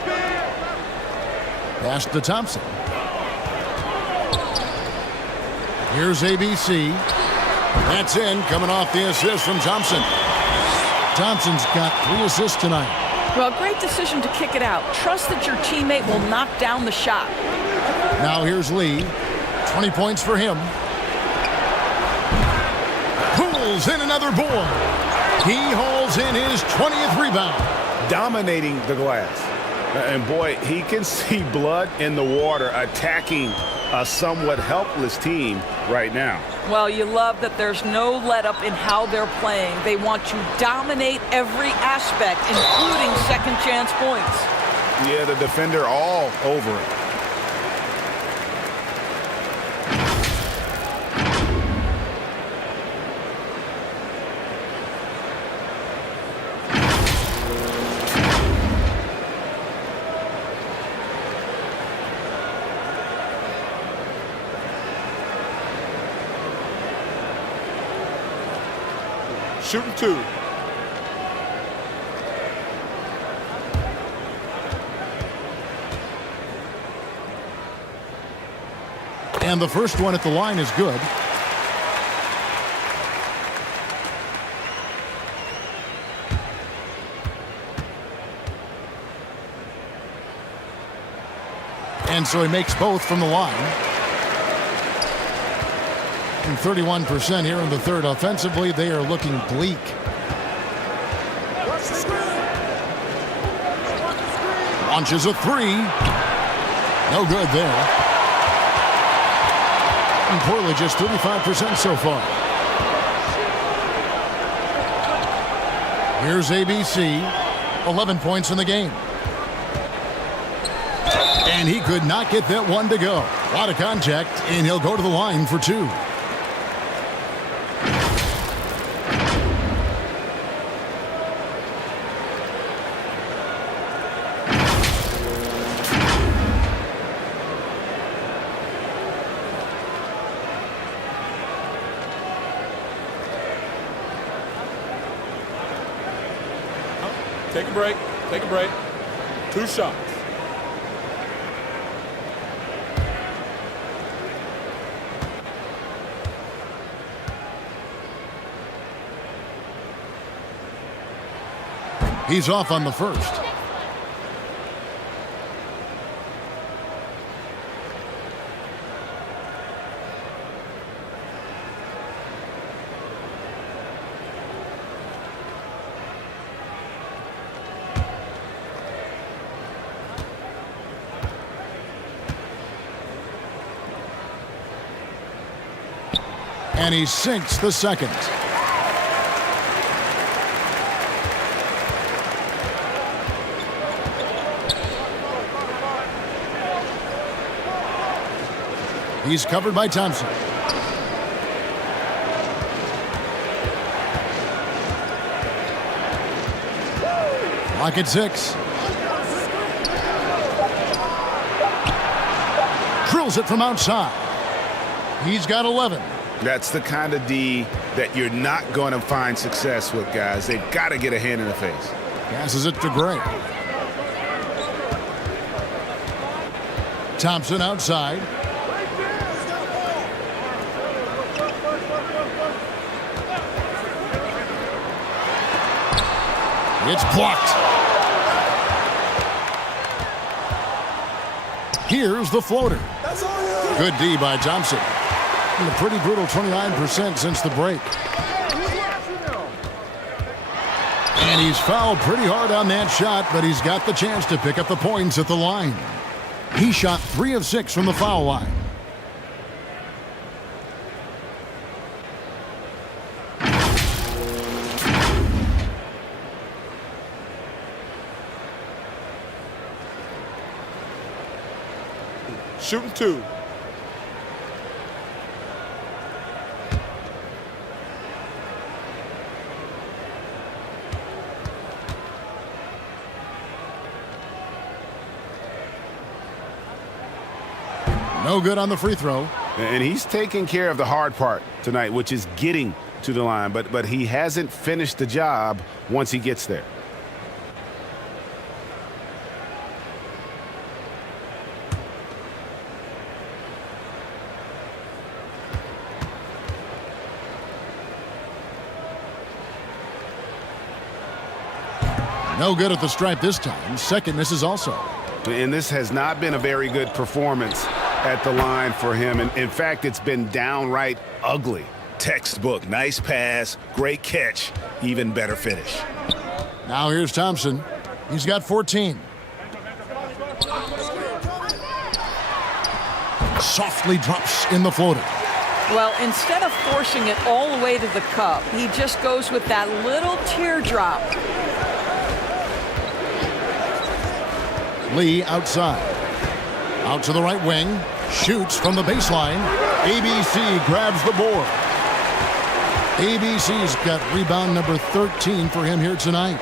Pass to Thompson. Here's ABC. That's in, coming off the assist from Thompson. Thompson's got 3 assists tonight. Well, great decision to kick it out. Trust that your teammate will knock down the shot. Now here's Lee. 20 points for him. Pulls in another board. He hauls in his 20th rebound. Dominating the glass. And boy, he can see blood in the water, attacking a somewhat helpless team right now. Well, you love that there's no let-up in how they're playing. They want to dominate every aspect, including second chance points. Yeah, the defender all over it. Shooting 2. And the first one at the line is good. And so he makes both from the line. And 31% here in the third. Offensively, they are looking bleak. Launches a three. No good there. And Portland just 35% so far. Here's ABC. 11 points in the game. And he could not get that one to go. A lot of contact, and he'll go to the line for 2. Take a break. Take a break. 2 shots. He's off on the first. And he sinks the second. He's covered by Thompson. Clock at 6. Drills it from outside. He's got 11. That's the kind of D that you're not going to find success with, guys. They've got to get a hand in the face. Passes it to Gray. Thompson outside. It's blocked. Here's the floater. Good D by Thompson. And a pretty brutal 29% since the break. And he's fouled pretty hard on that shot, but he's got the chance to pick up the points at the line. He shot 3 of 6 from the foul line. Shooting 2. No good on the free throw. And he's taking care of the hard part tonight, which is getting to the line. But he hasn't finished the job once he gets there. No good at the stripe this time. Second misses also. And this has not been a very good performance at the line for him. And in fact, it's been downright ugly. Textbook, nice pass, great catch, even better finish. Now here's Thompson. He's got 14. Softly drops in the floater. Well, instead of forcing it all the way to the cup, he just goes with that little teardrop. Lee outside. Out to the right wing. Shoots from the baseline. ABC grabs the board. ABC's got rebound number 13 for him here tonight.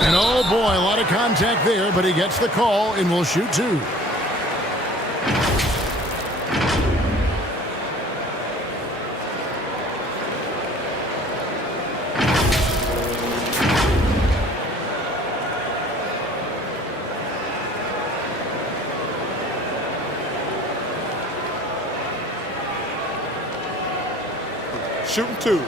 And oh boy, a lot of contact there, but he gets the call and will shoot two. Shooting two.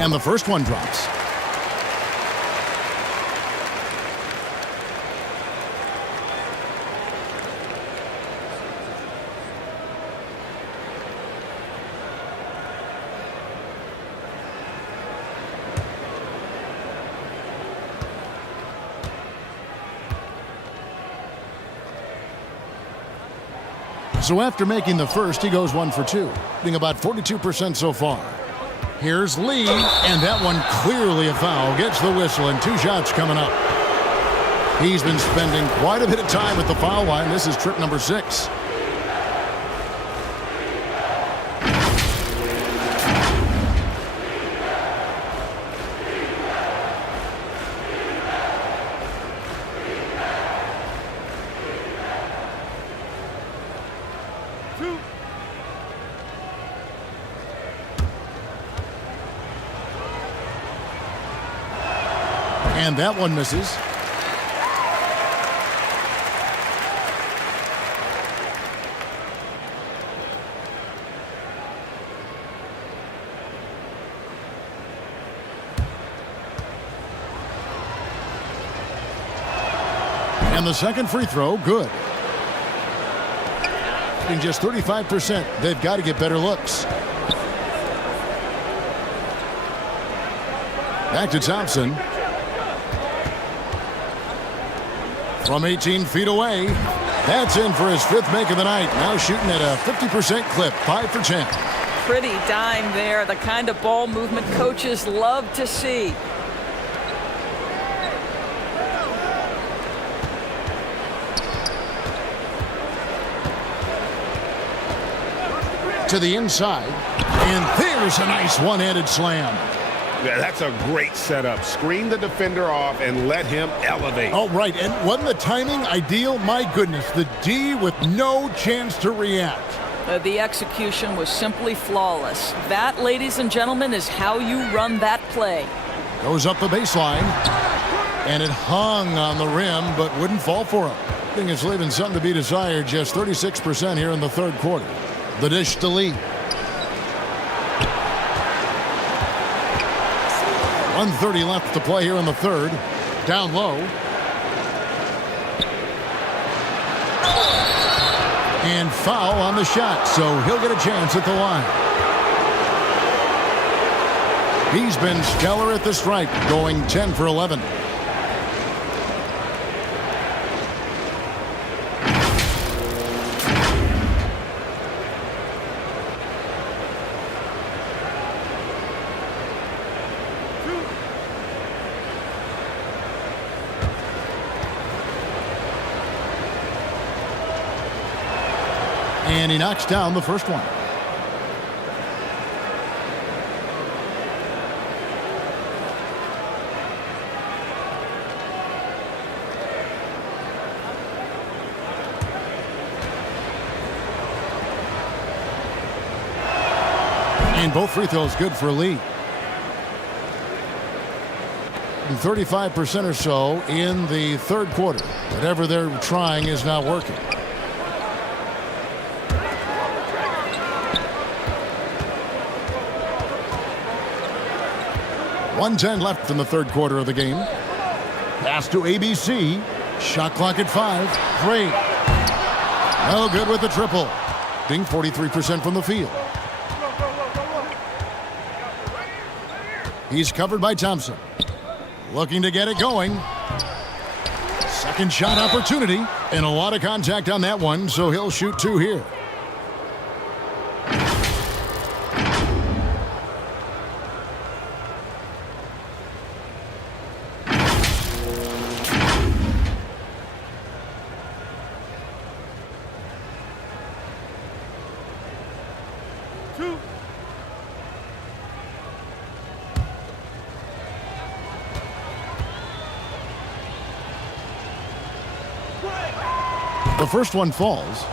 And the first one drops. So after making the first, he goes 1 for 2, being about 42% so far. Here's Lee, and that one clearly a foul. Gets the whistle, and 2 shots coming up. He's been spending quite a bit of time at the foul line. This is trip number 6. And that one misses. And the second free throw, good. In just 35%, they've got to get better looks. Back to Thompson. From 18 feet away. That's in for his 5th make of the night. Now shooting at a 50% clip, 5 for 10. Pretty dime there, the kind of ball movement coaches love to see. To the inside, and there's a nice one-handed slam. Yeah, that's a great setup. Screen the defender off and let him elevate. Oh, right, and wasn't the timing ideal? My goodness, the D with no chance to react. The execution was simply flawless. That, ladies and gentlemen, is how you run that play. Goes up the baseline, and it hung on the rim, but wouldn't fall for him. I think it's leaving something to be desired. Just 36% here in the 3rd quarter. The dish to Lee. 1:30 left to play here in the 3rd. Down low. And foul on the shot, so he'll get a chance at the line. He's been stellar at the stripe, going 10 for 11. And he knocks down the first one. And both free throws good for Lee. 35% or so in the 3rd quarter. Whatever they're trying is not working. 1:10 left in the 3rd quarter of the game. Pass to ABC. Shot clock at 5. Great. No good with the triple. Being 43% from the field. He's covered by Thompson. Looking to get it going. Second shot opportunity. And a lot of contact on that one, so he'll shoot 2 here. The first one falls.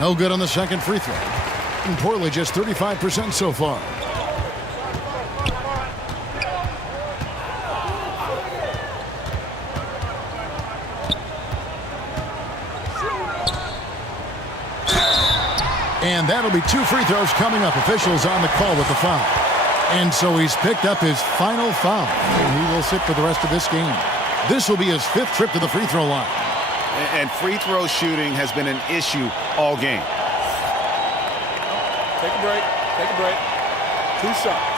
No good on the second free throw. And Portland just 35% so far. And that'll be 2 free throws coming up. Officials on the call with the foul. And so he's picked up his final foul. And he will sit for the rest of this game. This will be his 5th trip to the free throw line. And free throw shooting has been an issue all game. Take a break. Take a break. 2 shots.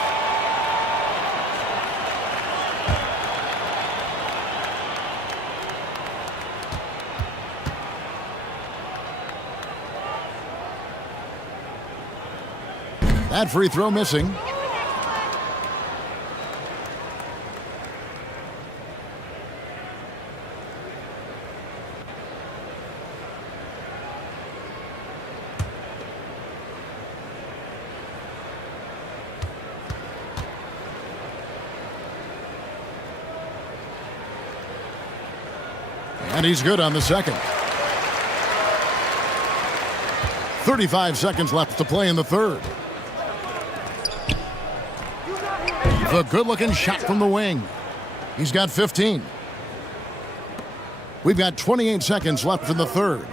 That free throw missing. And he's good on the second. 35 seconds left to play in the third. The good-looking shot from the wing. He's got 15. We've got 28 seconds left in the third.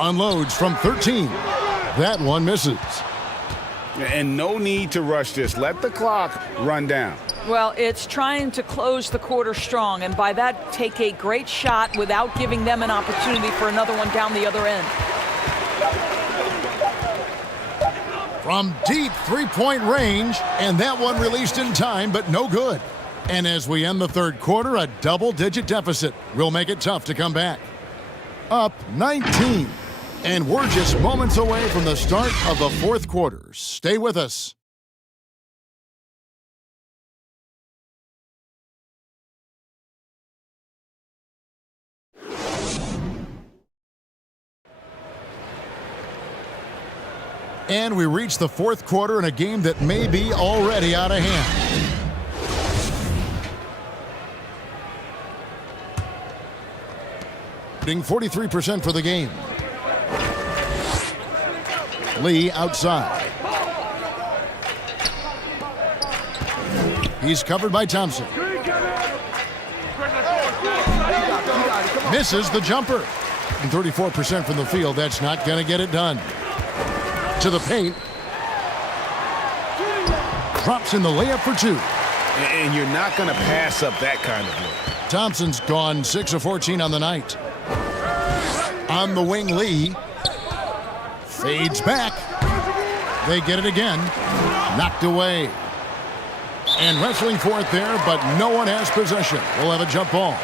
Unloads from 13. That one misses. And no need to rush this. Let the clock run down. Well, it's trying to close the quarter strong, and by that, take a great shot without giving them an opportunity for another one down the other end. From deep three-point range, and that one released in time, but no good. And as we end the third quarter, a double-digit deficit will make it tough to come back. Up 19. And we're just moments away from the start of the fourth quarter. Stay with us. And we reach the fourth quarter in a game that may be already out of hand. 43% for the game. Lee outside. He's covered by Thompson. Misses the jumper. And 34% from the field. That's not going to get it done. To the paint. Drops in the layup for 2. And you're not going to pass up that kind of look. Thompson's gone 6 of 14 on the night. On the wing, Lee. Fades back. They get it again. Knocked away. And wrestling for it there, but no one has possession. We'll have a jump ball.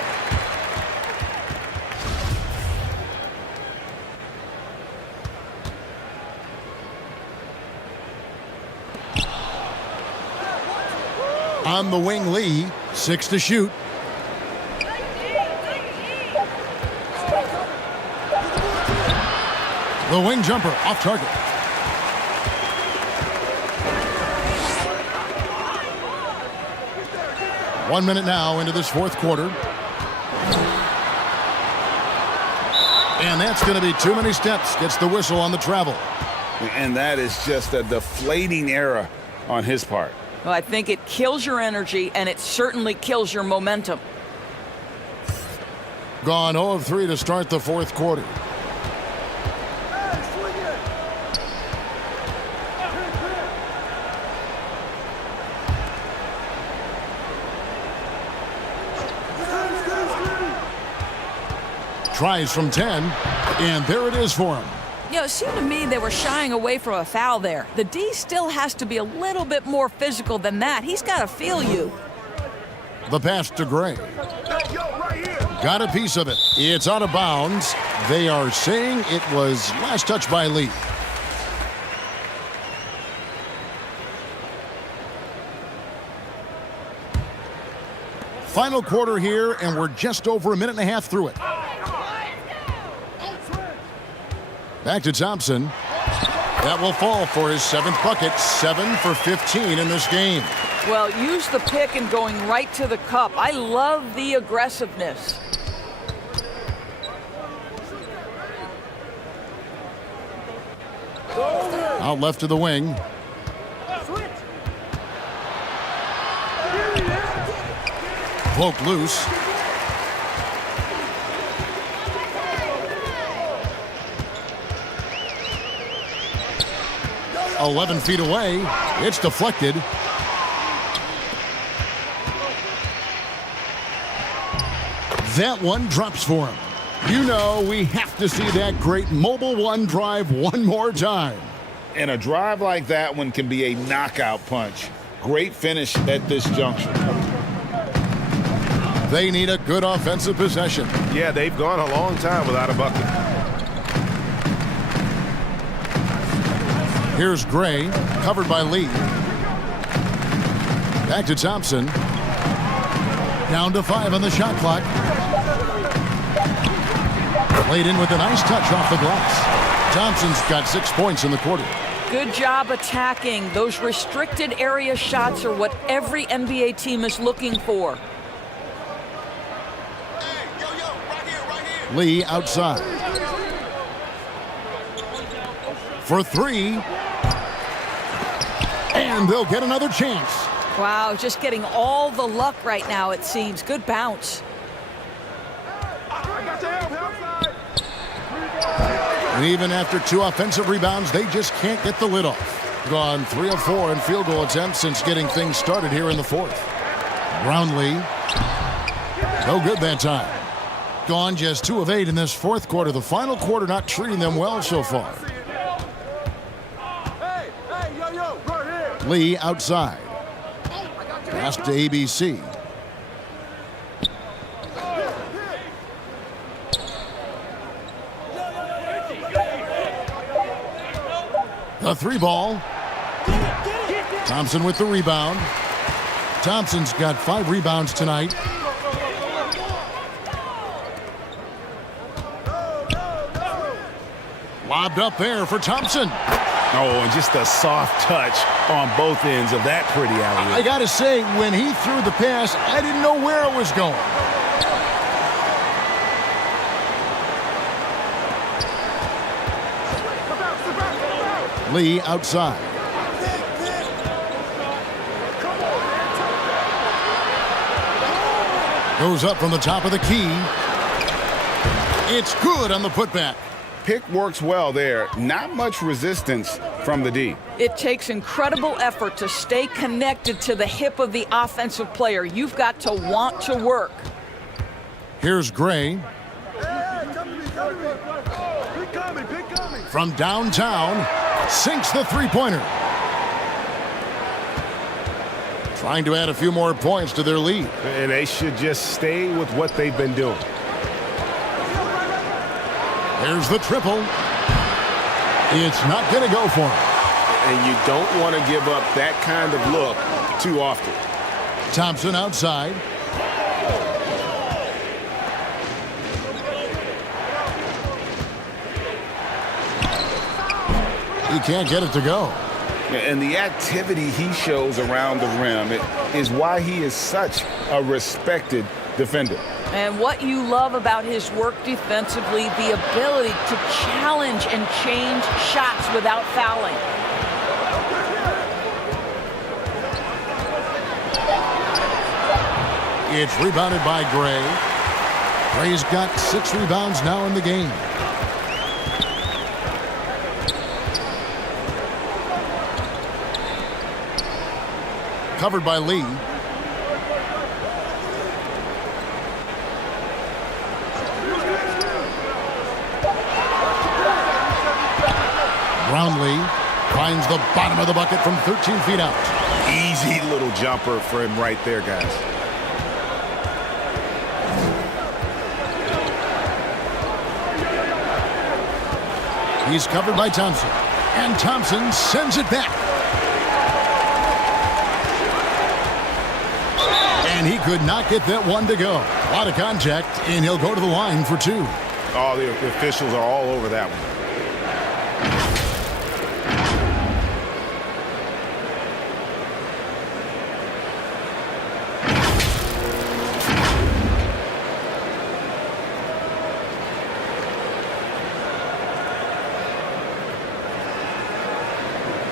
On the wing, Lee. 6 to shoot. The wing jumper off target. One minute now into this fourth quarter. And that's going to be too many steps. Gets the whistle on the travel. And that is just a deflating error on his part. Well, I think it kills your energy, and it certainly kills your momentum. Gone 0 of 3 to start the fourth quarter. Tries from 10, and there it is for him. You know, it seemed to me they were shying away from a foul there. The D still has to be a little bit more physical than that. He's got to feel you. The pass to Gray. Got a piece of it. It's out of bounds. They are saying it was last touch by Lee. Final quarter here, and we're just over a minute and a half through it. Back to Thompson. That will fall for his 7th bucket. 7 for 15 in this game. Well, use the pick and going right to the cup. I love the aggressiveness. Out left to the wing. Poke loose. "11 feet away. It's deflected. That one drops for him. You know, we have to see that great mobile one drive one more time. And a drive like that one can be a knockout punch. Great finish at this juncture. They need a good offensive possession. Yeah, they've gone a long time without a bucket. Here's Gray, covered by Lee. Back to Thompson. Down to 5 on the shot clock. Played in with a nice touch off the glass. Thompson's got 6 points in the quarter. Good job attacking. Those restricted area shots are what every NBA team is looking for. Lee outside. For 3. And they'll get another chance. Wow, just getting all the luck right now, it seems. Good bounce. And even after 2 offensive rebounds, they just can't get the lid off. Gone 3 of 4 in field goal attempts since getting things started here in the fourth. Brownlee. No good that time. Gone just 2 of 8 in this fourth quarter. The final quarter not treating them well so far. Lee outside. Pass to ABC. The 3 ball. Thompson with the rebound. Thompson's got 5 rebounds tonight. Lobbed up there for Thompson. Oh, and just a soft touch on both ends of that pretty alley. I got to say, when he threw the pass, I didn't know where it was going. Lee outside. Goes up from the top of the key. It's good on the putback. Pick works well there. Not much resistance from the D. It takes incredible effort to stay connected to the hip of the offensive player. You've got to want to work. Here's Gray. From downtown, sinks the three-pointer. Trying to add a few more points to their lead. And they should just stay with what they've been doing. There's the triple. It's not going to go for him. And you don't want to give up that kind of look too often. Thompson outside. He can't get it to go. And the activity he shows around the rim is why he is such a respected defender. And what you love about his work defensively, the ability to challenge and change shots without fouling. It's rebounded by Gray. Gray's got 6 rebounds now in the game. Covered by Lee. Brownlee finds the bottom of the bucket from 13 feet out. Easy little jumper for him right there, guys. He's covered by Thompson. And Thompson sends it back. And he could not get that one to go. A lot of contact, and he'll go to the line for 2. Oh, the officials are all over that one.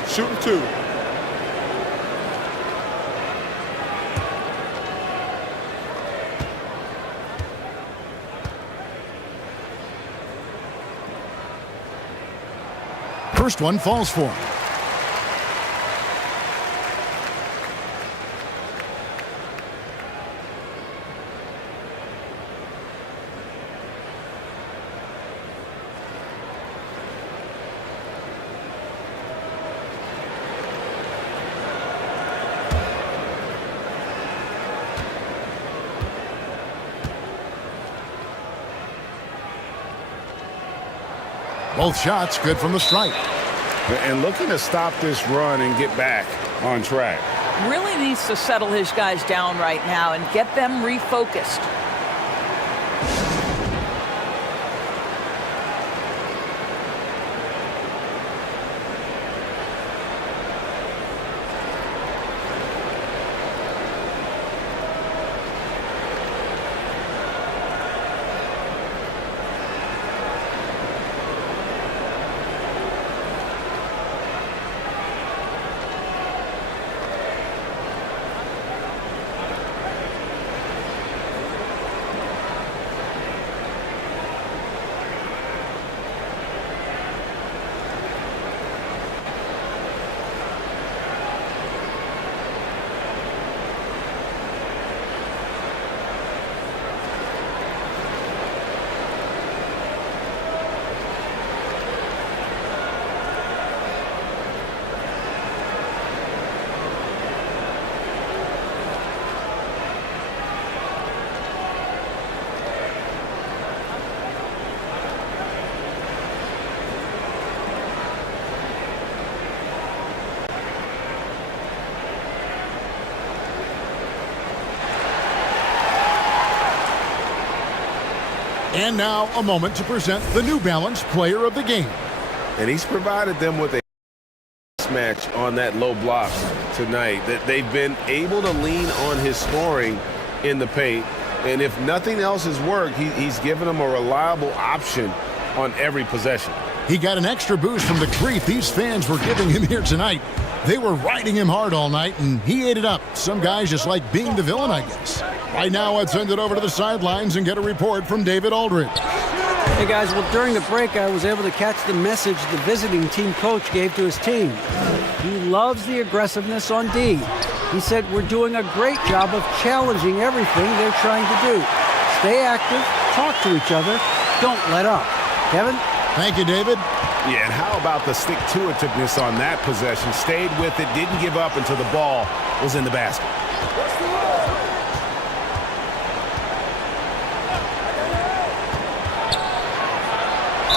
Shooting 2. First one falls for him. Both shots good from the stripe. And looking to stop this run and get back on track. Really needs to settle his guys down right now and get them refocused. And now a moment to present the New Balance Player of the Game. And he's provided them with a match on that low block tonight, that they've been able to lean on his scoring in the paint. And if nothing else has worked, he's given them a reliable option on every possession. He got an extra boost from the grief these fans were giving him here tonight. They were riding him hard all night, and he ate it up. Some guys just like being the villain, I guess. Right now, I'd send it over to the sidelines and get a report from David Aldridge. Hey, guys, well, during the break, I was able to catch the message the visiting team coach gave to his team. He loves the aggressiveness on D. He said, we're doing a great job of challenging everything they're trying to do. Stay active, talk to each other, don't let up. Kevin? Thank you, David. Yeah, and how about the stick-to-itiveness on that possession? Stayed with it, didn't give up until the ball was in the basket.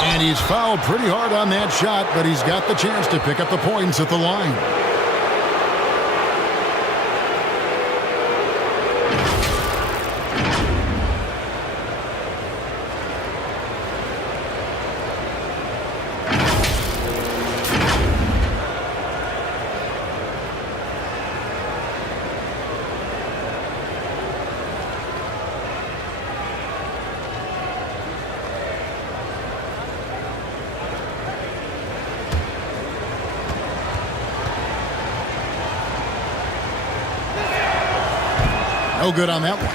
And he's fouled pretty hard on that shot, but he's got the chance to pick up the points at the line. No good on that one.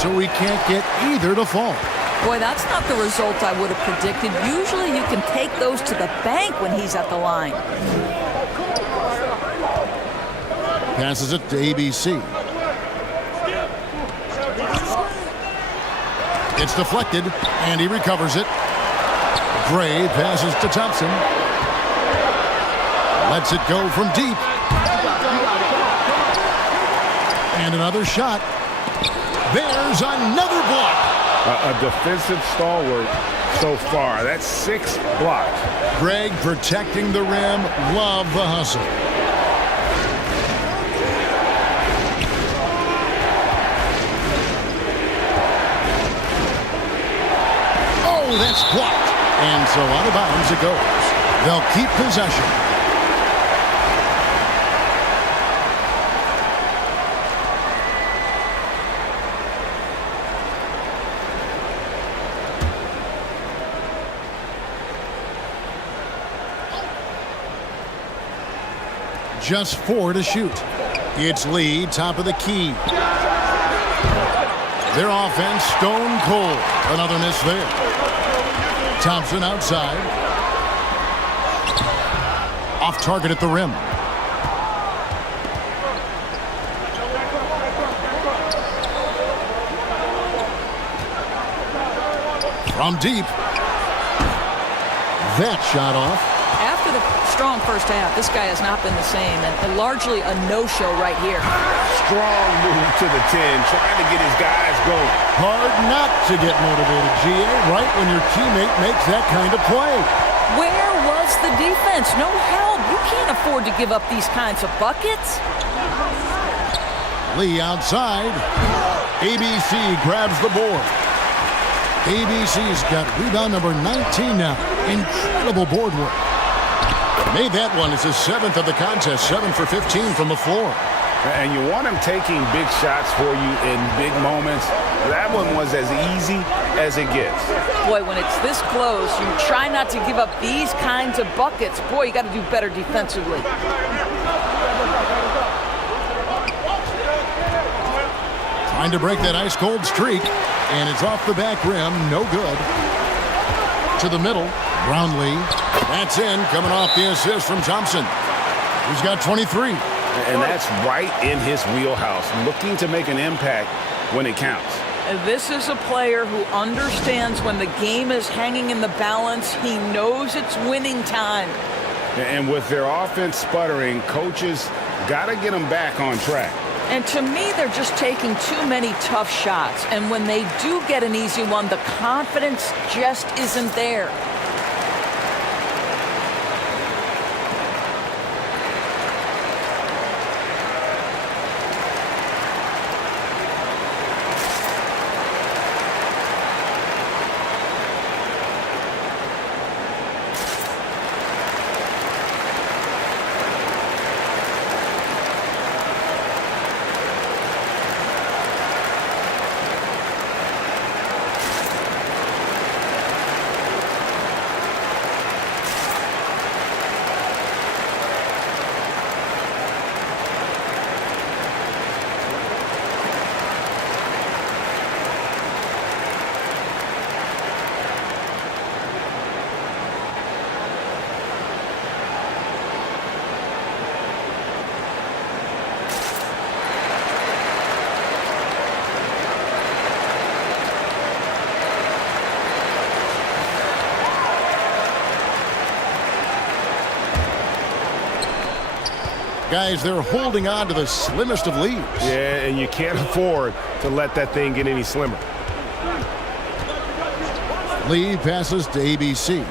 So we can't get either to fall. Boy, that's not the result I would have predicted. Usually you can take those to the bank when he's at the line. Passes it to ABC. It's deflected, and he recovers it. Gray passes to Thompson. Lets it go from deep. And another shot. There's another block. A defensive stalwart so far. That's 6 blocks. Greg protecting the rim. Love the hustle. Oh, that's blocked. And so out of bounds it goes. They'll keep possession. Just 4 to shoot. It's Lee, top of the key. Their offense stone cold. Another miss there. Thompson outside. Off target at the rim. From deep. That shot off. After the strong first half, this guy has not been the same, and largely a no-show right here. Strong move to the 10, trying to get his guys going. Hard not to get motivated, GA, right when your teammate makes that kind of play. Where was the defense? No help. You can't afford to give up these kinds of buckets. Lee outside. ABC grabs the board. ABC's got rebound number 19 now. Incredible board work. Made that one. It's his 7th of the contest. 7 for 15 from the floor. And you want him taking big shots for you in big moments. That one was as easy as it gets. Boy, when it's this close, you try not to give up these kinds of buckets. Boy, you got to do better defensively. Trying to break that ice-cold streak. And it's off the back rim. No good. To the middle. Brownlee. That's in. Coming off the assist from Thompson. He's got 23. And that's right in his wheelhouse. Looking to make an impact when it counts. This is a player who understands when the game is hanging in the balance. He knows it's winning time. And with their offense sputtering, coaches got to get them back on track. And to me, they're just taking too many tough shots. And when they do get an easy one, the confidence just isn't there. Guys, they're holding on to the slimmest of leads. Yeah, and you can't afford to let that thing get any slimmer. Lee passes to ABC.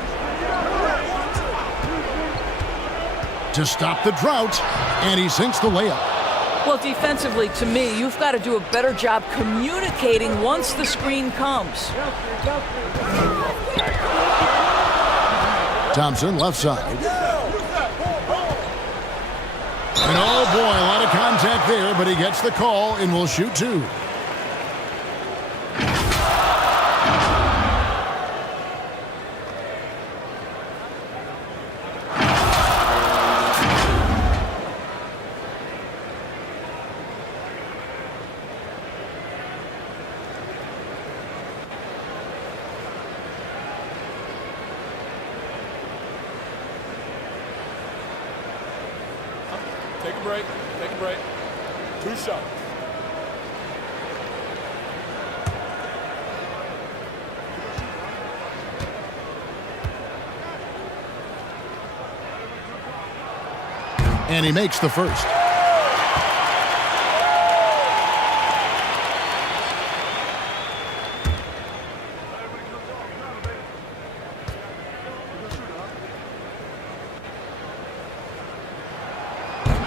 To stop the drought, and he sinks the layup. Well, defensively, to me, you've got to do a better job communicating once the screen comes. Thompson, left side. And oh boy, a lot of contact there, but he gets the call and will shoot 2. Take a break. Take a break. 2 shots. And he makes the first.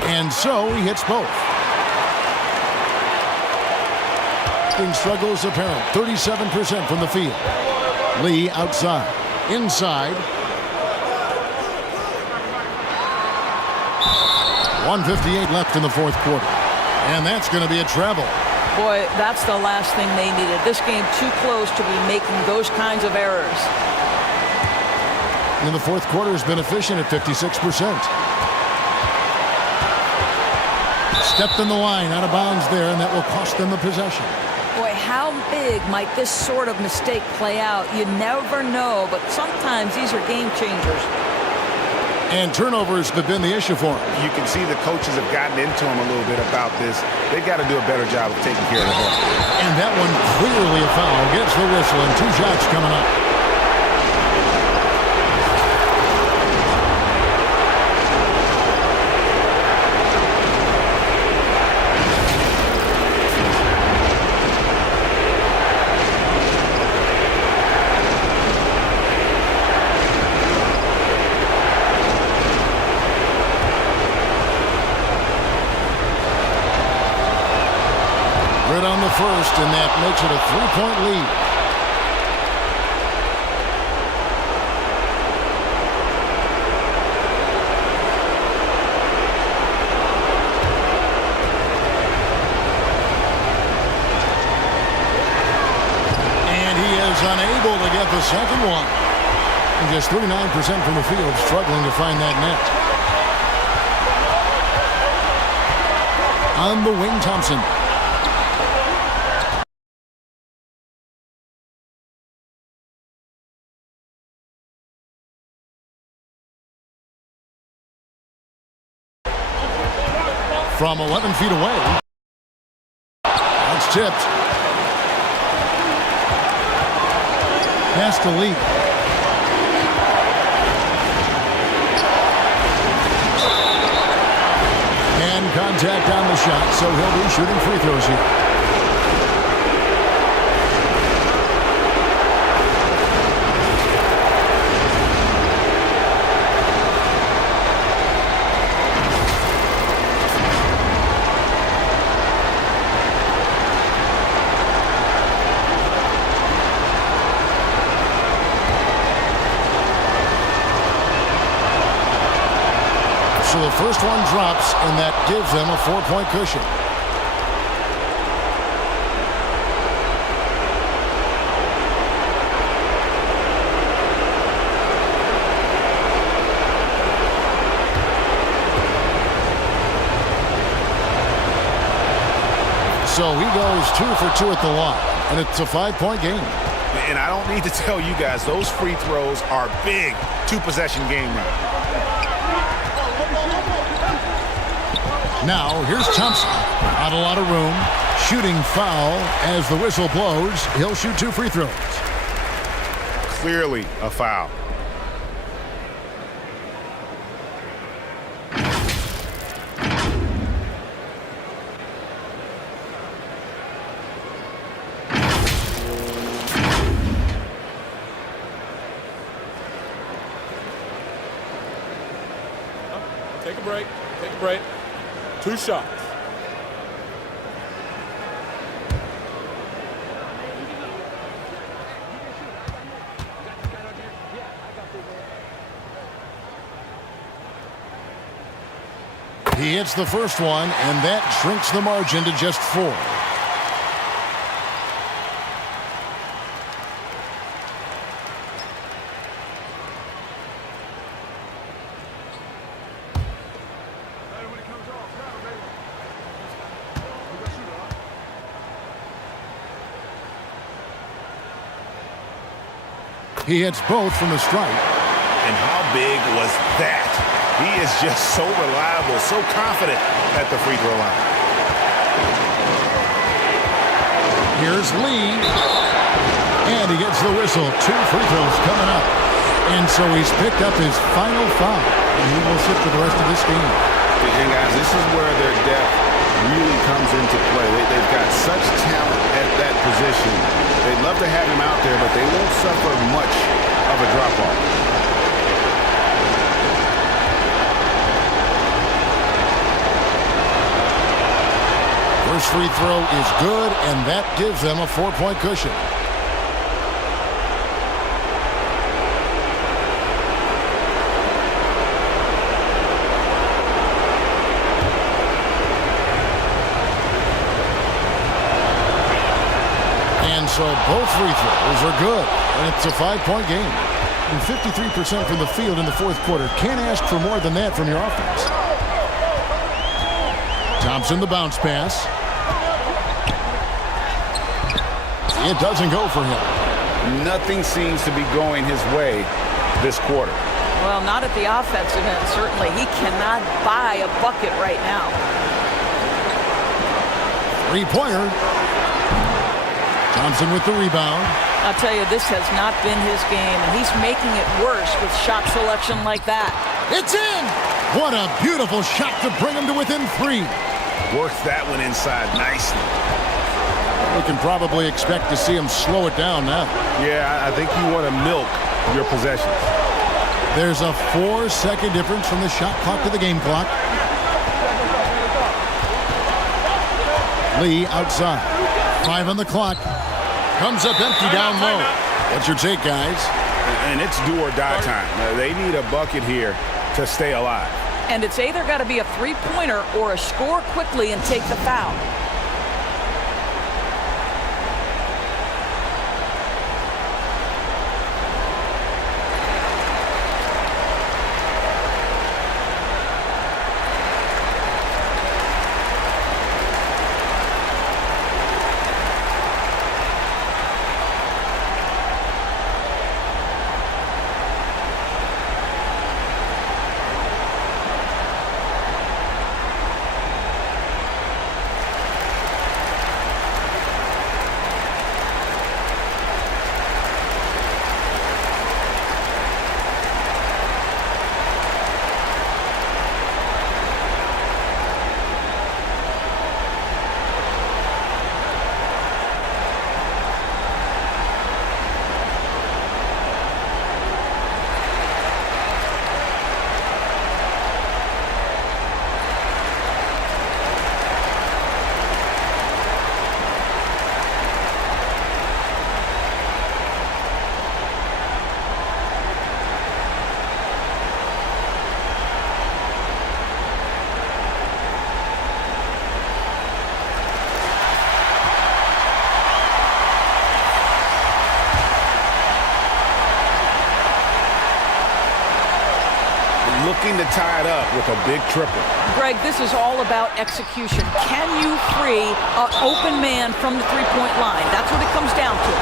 And so he hits both. Shooting struggles apparent. 37% from the field. Lee outside. Inside. 1:58 left in the fourth quarter. And that's going to be a travel. Boy, that's the last thing they needed. This game too close to be making those kinds of errors. And the fourth quarter has been efficient at 56%. Stepped in the line, out of bounds there, and that will cost them the possession. Boy, how big might this sort of mistake play out? You never know, but sometimes these are game changers. And turnovers have been the issue for him. You can see the coaches have gotten into him a little bit about this. They've got to do a better job of taking care of the ball. And that one clearly a foul. Gets the whistle, and 2 shots coming up. On the first, and that makes it a 3-point lead. And he is unable to get the second one. And just 39% from the field, struggling to find that net. On the wing, Thompson. From 11 feet away. That's tipped. Pass to Lee. And contact on the shot, so he'll be shooting free throws here. So the first one drops, and that gives them a 4-point cushion. So he goes 2 for 2 at the line, and it's a 5-point game. And I don't need to tell you guys, those free throws are big 2-possession game now. Now, here's Thompson. Not a lot of room. Shooting foul as the whistle blows. He'll shoot 2 free throws. Clearly a foul. Take a break. Take a break. 2 shots. He hits the first one, and that shrinks the margin to just 4. He hits both from the stripe. And how big was that? He is just so reliable, so confident at the free throw line. Here's Lee. And he gets the whistle. 2 free throws coming up. And so he's picked up his final foul. And he will sit for the rest of this game. And guys, this is where their depth really comes into play. They've got such talent at that position. They'd love to have him out there, but they won't suffer much of a drop-off. First free throw is good, and that gives them a 4-point cushion. And so both free throws are good, and it's a 5-point game. And 53% from the field in the fourth quarter. Can't ask for more than that from your offense. Thompson, the bounce pass. It doesn't go for him. Nothing seems to be going his way this quarter. Well, not at the offensive end, certainly. He cannot buy a bucket right now. 3-pointer. Thompson with the rebound. I'll tell you, this has not been his game, and he's making it worse with shot selection like that. It's in! What a beautiful shot to bring him to within 3. Worked that one inside nicely. We can probably expect to see him slow it down now. Yeah, I think you want to milk your possessions. There's a 4-second difference from the shot clock to the game clock. Lee outside. 5 on the clock. Comes up empty down low. What's your take, guys? And it's do or die time. They need a bucket here to stay alive. And it's either got to be a 3-pointer or a score quickly and take the foul. Looking to tie it up with a big triple. Greg, this is all about execution. Can you free an open man from the 3-point line? That's what it comes down to.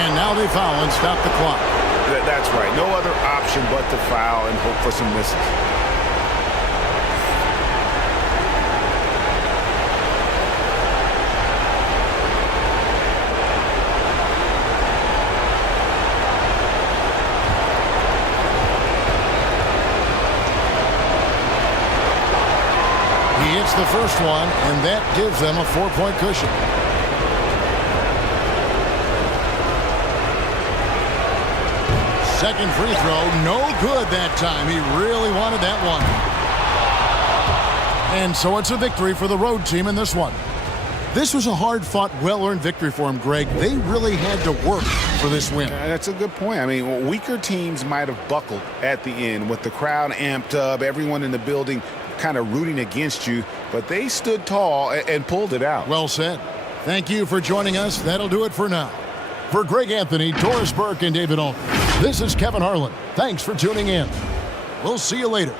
And now they foul and stop the clock. That's right. No other option but to foul and hope for some misses. He hits the first one, and that gives them a 4-point cushion. Second free throw, no good that time. He really wanted that one. And so it's a victory for the road team in this one. This was a hard-fought, well-earned victory for him, Greg. They really had to work for this win. That's a good point. I mean, weaker teams might have buckled at the end with the crowd amped up, everyone in the building kind of rooting against you, but they stood tall and pulled it out. Well said. Thank you for joining us. That'll do it for now. For Greg Anthony, Doris Burke, and David Alton, this is Kevin Harlan. Thanks for tuning in. We'll see you later.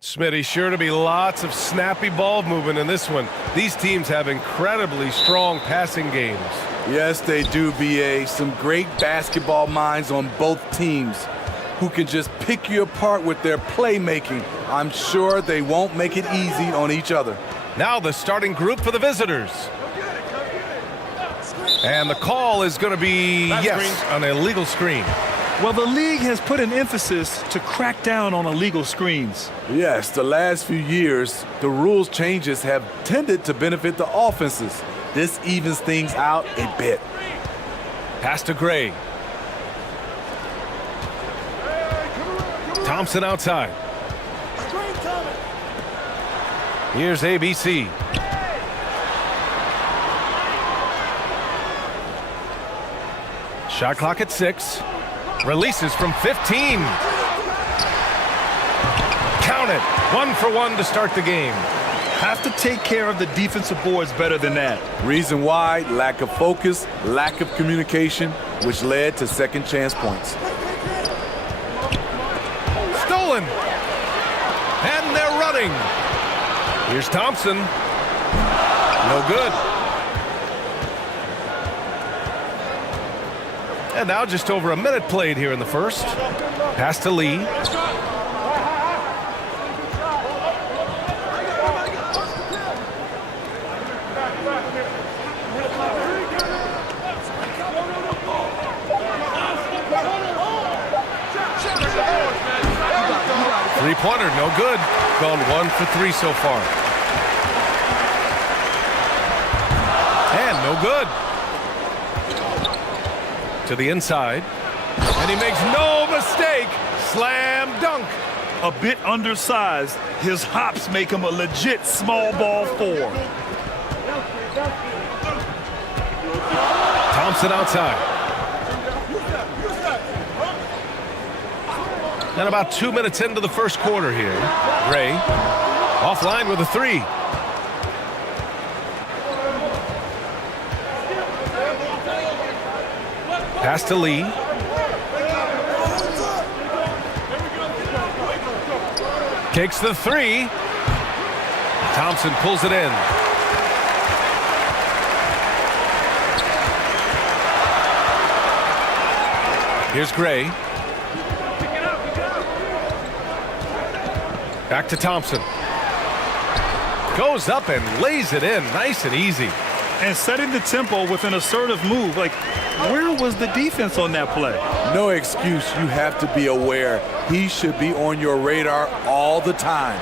Smitty, sure to be lots of snappy ball movement in this one. These teams have incredibly strong passing games. Yes, they do, BA. Some great basketball minds on both teams who can just pick you apart with their playmaking. I'm sure they won't make it easy on each other. Now the starting group for the visitors. And the call is going to be, an illegal screen. Well, the league has put an emphasis to crack down on illegal screens. Yes, the last few years, the rules changes have tended to benefit the offenses. This evens things out a bit. Pass to Gray. Thompson outside. Here's ABC. Shot clock at 6. Releases from 15. Count it. 1 for 1 to start the game. Have to take care of the defensive boards better than that. Reason why, lack of focus, lack of communication, which led to second chance points. Stolen. And they're running. Here's Thompson. No good. And now just over a minute played here in the first. Pass to Lee. Three-pointer, no good. Gone 1 for 3 so far. And no good. To the inside, and he makes no mistake. Slam dunk. A bit undersized. His hops make him a legit small ball 4. Thompson outside. And about 2 minutes into the first quarter here. Gray offline with a 3. Pass to Lee. Takes the 3. Thompson pulls it in. Here's Gray. Back to Thompson. Goes up and lays it in nice and easy. And setting the tempo with an assertive move. Like, where was the defense on that play? No excuse. You have to be aware. He should be on your radar all the time.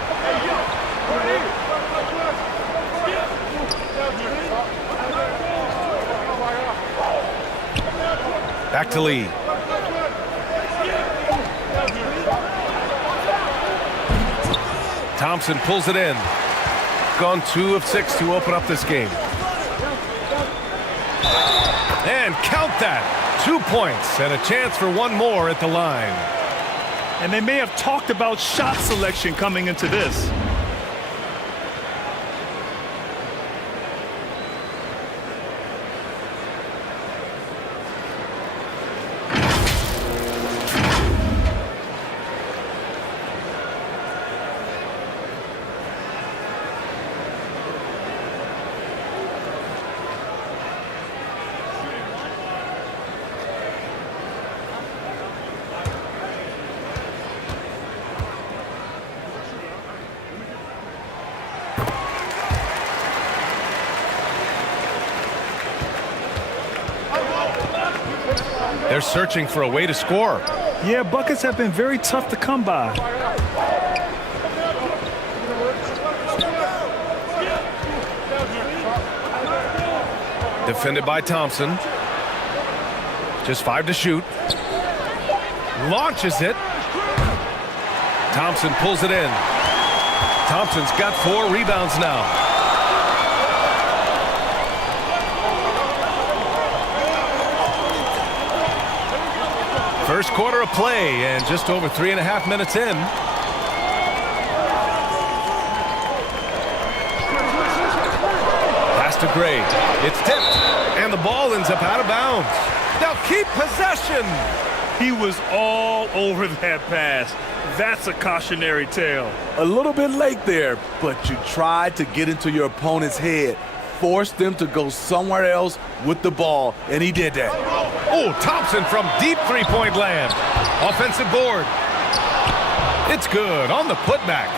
Back to Lee. Thompson pulls it in. Gone 2 of 6 to open up this game. And count that. 2 points and a chance for 1 more at the line. And they may have talked about shot selection coming into this. They're searching for a way to score. Yeah, buckets have been very tough to come by. Defended by Thompson. Just 5 to shoot. Launches it. Thompson pulls it in. Thompson's got 4 rebounds now. First quarter of play and just over 3.5 minutes in. Pass to Gray. It's tipped and the ball ends up out of bounds. Now keep possession. He was all over that pass. That's a cautionary tale. A little bit late there, but you tried to get into your opponent's head. Forced them to go somewhere else with the ball, and he did that. Oh, Thompson from deep three-point land. Offensive board. It's good on the putback.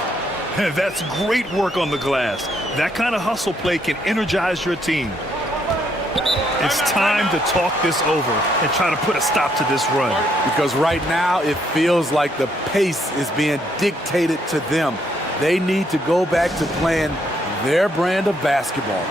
That's great work on the glass. That kind of hustle play can energize your team. It's time to talk this over and try to put a stop to this run. Because right now it feels like the pace is being dictated to them. They need to go back to playing their brand of basketball.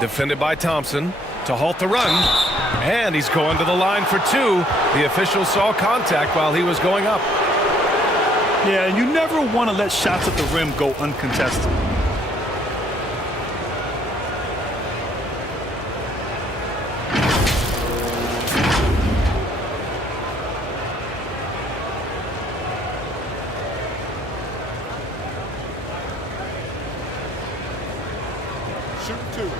Defended by Thompson to halt the run. And he's going to the line for 2. The official saw contact while he was going up. Yeah, and you never want to let shots at the rim go uncontested. Shoot 2.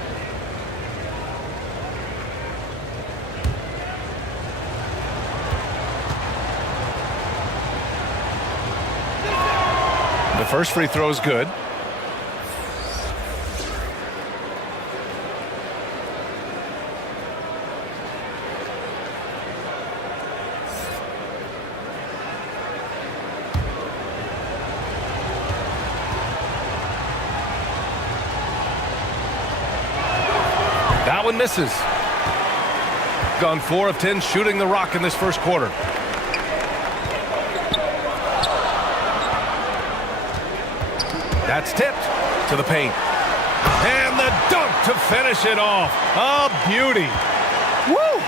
The first free throw is good. That one misses. Gone 4 of 10 shooting the rock in this first quarter. That's tipped to the paint. And the dunk to finish it off. A beauty. Woo!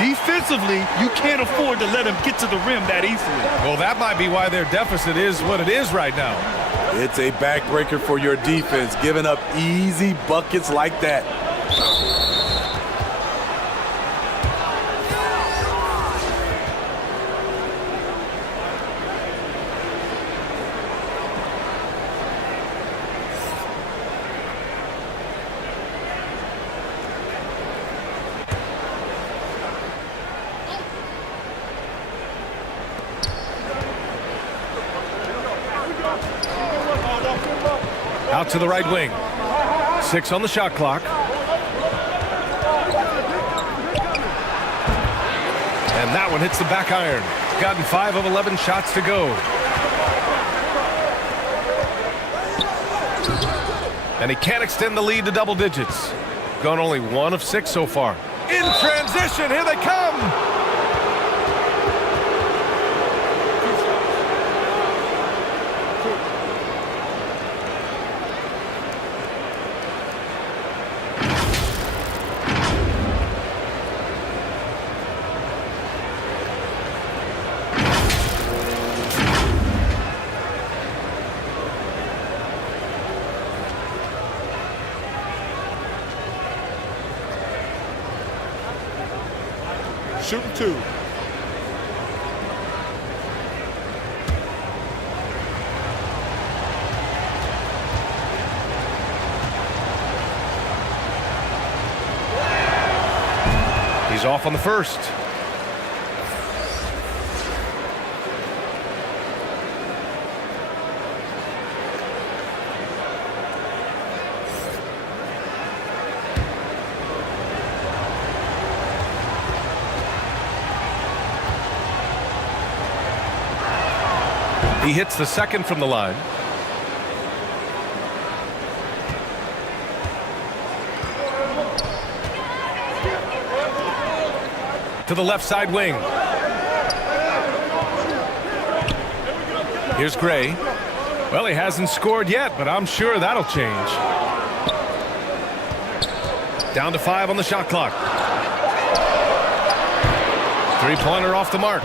Defensively, you can't afford to let him get to the rim that easily. Well, that might be why their deficit is what it is right now. It's a backbreaker for your defense, giving up easy buckets like that. Out to the right wing. 6 on the shot clock. And that one hits the back iron. gotten 5 of 11 shots to go. And he can't extend the lead to double digits. Gone only 1 of 6 so far. In transition, here they come! Shooting 2. He's off on the first. He hits the second from the line. To the left side wing. Here's Gray. Well, he hasn't scored yet, but I'm sure that'll change. Down to 5 on the shot clock. 3-pointer off the mark.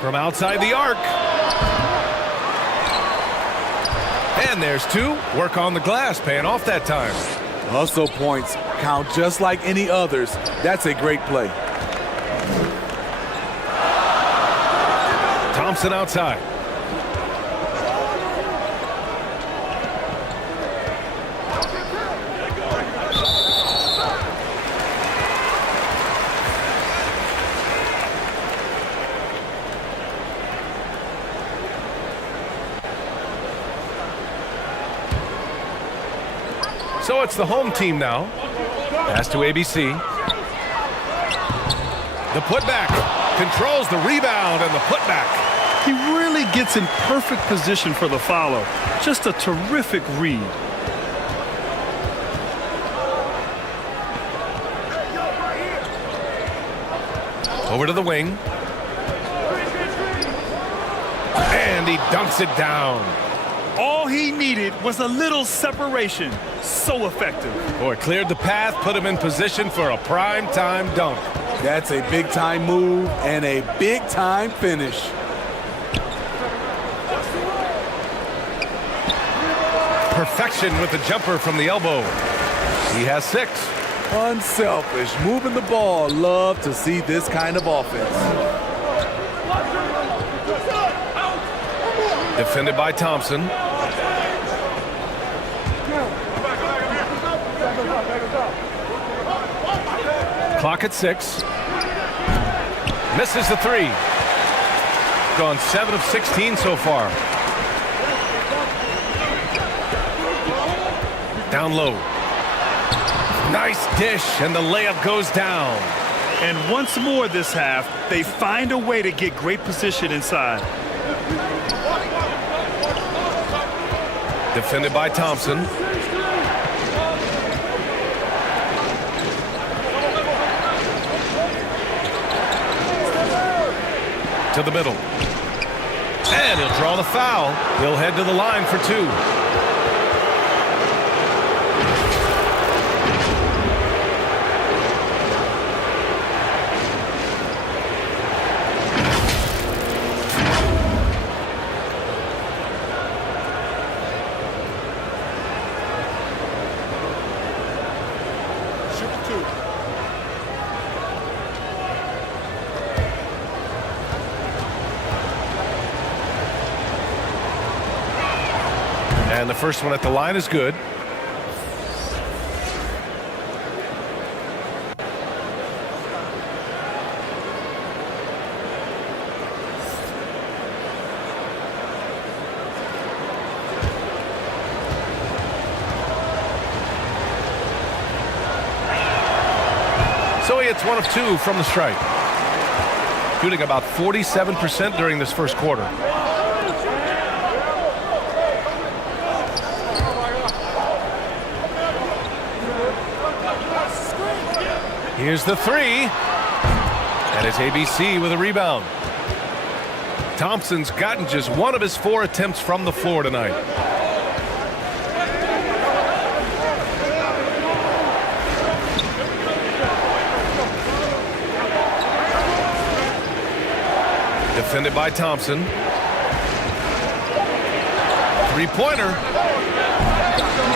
From outside the arc. And there's 2. Work on the glass, paying off that time. Hustle points count just like any others. That's a great play. Thompson outside. So it's the home team now. Pass to ABC. The putback. Controls the rebound and the putback. He really gets in perfect position for the follow. Just a terrific read. Over to the wing. And he dunks it down. All he needed was a little separation. So effective. Boy, cleared the path, put him in position for a prime-time dunk. That's a big-time move and a big-time finish. Perfection with the jumper from the elbow. He has 6. Unselfish, moving the ball. Love to see this kind of offense. Defended by Thompson. Clock at 6. Misses the 3. Gone 7 of 16 so far. Down low. Nice dish, and the layup goes down. And once more this half, they find a way to get great position inside. Defended by Thompson. To the middle. And he'll draw the foul. He'll head to the line for 2. And the first one at the line is good. So he hits 1 of 2 from the stripe. Shooting about 47% during this first quarter. Here's the 3. And it's ABC with a rebound. Thompson's gotten just 1 of his 4 attempts from the floor tonight. Defended by Thompson. Three-pointer.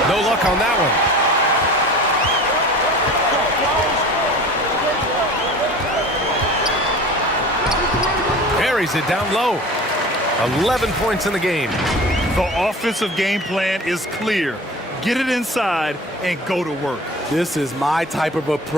No luck on that one. Carries it down low. 11 points in the game. The offensive game plan is clear. Get it inside and go to work. This is my type of approach.